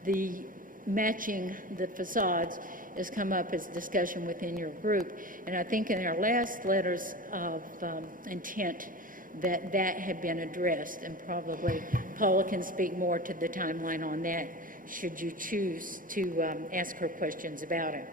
the matching the facades has come up as discussion within your group. And I think in our last letters of intent that had been addressed, and probably Paula can speak more to the timeline on that should you choose to ask her questions about it.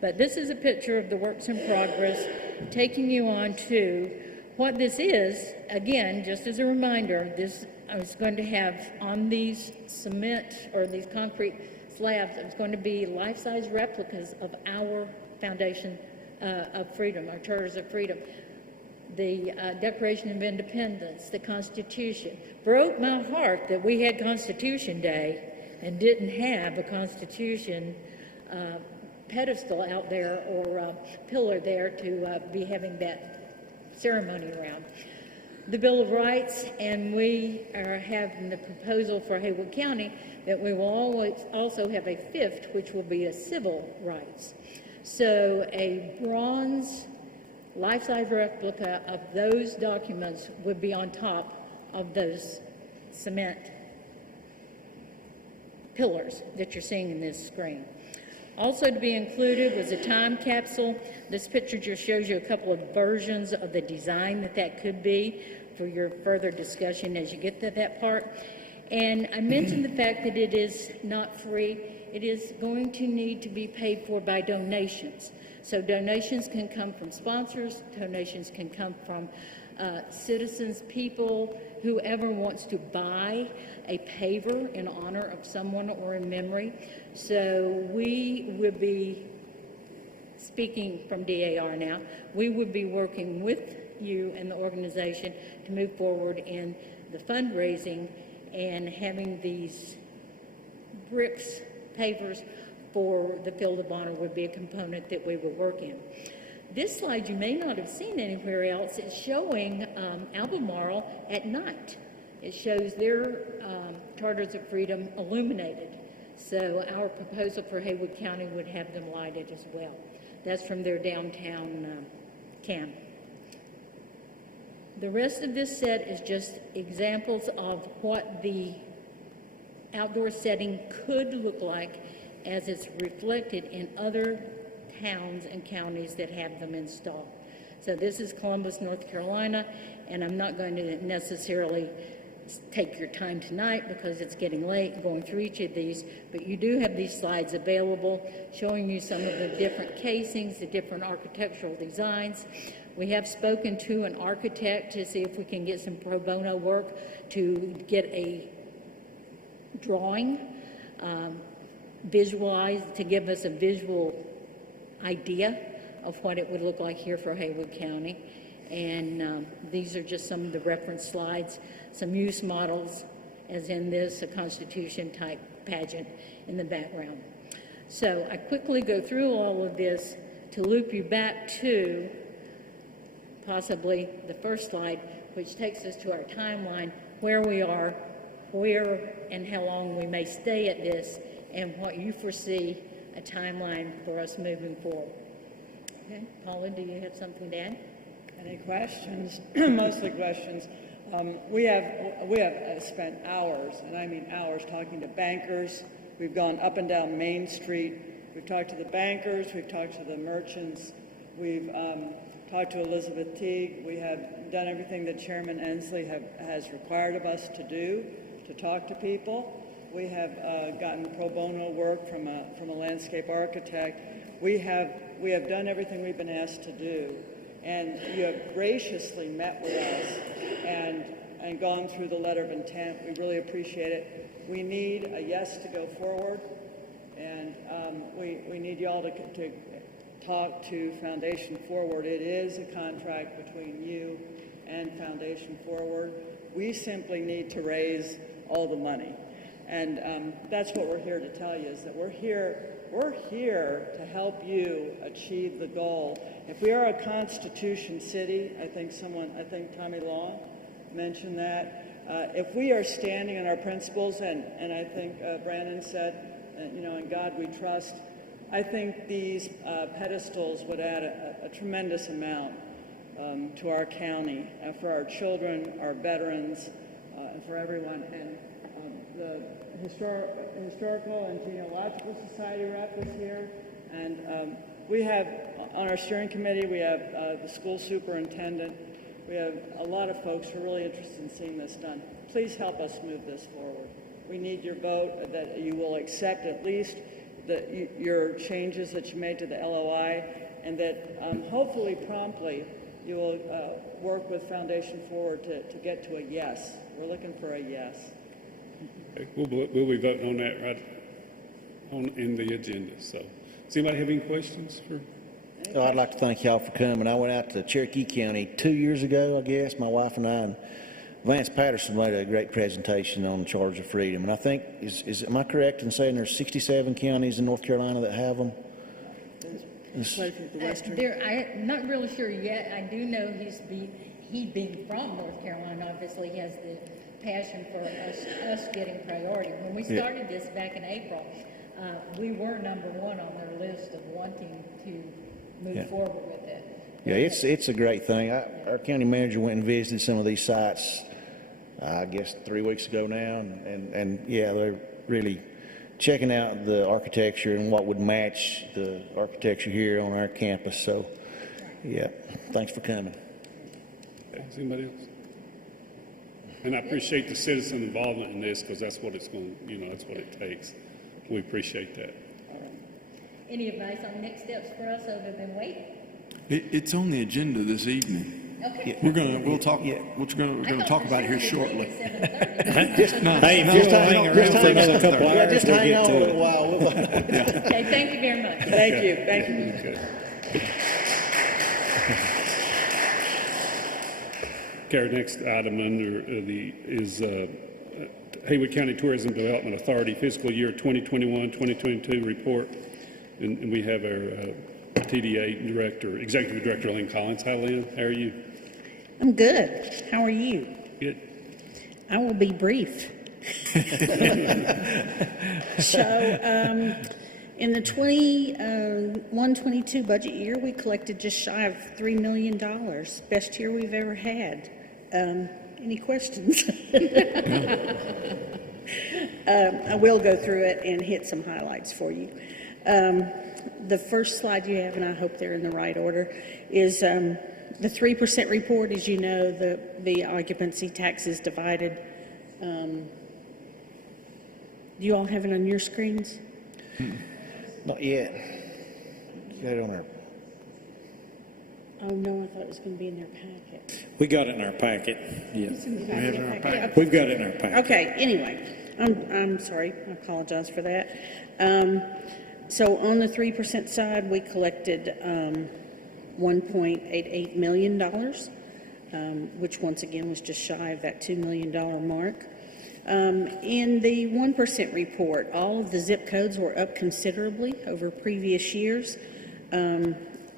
But this is a picture of the works in progress, taking you on to What this is, again, just as a reminder, this I was going to have on these cement or these concrete slabs, it's going to be life-size replicas of our Foundation of Freedom, our Charters of Freedom, the Declaration of Independence, the Constitution. Broke my heart that we had Constitution Day and didn't have a Constitution pedestal out there or pillar there to be having that ceremony around. The Bill of Rights, and we are having the proposal for Haywood County that we will always also have a fifth, which will be a civil rights. So a bronze life-size replica of those documents would be on top of those cement pillars that you're seeing in this screen. Also to be included was a time capsule. This picture just shows you a couple of versions of the design that could be for your further discussion as you get to that part. And I mentioned the fact that it is not free. It is going to need to be paid for by donations. So donations can come from sponsors, donations can come from citizens, people, whoever wants to buy a paver in honor of someone or in memory. So we would be, speaking from DAR now, we would be working with you and the organization to move forward in the fundraising and having these bricks, pavers for the Field of Honor would be a component that we would work in. This slide you may not have seen anywhere else. It's showing Albemarle at night. It shows their Charters of Freedom illuminated. So our proposal for Haywood County would have them lighted as well. That's from their downtown cam. The rest of this set is just examples of what the outdoor setting could look like as it's reflected in other towns and counties that have them installed. So this is Columbus, North Carolina, and I'm not going to necessarily take your time tonight because it's getting late going through each of these, but you do have these slides available showing you some of the different casings, the different architectural designs. We have spoken to an architect to see if we can get some pro bono work to get a drawing visualized, to give us a visual idea of what it would look like here for Haywood County. And these are just some of the reference slides, some use models, as in this, a Constitution type pageant in the background. So I quickly go through all of this to loop you back to possibly the first slide, which takes us to our timeline, where we are, where and how long we may stay at this, and what you foresee a timeline for us moving forward. Okay, Paula, do you have something to add? Any questions? Mostly questions. We have spent hours, and I mean hours, talking to bankers. We've gone up and down Main Street. We've talked to the bankers. We've talked to the merchants. We've talked to Elizabeth Teague. We have done everything that Chairman Ensley has required of us to do, to talk to people. We have gotten pro bono work from a landscape architect. We have done everything we've been asked to do. And you have graciously met with us and gone through the letter of intent. We really appreciate it. We need a yes to go forward, and we need you all to talk to Foundation Forward. It is a contract between you and Foundation Forward. We simply need to raise all the money. And that's what we're here to tell you, is that we're here to help you achieve the goal. If we are a Constitution city, I think Tommy Long mentioned that. If we are standing on our principles, and I think Brandon said, in God we trust, I think these pedestals would add a tremendous amount to our county, for our children, our veterans, and for everyone. And the Historical and Genealogical Society rep is here, and we have, on our steering committee, we have the school superintendent. We have a lot of folks who are really interested in seeing this done. Please help us move this forward. We need your vote, that you will accept at least your changes that you made to the LOI, and that hopefully promptly you will work with Foundation Forward to get to a yes. We're looking for a yes. Okay, we'll be voting on that right in the agenda. So, does anybody have any questions for? Oh, I'd like to thank y'all for coming. I went out to Cherokee County 2 years ago, I guess, my wife and I, and Vance Patterson made a great presentation on the Charters of Freedom. And I think, am I correct in saying there's 67 counties in North Carolina that have them? I'm not really sure yet. I do know he being from North Carolina, obviously he has the passion for us getting priority. When we started this back in April, we were number one on their list of wanting to move forward with it. Yeah, it's a great thing. Our county manager went and visited some of these sites, I guess 3 weeks ago now, and yeah, they're really checking out the architecture and what would match the architecture here on our campus. So, yeah, thanks for coming. Okay, is anybody else? And I appreciate the citizen involvement in this because that's what it's going. That's what it takes. We appreciate that. Any advice on next steps for us other than wait? It's on the agenda this evening. Okay. We'll talk. We're going to talk about it here shortly. Just hang around for another couple hours. Just hang on a little while. Okay, thank you very much. Thank you. Thank you. Okay, our next item under is Haywood County Tourism Development Authority Fiscal Year 2021-2022 report, and we have our TDA Director, Executive Director Lynn Collins. Hi, Lynn. How are you? I'm good. How are you? Good. I will be brief. So, in the 21-22 budget year, we collected just shy of $3 million. Best year we've ever had. Any questions? I will go through it and hit some highlights for you. The first slide you have, and I hope they're in the right order, is the 3% report. As you know, the occupancy tax is divided. Do you all have it on your screens? Not yet. Got it on our. Oh, no, I thought it was going to be in their packet. We got it in our packet. Yeah. It's in the packet. We have it in our packet. We've got it in our packet. Okay, anyway, I'm sorry. I apologize for that. So on the 3% side, we collected $1.88 million, which once again was just shy of that $2 million mark. In the 1% report, all of the zip codes were up considerably over previous years.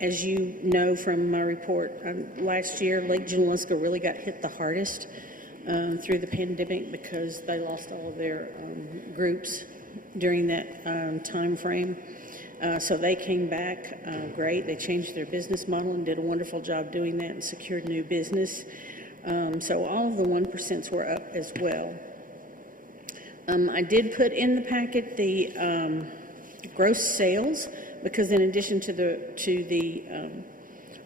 As you know from my report, last year Lake Junaluska really got hit the hardest through the pandemic because they lost all of their groups during that time frame. So they came back great. They changed their business model and did a wonderful job doing that and secured new business. So all of the 1% were up as well. I did put in the packet the gross sales because in addition to the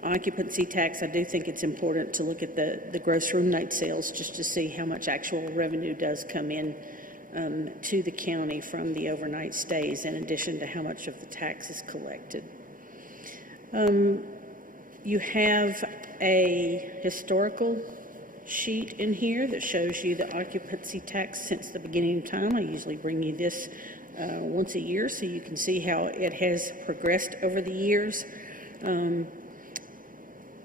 occupancy tax, I do think it's important to look at the gross room night sales just to see how much actual revenue does come in to the county from the overnight stays, in addition to how much of the tax is collected. You have a historical sheet in here that shows you the occupancy tax since the beginning of time. I usually bring you this once a year so you can see how it has progressed over the years.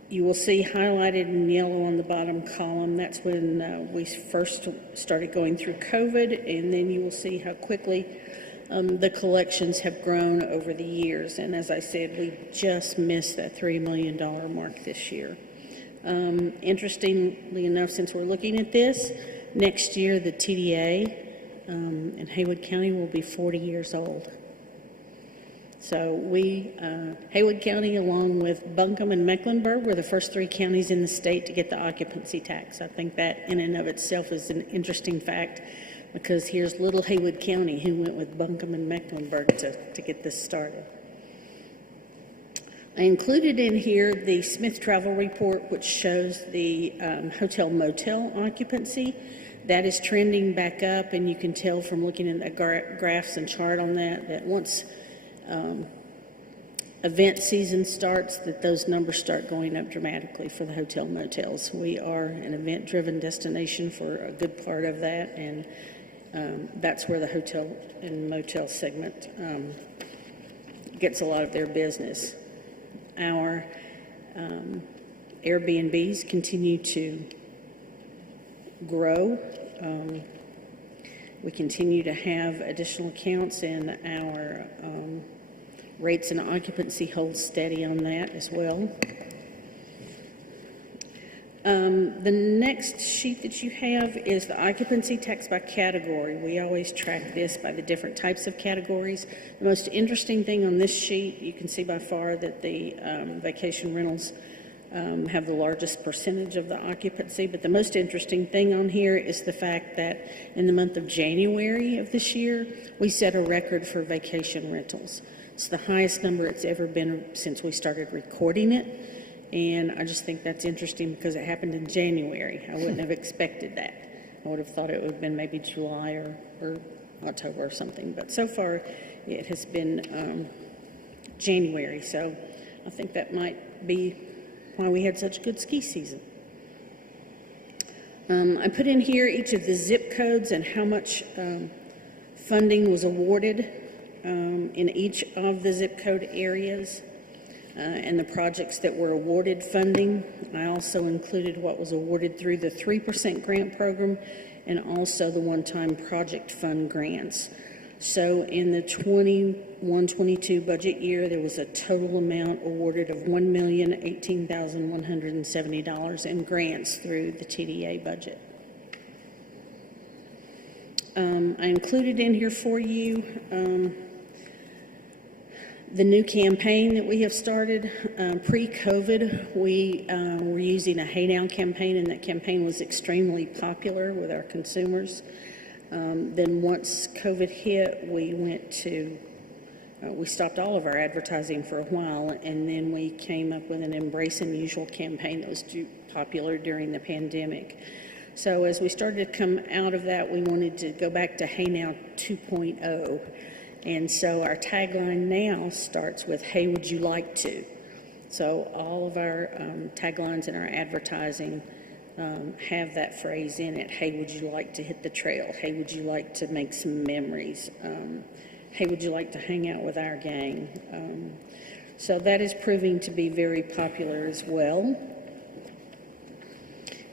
You will see highlighted in yellow on the bottom column, that's when we first started going through COVID, and then you will see how quickly the collections have grown over the years. And as I said, we just missed that $3 million mark this year. Interestingly enough, since we're looking at this, next year the TDA in Haywood County will be 40 years old. So we, Haywood County, along with Buncombe and Mecklenburg, were the first 3 counties in the state to get the occupancy tax. I think that in and of itself is an interesting fact because here's little Haywood County who went with Buncombe and Mecklenburg to get this started. I included in here the Smith Travel Report, which shows the hotel motel occupancy. That is trending back up, and you can tell from looking at the graphs and chart on that once event season starts, that those numbers start going up dramatically for the hotel motels. We are an event-driven destination for a good part of that, and that's where the hotel and motel segment gets a lot of their business. Our Airbnbs continue to grow. We continue to have additional accounts, and our rates and occupancy hold steady on that as well. The next sheet that you have is the occupancy tax by category. We always track this by the different types of categories. The most interesting thing on this sheet, you can see by far that the vacation rentals have the largest percentage of the occupancy, but the most interesting thing on here is the fact that in the month of January of this year, we set a record for vacation rentals. It's the highest number it's ever been since we started recording it, and I just think that's interesting because it happened in January. I wouldn't have expected that. I would have thought it would have been maybe July or October or something, but so far it has been January, so I think that might be why we had such a good ski season. I put in here each of the zip codes and how much funding was awarded in each of the zip code areas and the projects that were awarded funding. I also included what was awarded through the 3% grant program and also the one-time project fund grants. So in the 21-22 budget year, there was a total amount awarded of $1,018,170 in grants through the TDA budget. I included in here for you the new campaign that we have started. Pre-COVID, we were using a Hey Now campaign, and that campaign was extremely popular with our consumers. Then once COVID hit, we stopped all of our advertising for a while, and then we came up with an Embrace Unusual campaign that was popular during the pandemic. So as we started to come out of that, we wanted to go back to Hey Now 2.0. And so our tagline now starts with, "Hey, would you like to?" So all of our taglines in our advertising have that phrase in it. Hey, would you like to hit the trail? Hey, would you like to make some memories? Hey, would you like to hang out with our gang? So that is proving to be very popular as well.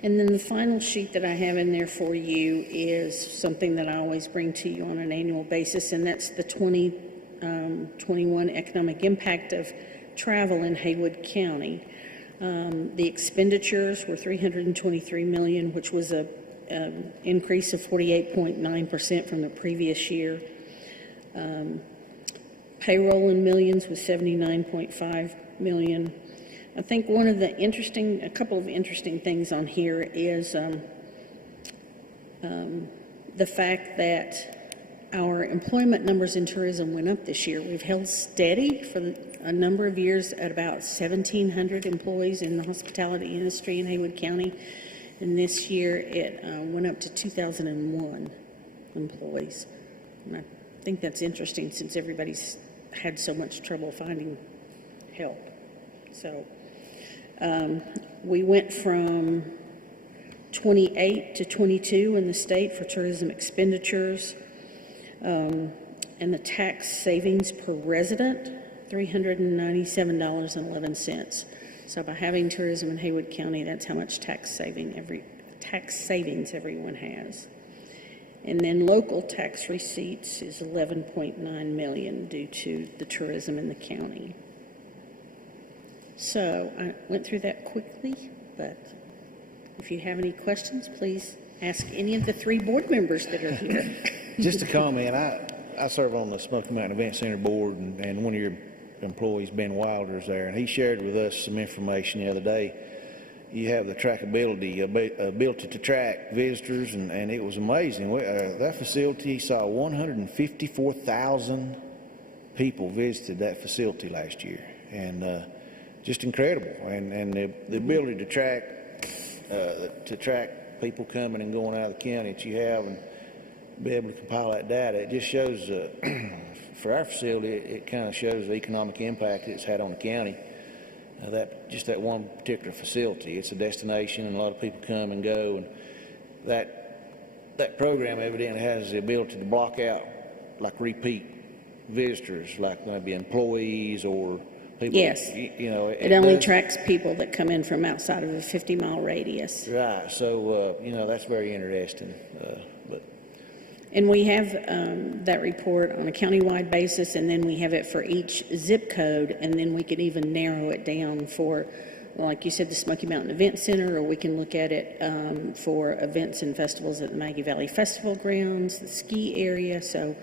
And then the final sheet that I have in there for you is something that I always bring to you on an annual basis, and that's the 2021 economic impact of travel in Haywood County. The expenditures were $323 million, which was an increase of 48.9% from the previous year. Payroll in millions was $79.5 million. I think a couple of interesting things on here is the fact that our employment numbers in tourism went up this year. We've held steady for a number of years at about 1,700 employees in the hospitality industry in Haywood County, and this year it went up to 2,001 employees. And I think that's interesting since everybody's had so much trouble finding help. So we went from 28 to 22 in the state for tourism expenditures, and the tax savings per resident, $397.11. So by having tourism in Haywood County, that's how much tax savings everyone has. And then local tax receipts is $11.9 million due to the tourism in the county. So I went through that quickly, but if you have any questions, please ask any of the three board members that are here. Just a comment, I serve on the Smoky Mountain Event Center board, and one of your employees, Ben Wilder's there, and he shared with us some information the other day. You have the trackability, ability to track visitors, and it was amazing. That facility saw 154,000 people visited that facility last year, and just incredible. And the ability to track people coming and going out of the county that you have, and be able to compile that data, it just shows for our facility, it kind of shows the economic impact it's had on the county. That one particular facility, it's a destination, and a lot of people come and go, and that program evidently has the ability to block out like repeat visitors, like maybe employees or people. Yes. You know, It only tracks people that come in from outside of a 50-mile radius. Right. So you know, that's very interesting. And we have that report on a countywide basis, and then we have it for each zip code, and then we can even narrow it down for, well, like you said, the Smoky Mountain Event Center, or we can look at it for events and festivals at the Maggie Valley Festival grounds, the ski area. So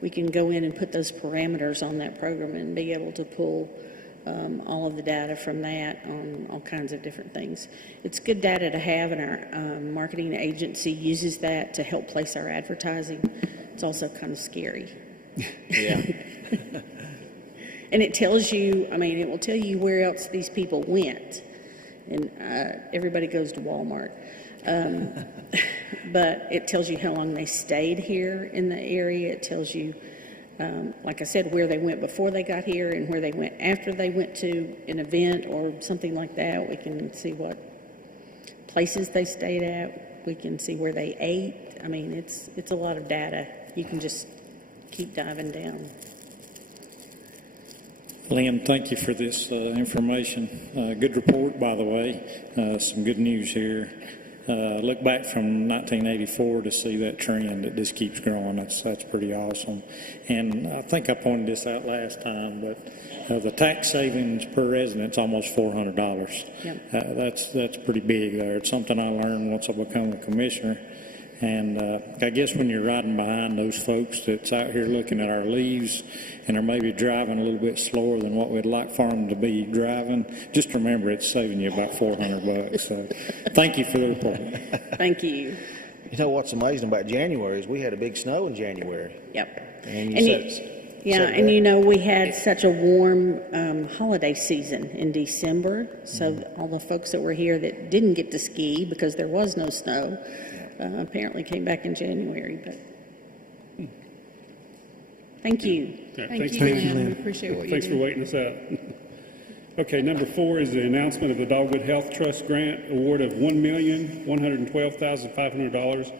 we can go in and put those parameters on that program and be able to pull all of the data from that on all kinds of different things. It's good data to have, and our marketing agency uses that to help place our advertising. It's also kind of scary. Yeah. And it tells you, I mean, it will tell you where else these people went. And everybody goes to Walmart. But it tells you how long they stayed here in the area. It tells you, like I said, where they went before they got here and where they went after they went to an event or something like that. We can see what places they stayed at. We can see where they ate. I mean, it's a lot of data. You can just keep diving down. Lynn, thank you for this information. Good report, by the way. Some good news here. Look back from 1984 to see that trend that just keeps growing. That's pretty awesome. And I think I pointed this out last time, but the tax savings per resident's almost $400. Yep. That's pretty big there. It's something I learned once I became a commissioner. And I guess when you're riding behind those folks that's out here looking at our leaves and are maybe driving a little bit slower than what we'd like for them to be driving, just remember it's saving you about $400. So thank you for the report. Thank you. You know what's amazing about January is we had a big snow in January. Yep. And and you know, we had such a warm holiday season in December, so all the folks that were here that didn't get to ski because there was no snow apparently came back in January. But thank you. Thanks, you, Lynn. We appreciate what you do. Thanks for waiting us out. Okay, number 4 is the announcement of the Dogwood Health Trust grant award of $1,112,500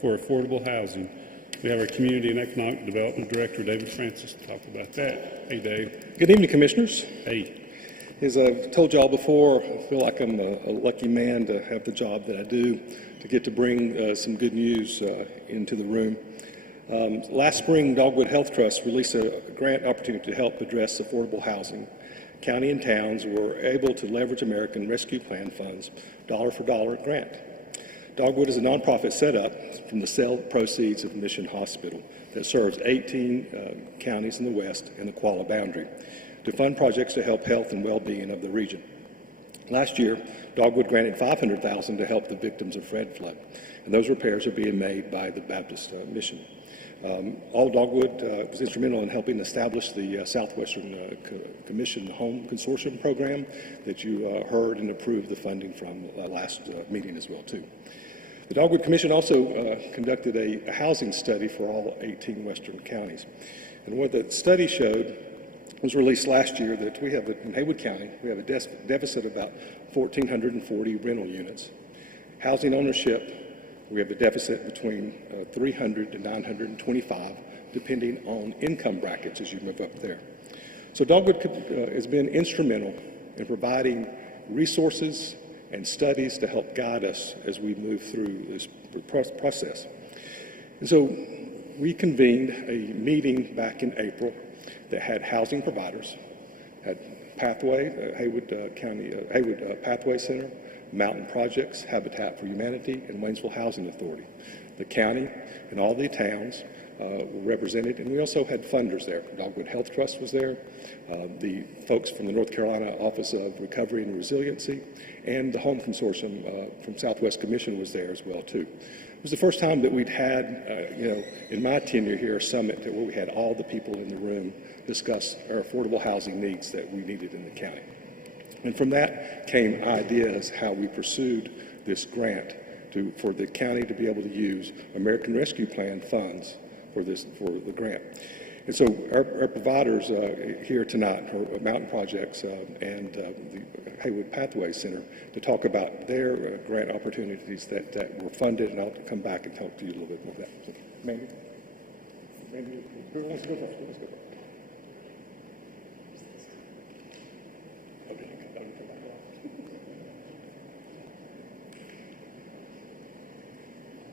for affordable housing. We have our Community and Economic Development Director, David Francis, to talk about that. Hey, Dave. Good evening, Commissioners. Hey. As I've told you all before, I feel like I'm a lucky man to have the job that I do, to get to bring some good news into the room. Last spring, Dogwood Health Trust released a grant opportunity to help address affordable housing. County and towns were able to leverage American Rescue Plan funds, dollar for dollar grant. Dogwood is a nonprofit set up from the sale proceeds of Mission Hospital that serves 18 counties in the West and the Kuala boundary to fund projects to help health and well-being of the region. Last year, Dogwood granted $500,000 to help the victims of Fred flood, and those repairs are being made by the Baptist Mission. All Dogwood was instrumental in helping establish the Southwestern Commission Home Consortium program that you heard and approved the funding from last meeting as well, too. The Dogwood Commission also conducted a housing study for all 18 western counties. And what the study showed was released last year that we have, in Haywood County, we have a deficit of about 1,440 rental units. Housing ownership, we have a deficit between 300 to 925, depending on income brackets as you move up there. So Dogwood has been instrumental in providing resources and studies to help guide us as we move through this process. And so we convened a meeting back in April that had housing providers, had Pathway, Haywood Pathway Center, Mountain Projects, Habitat for Humanity, and Waynesville Housing Authority. The county and all the towns were represented, and we also had funders there. Dogwood Health Trust was there, the folks from the North Carolina Office of Recovery and Resiliency, and the Home Consortium from Southwest Commission was there as well, too. It was the first time that we'd had, in my tenure here, a summit where we had all the people in the room discuss our affordable housing needs that we needed in the county. And from that came ideas how we pursued this grant for the county to be able to use American Rescue Plan funds for the grant. And so our providers here tonight are Mountain Projects and the Haywood Pathway Center to talk about their grant opportunities that were funded, and I'll come back and talk to you a little bit about that. So, Mandy? Mandy, who wants to go first? Who wants to go first?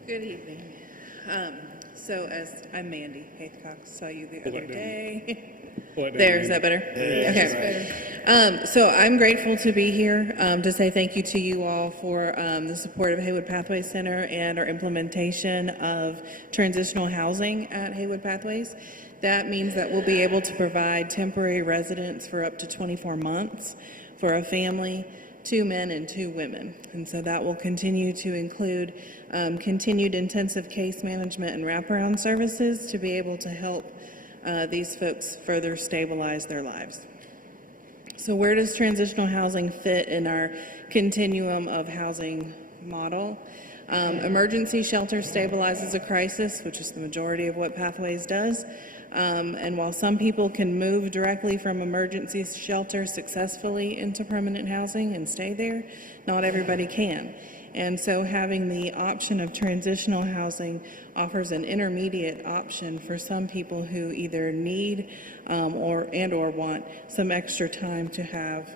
Good evening. I'm Mandy Haycock, saw you the other day. There, is that better? Okay. So I'm grateful to be here to say thank you to you all for the support of Haywood Pathway Center and our implementation of transitional housing at Haywood Pathways. That means that we'll be able to provide temporary residence for up to 24 months for a family, 2 men and 2 women. And so that will continue to include continued intensive case management and wraparound services to be able to help these folks further stabilize their lives. So where does transitional housing fit in our continuum of housing model? Emergency shelter stabilizes a crisis, which is the majority of what Pathways does. And while some people can move directly from emergency shelter successfully into permanent housing and stay there, not everybody can. And so having the option of transitional housing offers an intermediate option for some people who either need or want some extra time to have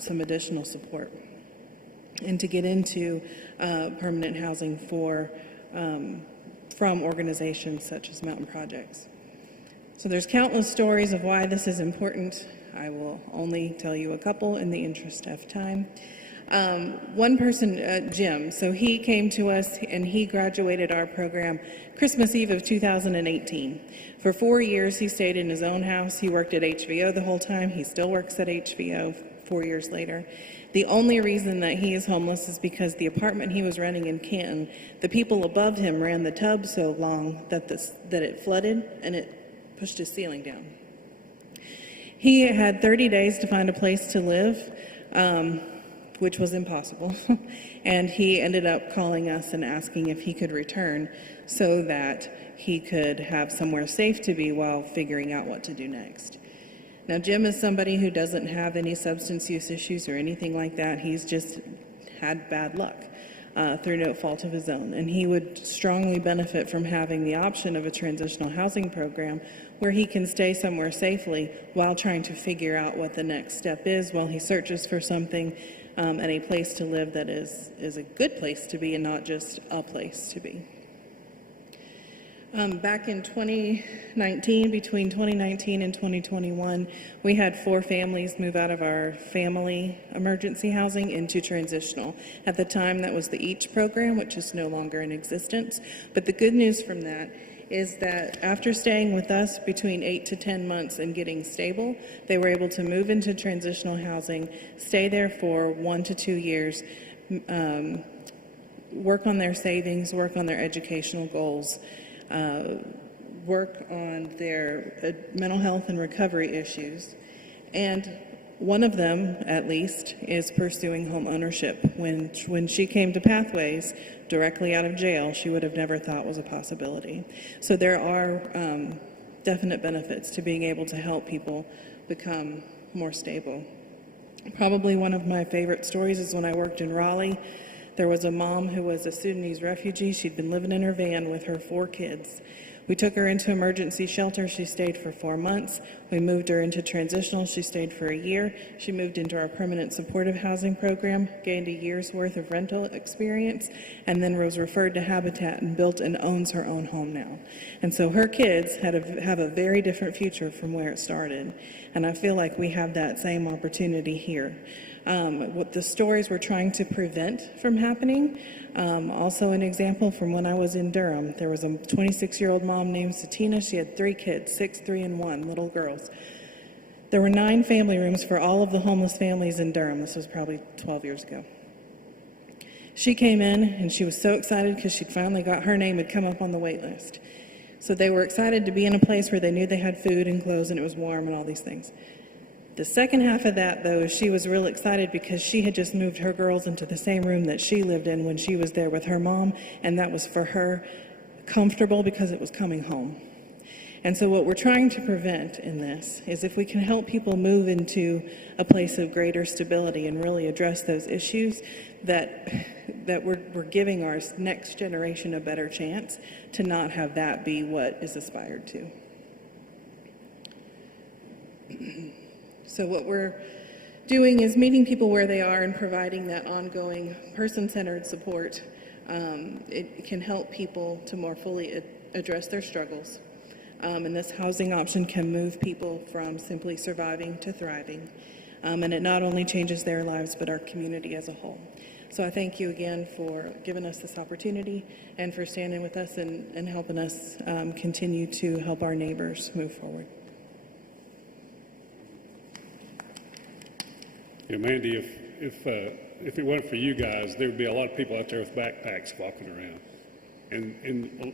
some additional support and to get into permanent housing from organizations such as Mountain Projects. So there's countless stories of why this is important. I will only tell you a couple in the interest of time. One person, Jim, so he came to us and he graduated our program Christmas Eve of 2018. For 4 years, he stayed in his own house. He worked at HVO the whole time. He still works at HVO 4 years later. The only reason that he is homeless is because the apartment he was renting in Canton, the people above him ran the tub so long that it flooded and it pushed his ceiling down. He had 30 days to find a place to live, which was impossible. And he ended up calling us and asking if he could return so that he could have somewhere safe to be while figuring out what to do next. Now, Jim is somebody who doesn't have any substance use issues or anything like that. He's just had bad luck through no fault of his own. And he would strongly benefit from having the option of a transitional housing program where he can stay somewhere safely while trying to figure out what the next step is while he searches for something and a place to live that is a good place to be and not just a place to be. Back in 2019, between 2019 and 2021, we had 4 families move out of our family emergency housing into transitional. At the time, that was the EACH program, which is no longer in existence. But the good news from that is that after staying with us between 8 to 10 months and getting stable, they were able to move into transitional housing, stay there for 1 to 2 years, work on their savings, work on their educational goals, work on their mental health and recovery issues. And one of them, at least, is pursuing home ownership. When she came to Pathways directly out of jail, she would have never thought was a possibility. So there are definite benefits to being able to help people become more stable. Probably one of my favorite stories is when I worked in Raleigh. There was a mom who was a Sudanese refugee. She'd been living in her van with her 4 kids. We took her into emergency shelter. She stayed for 4 months. We moved her into transitional. She stayed for a year. She moved into our permanent supportive housing program, gained a year's worth of rental experience, and then was referred to Habitat and built and owns her own home now. And so her kids have a very different future from where it started. And I feel like we have that same opportunity here. What the stories we're trying to prevent from happening. Also an example from when I was in Durham. There was a 26-year-old mom named Satina. She had 3 kids, 6, 3, and 1, little girls. There were 9 family rooms for all of the homeless families in Durham. This was probably 12 years ago. She came in and she was so excited because she'd finally got her name had come up on the wait list. So they were excited to be in a place where they knew they had food and clothes and it was warm and all these things. The second half of that, though, she was real excited because she had just moved her girls into the same room that she lived in when she was there with her mom, and that was for her comfortable because it was coming home. And so what we're trying to prevent in this is if we can help people move into a place of greater stability and really address those issues, that we're giving our next generation a better chance to not have that be what is aspired to. So what we're doing is meeting people where they are and providing that ongoing person-centered support. It can help people to more fully address their struggles. And this housing option can move people from simply surviving to thriving. And it not only changes their lives, but our community as a whole. So I thank you again for giving us this opportunity and for standing with us and helping us continue to help our neighbors move forward. Yeah, Mandy, if it wasn't for you guys, there would be a lot of people out there with backpacks walking around. And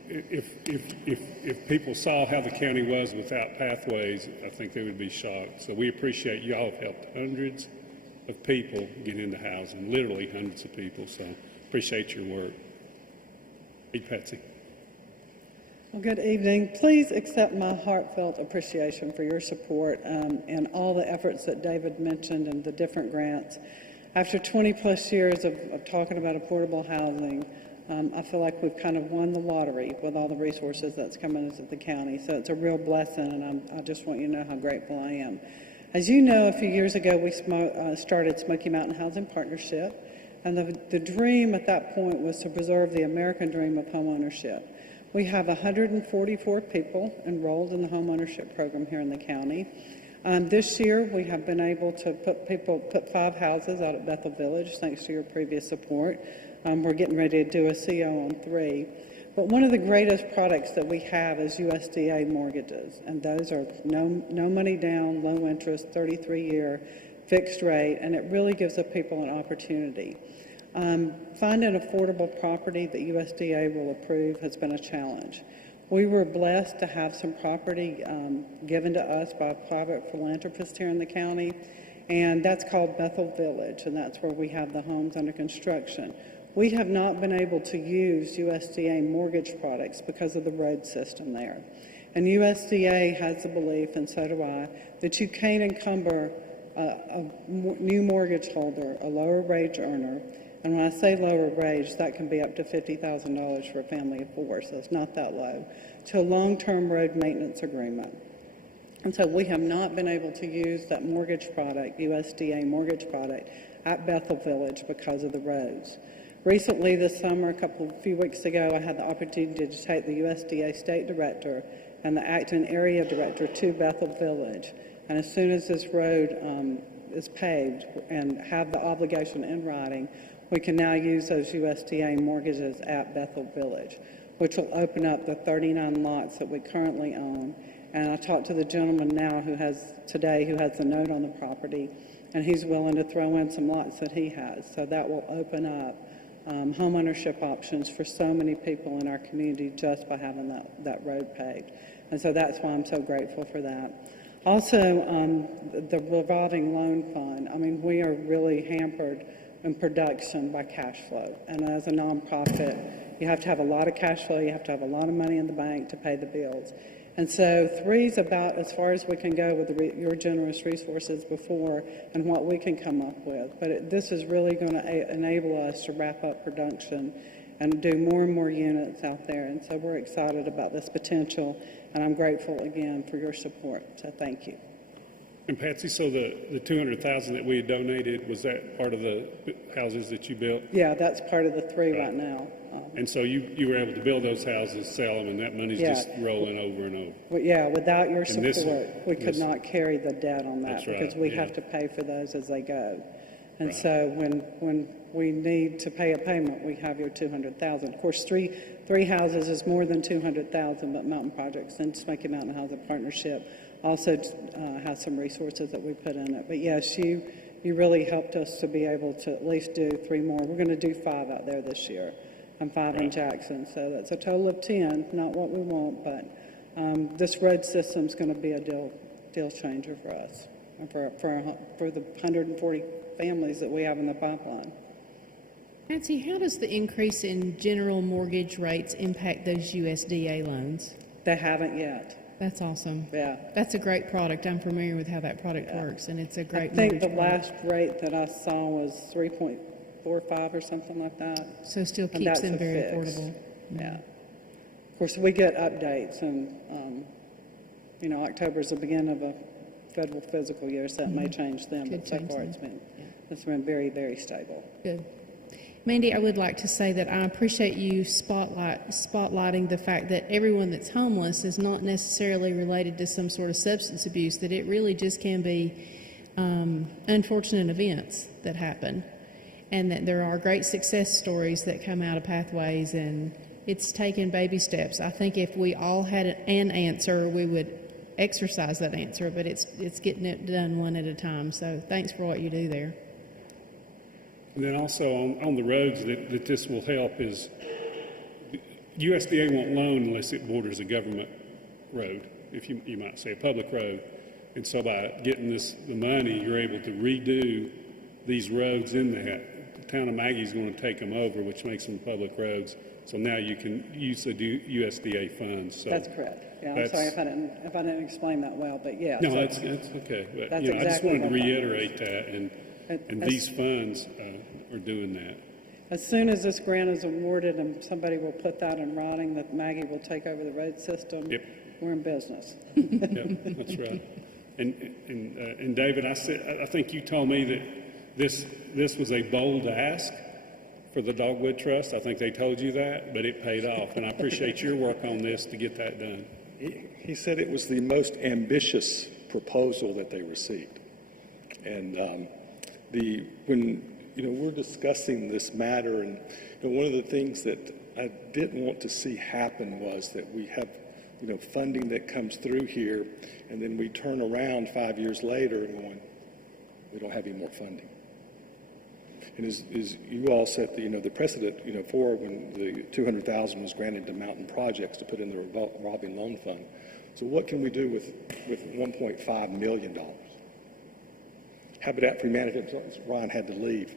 if people saw how the county was without pathways, I think they would be shocked. So we appreciate you all have helped hundreds of people get into housing, literally hundreds of people. So appreciate your work. Hey, Patsy. Well, good evening. Please accept my heartfelt appreciation for your support and all the efforts that David mentioned and the different grants. After 20 plus years of talking about affordable housing, I feel like we've kind of won the lottery with all the resources that's coming into the county. So it's a real blessing, and I just want you to know how grateful I am. As you know, a few years ago, we started Smoky Mountain Housing Partnership, and the dream at that point was to preserve the American dream of homeownership. We have 144 people enrolled in the homeownership program here in the county. This year, we have been able to put 5 houses out at Bethel Village, thanks to your previous support. We're getting ready to do a CO on 3. But one of the greatest products that we have is USDA mortgages, and those are no money down, low interest, 33-year fixed rate, and it really gives the people an opportunity. Finding affordable property that USDA will approve has been a challenge. We were blessed to have some property given to us by a private philanthropist here in the county, and that's called Bethel Village, and that's where we have the homes under construction. We have not been able to use USDA mortgage products because of the road system there. And USDA has the belief, and so do I, that you can't encumber a new mortgage holder, a lower wage earner. And when I say lower wage, that can be up to $50,000 for a family of 4, so it's not that low, to a long-term road maintenance agreement. And so we have not been able to use that mortgage product, USDA mortgage product, at Bethel Village because of the roads. Recently this summer, a few weeks ago, I had the opportunity to take the USDA State Director and the Acton Area Director to Bethel Village. And as soon as this road is paved and have the obligation in writing, we can now use those USDA mortgages at Bethel Village, which will open up the 39 lots that we currently own. And I talked to the gentleman now who has the note on the property, and he's willing to throw in some lots that he has. So that will open up home ownership options for so many people in our community just by having that road paved. And so that's why I'm so grateful for that. Also, the revolving loan fund, I mean, we are really hampered in production by cash flow. And as a nonprofit, you have to have a lot of cash flow, you have to have a lot of money in the bank to pay the bills. And so 3 is about as far as we can go with your generous resources before and what we can come up with. But this is really going to enable us to wrap up production and do more and more units out there. And so we're excited about this potential, and I'm grateful again for your support. So thank you. And Patsy, so the $200,000 that we had donated, was that part of the houses that you built? Yeah, that's part of the 3 right now. And so you were able to build those houses, sell them, and that money's just rolling over and over. Well, yeah, without your support, we could not carry the debt on that because we have to pay for those as they go. And so when we need to pay a payment, we have your $200,000. Of course, three houses is more than $200,000, but Mountain Projects and Smoky Mountain Housing Partnership also has some resources that we put in it. But yes, you really helped us to be able to at least do 3 more. We're going to do 5 out there this year. And 5 in Jackson, so that's a total of 10. Not what we want, but this road system is going to be a deal changer for us and for the 140 families that we have in the pipeline. Nancy, how does the increase in general mortgage rates impact those USDA loans? They haven't yet. That's awesome. Yeah. That's a great product. I'm familiar with how that product works, and it's a great. I think the mortgage product. last rate that I saw was 3.45 or something like that. So still And keeps that's them a very fix. affordable. Yeah. Of course, we get updates, and, October is the beginning of a federal fiscal year, so it may change them, Could but so change far them. it's been very, very stable. Good. Mandy, I would like to say that I appreciate you spotlighting the fact that everyone that's homeless is not necessarily related to some sort of substance abuse, that it really just can be unfortunate events that happen, and that there are great success stories that come out of Pathways, and it's taken baby steps. I think if we all had an answer, we would exercise that answer, but it's getting it done one at a time. So thanks for what you do there. And then also on the roads that this will help is USDA won't loan unless it borders a government road, if you might say a public road. And so by getting the money, you're able to redo these roads in that. The town of Maggie's going to take them over, which makes them public roads. So now you can use the USDA funds. So That's correct. Yeah, I'm sorry if I didn't explain that well, but yeah. No, so that's okay. But, that's I just exactly wanted to what that reiterate that, and these funds are doing that. As soon as this grant is awarded and somebody will put that in writing that Maggie will take over the road system, we're in business. Yep, that's right. And David, I think you told me that this was a bold ask for the Dogwood Trust. I think they told you that, but it paid off, and I appreciate your work on this to get that done. He said it was the most ambitious proposal that they received. And when we're discussing this matter, and one of the things that I didn't want to see happen was that we have funding that comes through here, and then we turn around 5 years later and going, we don't have any more funding. And as you all set the precedent for when the $200,000 was granted to Mountain Projects to put in the revolving loan fund. So what can we do with $1.5 million? Habitat for Humanity, Ron had to leave.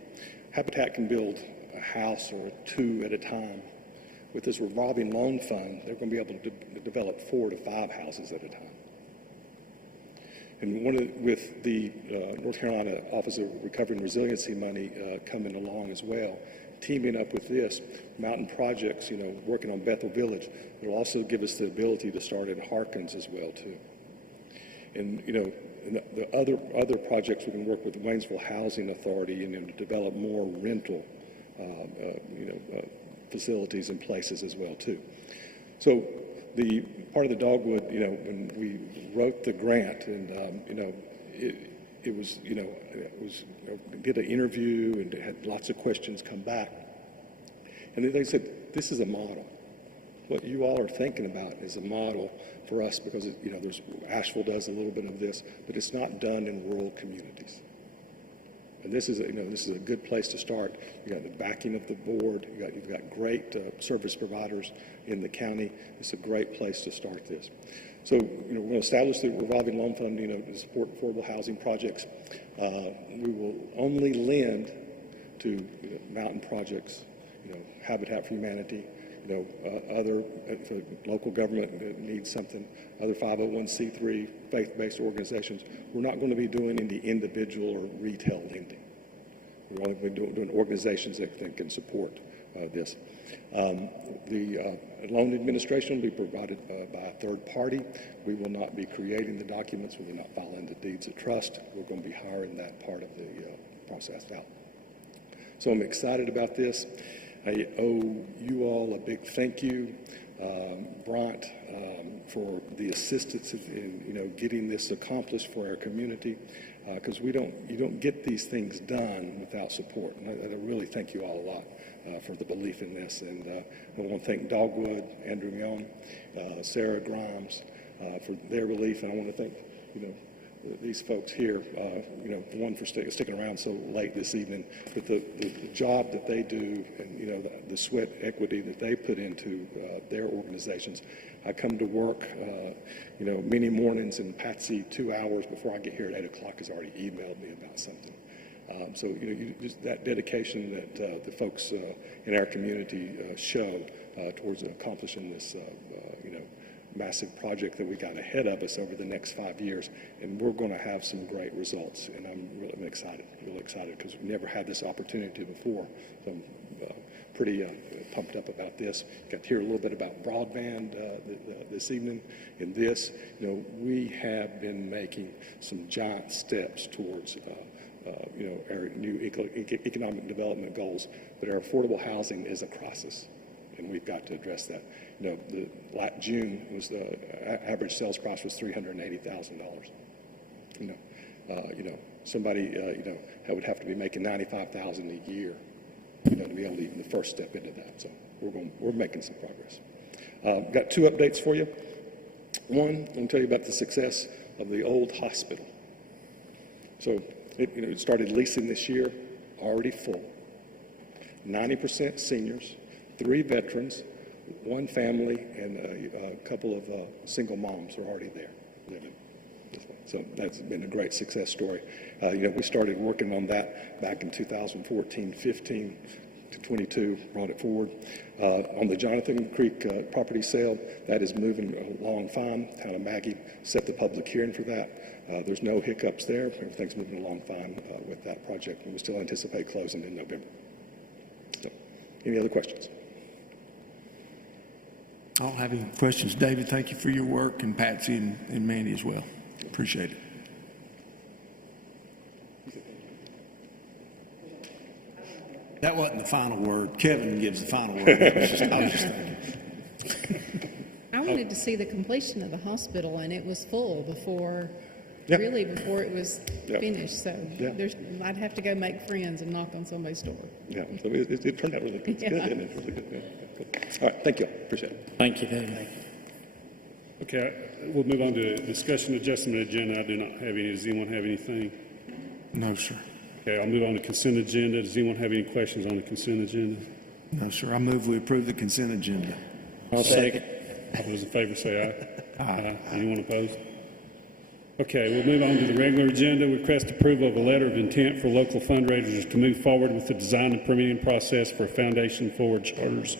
Habitat can build a house or two at a time. With this revolving loan fund, they're going to be able to develop 4 to 5 houses at a time. And with the North Carolina Office of Recovery and Resiliency money coming along as well, teaming up with this, Mountain Projects, working on Bethel Village, it'll also give us the ability to start in Harkins as well too. And the other projects we can work with the Waynesville Housing Authority and to develop more rental, facilities and places as well too. So the part of the Dogwood, when we wrote the grant, and did an interview and had lots of questions come back, and then they said, this is a model. What you all are thinking about is a model for us because there's Asheville does a little bit of this, but it's not done in rural communities. And this is a good place to start. You got the backing of the board. You've got great service providers in the county. It's a great place to start this. So we're going to establish the revolving loan fund, to support affordable housing projects. We will only lend to Mountain Projects, Habitat for Humanity, other if a local government that needs something, other 501c3 faith-based organizations. We're not going to be doing any individual or retail lending. We're only going to be doing organizations that can support this. The loan administration will be provided by a third party. We will not be creating the documents. We will not filing the deeds of trust. We're going to be hiring that part of the process out. So I'm excited about this. I owe you all a big thank you, Bryant, for the assistance in getting this accomplished for our community, because you don't get these things done without support. And I really thank you all a lot for the belief in this. And I want to thank Dogwood, Andrew Young, Sarah Grimes for their relief, and I want to thank these folks here, one for sticking around so late this evening, but the job that they do and, the sweat equity that they put into their organizations. I come to work, many mornings, and Patsy, 2 hours before I get here at 8 o'clock, has already emailed me about something. So, just that dedication that the folks in our community show towards accomplishing this, massive project that we got ahead of us over the next 5 years, and we're going to have some great results. And I'm really excited, because we've never had this opportunity before. So I'm pretty pumped up about this. Got to hear a little bit about broadband this evening. In this, we have been making some giant steps towards our new economic development goals, but our affordable housing is a crisis, and we've got to address that. June was the average sales price was $380,000. Somebody would have to be making $95,000 a year, to be able to even the first step into that. So we're making some progress. Got 2 updates for you. One, let me tell you about the success of the old hospital. So it started leasing this year, already full. 90% seniors, 3 veterans, 1 family, and a couple of single moms are already there living. So that's been a great success story. We started working on that back in 2014, 15 to 22, brought it forward. On the Jonathan Creek property sale, that is moving along fine. Town of Maggie set the public hearing for that. There's no hiccups there. Everything's moving along fine with that project, and we still anticipate closing in November. So, any other questions? I don't have any questions. David, thank you for your work, and Patsy and Mandy as well. Appreciate it. That wasn't the final word. Kevin gives the final word. I was just thinking. I wanted to see the completion of the hospital, and it was full before it was finished. So I'd have to go make friends and knock on somebody's door. Yeah, so it turned out really good. It's good, isn't it? Really good. Yeah. All right, thank you. Appreciate it. Thank you, David. Okay, we'll move on to discussion adjustment agenda. I do not have any. Does anyone have anything? No, sir. Okay, I'll move on to consent agenda. Does anyone have any questions on the consent agenda? No, sir. I move we approve the consent agenda. I'll second. All those in favor say aye. Aye. Anyone opposed? Okay, we'll move on to the regular agenda. Request approval of a letter of intent for local fundraisers to move forward with the design and permitting process for Foundation Forward Charters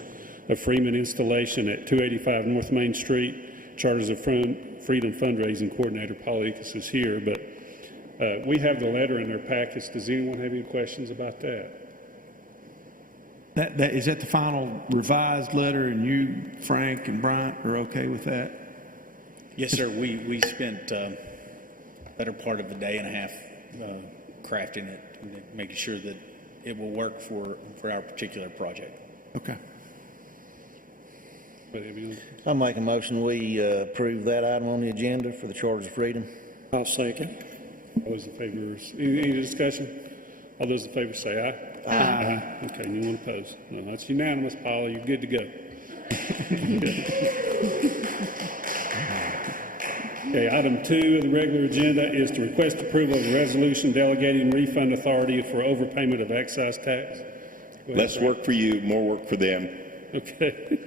of Freedom installation at 285 North Main Street. Charters of Freedom fundraising coordinator Paul Ickes is here, but we have the letter in their packets. Does anyone have any questions about that? Is that the final revised letter, and you, Frank, and Bryant are okay with that? Yes, sir. We spent better part of a day and a half crafting it, making sure that it will work for our particular project. Okay. I'll make a motion we approve that item on the agenda for the Charters of Freedom. I'll second. All those in favor, any discussion? All those in favor say aye. Aye. Okay, anyone opposed? No, that's unanimous, Paula. You're good to go. Okay, item 2 of the regular agenda is to request approval of a resolution delegating refund authority for overpayment of excise tax. Less work for you, more work for them. Okay.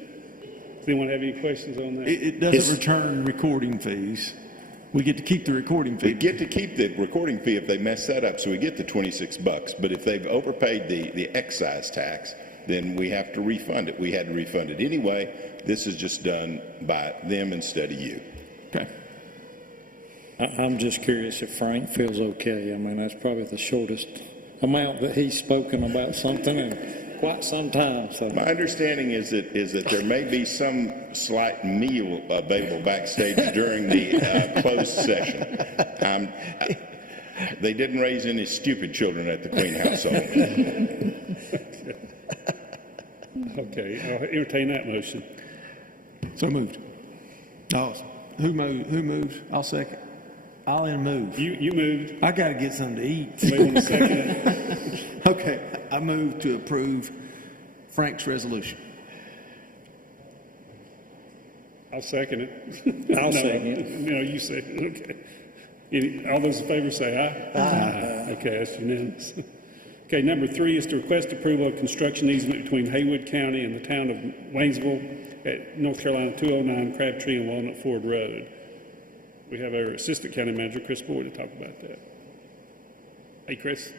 Does anyone have any questions on that? It doesn't return recording fees. We get to keep the recording fee. We get to keep the recording fee if they mess that up, so we get the $26. But if they've overpaid the excise tax, then we have to refund it. We had to refund it anyway. This is just done by them instead of you. Okay. I'm just curious if Frank feels okay. I mean, that's probably the shortest amount that he's spoken about something in quite some time. So my understanding is that there may be some slight meal available backstage during the closed session. They didn't raise any stupid children at the Queen household. Okay, I'll entertain that motion. So moved. Oh, who moved? I'll second. I'll move. You moved. I got to get something to eat. Wait 1 second. Okay, I move to approve Frank's resolution. I'll second it. I'll second it. No, you second it. Okay. All those in favor say aye. Aye. Okay, that's unanimous. Okay, number 3 is to request approval of construction easement between Haywood County and the town of Waynesville at North Carolina 209 Crabtree and Walnut Ford Road. We have our Assistant County Manager, Chris Boyd, to talk about that. Hey, Chris.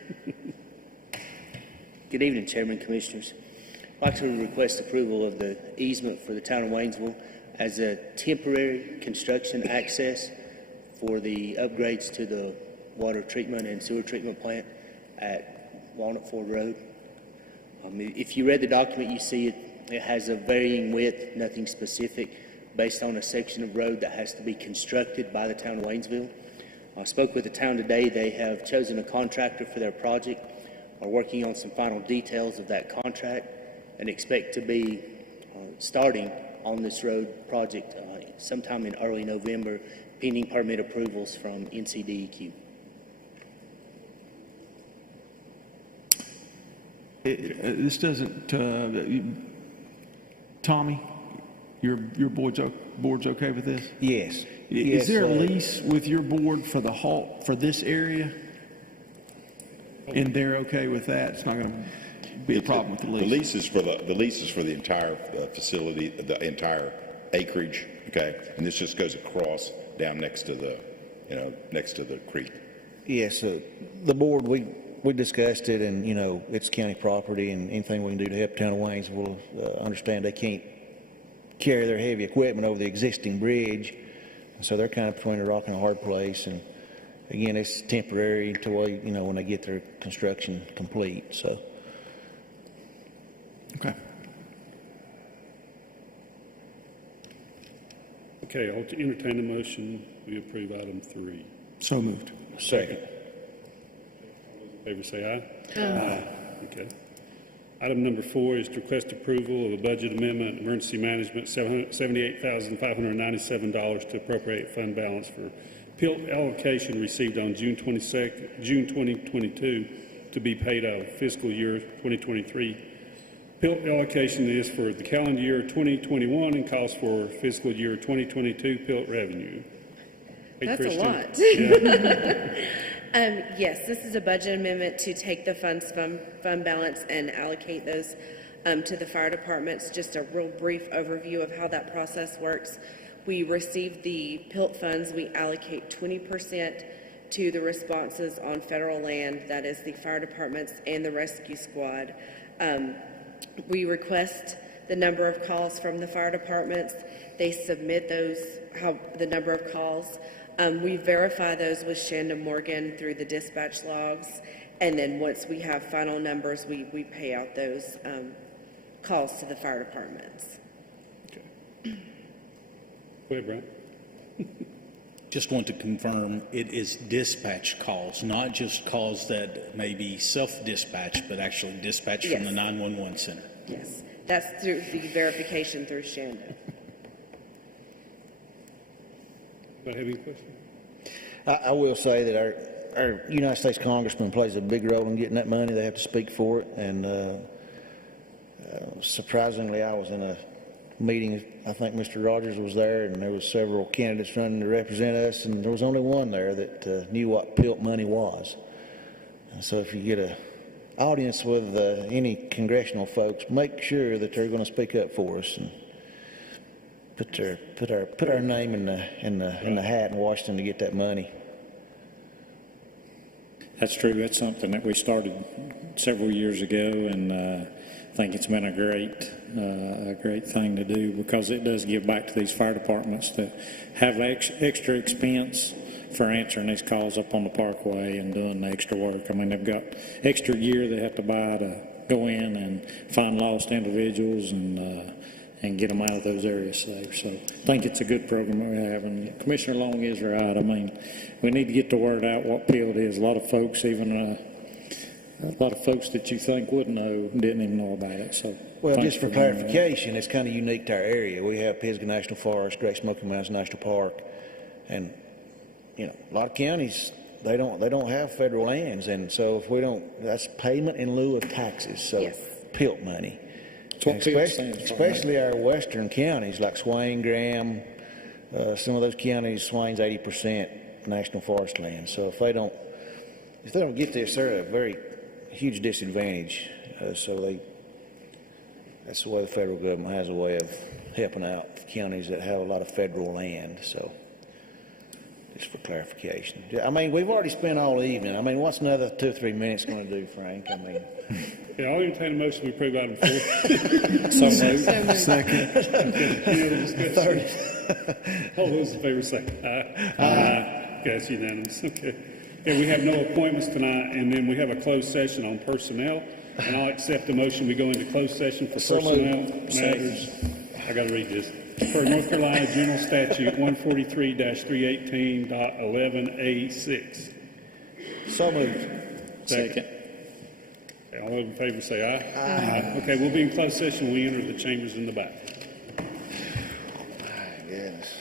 Good evening, Chairman, Commissioners. I'd like to request approval of the easement for the town of Waynesville as a temporary construction access for the upgrades to the water treatment and sewer treatment plant at Walnut Ford Road. If you read the document, you see it has a varying width, nothing specific, based on a section of road that has to be constructed by the town of Waynesville. I spoke with the town today. They have chosen a contractor for their project, are working on some final details of that contract, and expect to be starting on this road project sometime in early November, pending permit approvals from NCDEQ. This doesn't, Tommy, your board's okay with this? Yes. Is there a lease with your board for the halt, for this area? And they're okay with that? It's not going to be a problem with the lease? The lease is for the entire facility, the entire acreage, okay? And this just goes across down next to the, next to the creek. Yes, the board, we discussed it, and, it's county property, and anything we can do to help the town of Waynesville understand they can't carry their heavy equipment over the existing bridge. So they're kind of between a rock and a hard place. And again, it's temporary until, when they get their construction complete, so. Okay. Okay, I'll entertain a motion. We approve item 3. So moved. Second. All those in favor say aye. Aye. Okay. Item number 4 is to request approval of a budget amendment, emergency management, $78,597 to appropriate fund balance for PILT allocation received on June 2022 to be paid out of fiscal year 2023. PILT allocation is for the calendar year 2021 and calls for fiscal year 2022 PILT revenue. Hey, That's Christian. a lot. Yes, this is a budget amendment to take the funds from fund balance and allocate those to the fire departments. Just a real brief overview of how that process works. We receive the PILT funds. We allocate 20% to the responses on federal land, that is the fire departments and the rescue squad. We request the number of calls from the fire departments. They submit the number of calls. We verify those with Shanda Morgan through the dispatch logs, and then once we have final numbers, we pay out those calls to the fire departments. Go ahead, Brian. Just want to confirm it is dispatch calls, not just calls that may be self-dispatch, but actually dispatch from the 911 center. Yes, that's through the verification through Shanda. Do I have any questions? I will say that our United States Congressman plays a big role in getting that money. They have to speak for it. And surprisingly, I was in a meeting, I think Mr. Rogers was there, and there was several candidates running to represent us, and there was only one there that knew what PILT money was. And so if you get an audience with any congressional folks, make sure that they're going to speak up for us and put our name in the hat in Washington to get that money. That's true. That's something that we started several years ago, and I think it's been a great thing to do, because it does give back to these fire departments that have extra expense for answering these calls up on the parkway and doing the extra work. I mean, they've got extra gear they have to buy to go in and find lost individuals and get them out of those areas safe. So I think it's a good program that we have. And Commissioner Long is right. I mean, we need to get the word out what PILT is. A lot of folks, a lot of folks that you think would know didn't even know about it. So, well, just for clarification, it's kind of unique to our area. We have Pisgah National Forest, Great Smoky Mountains National Park, and a lot of counties they don't have federal lands, and so if we don't, that's payment in lieu of taxes. So PILT money. Especially our western counties like Swain, Graham, some of those counties, Swain's 80% national forest land. So if they don't get this, they're at a very huge disadvantage. That's the way the federal government has a way of helping out counties that have a lot of federal land. So just for clarification. I mean, we've already spent all evening. I mean, what's another 2 or 3 minutes going to do, Frank? I mean, Yeah, I'll entertain a motion to approve item 4. So moved. Second. Any other discussion? All those in favor say aye. Aye. Okay, that's unanimous. Okay. Okay, we have no appointments tonight, and then we have a closed session on personnel. And I'll accept the motion. We go into closed session for So personnel moved. matters. I got to read this. Per North Carolina General Statute 143-318.11A6. So moved. Second. Okay, all those in favor say aye. Aye. Okay, we'll be in closed session. We enter the chambers in the back. Yes.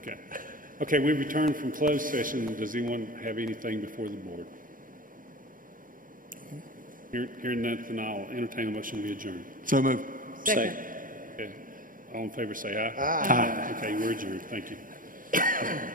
Okay. Okay, we returned from closed session. Does anyone have anything before the board? Hearing nothing, I'll entertain a motion to adjourn. So moved. Second. Okay. All in favor say aye. Aye. Okay, we're adjourned. Thank you.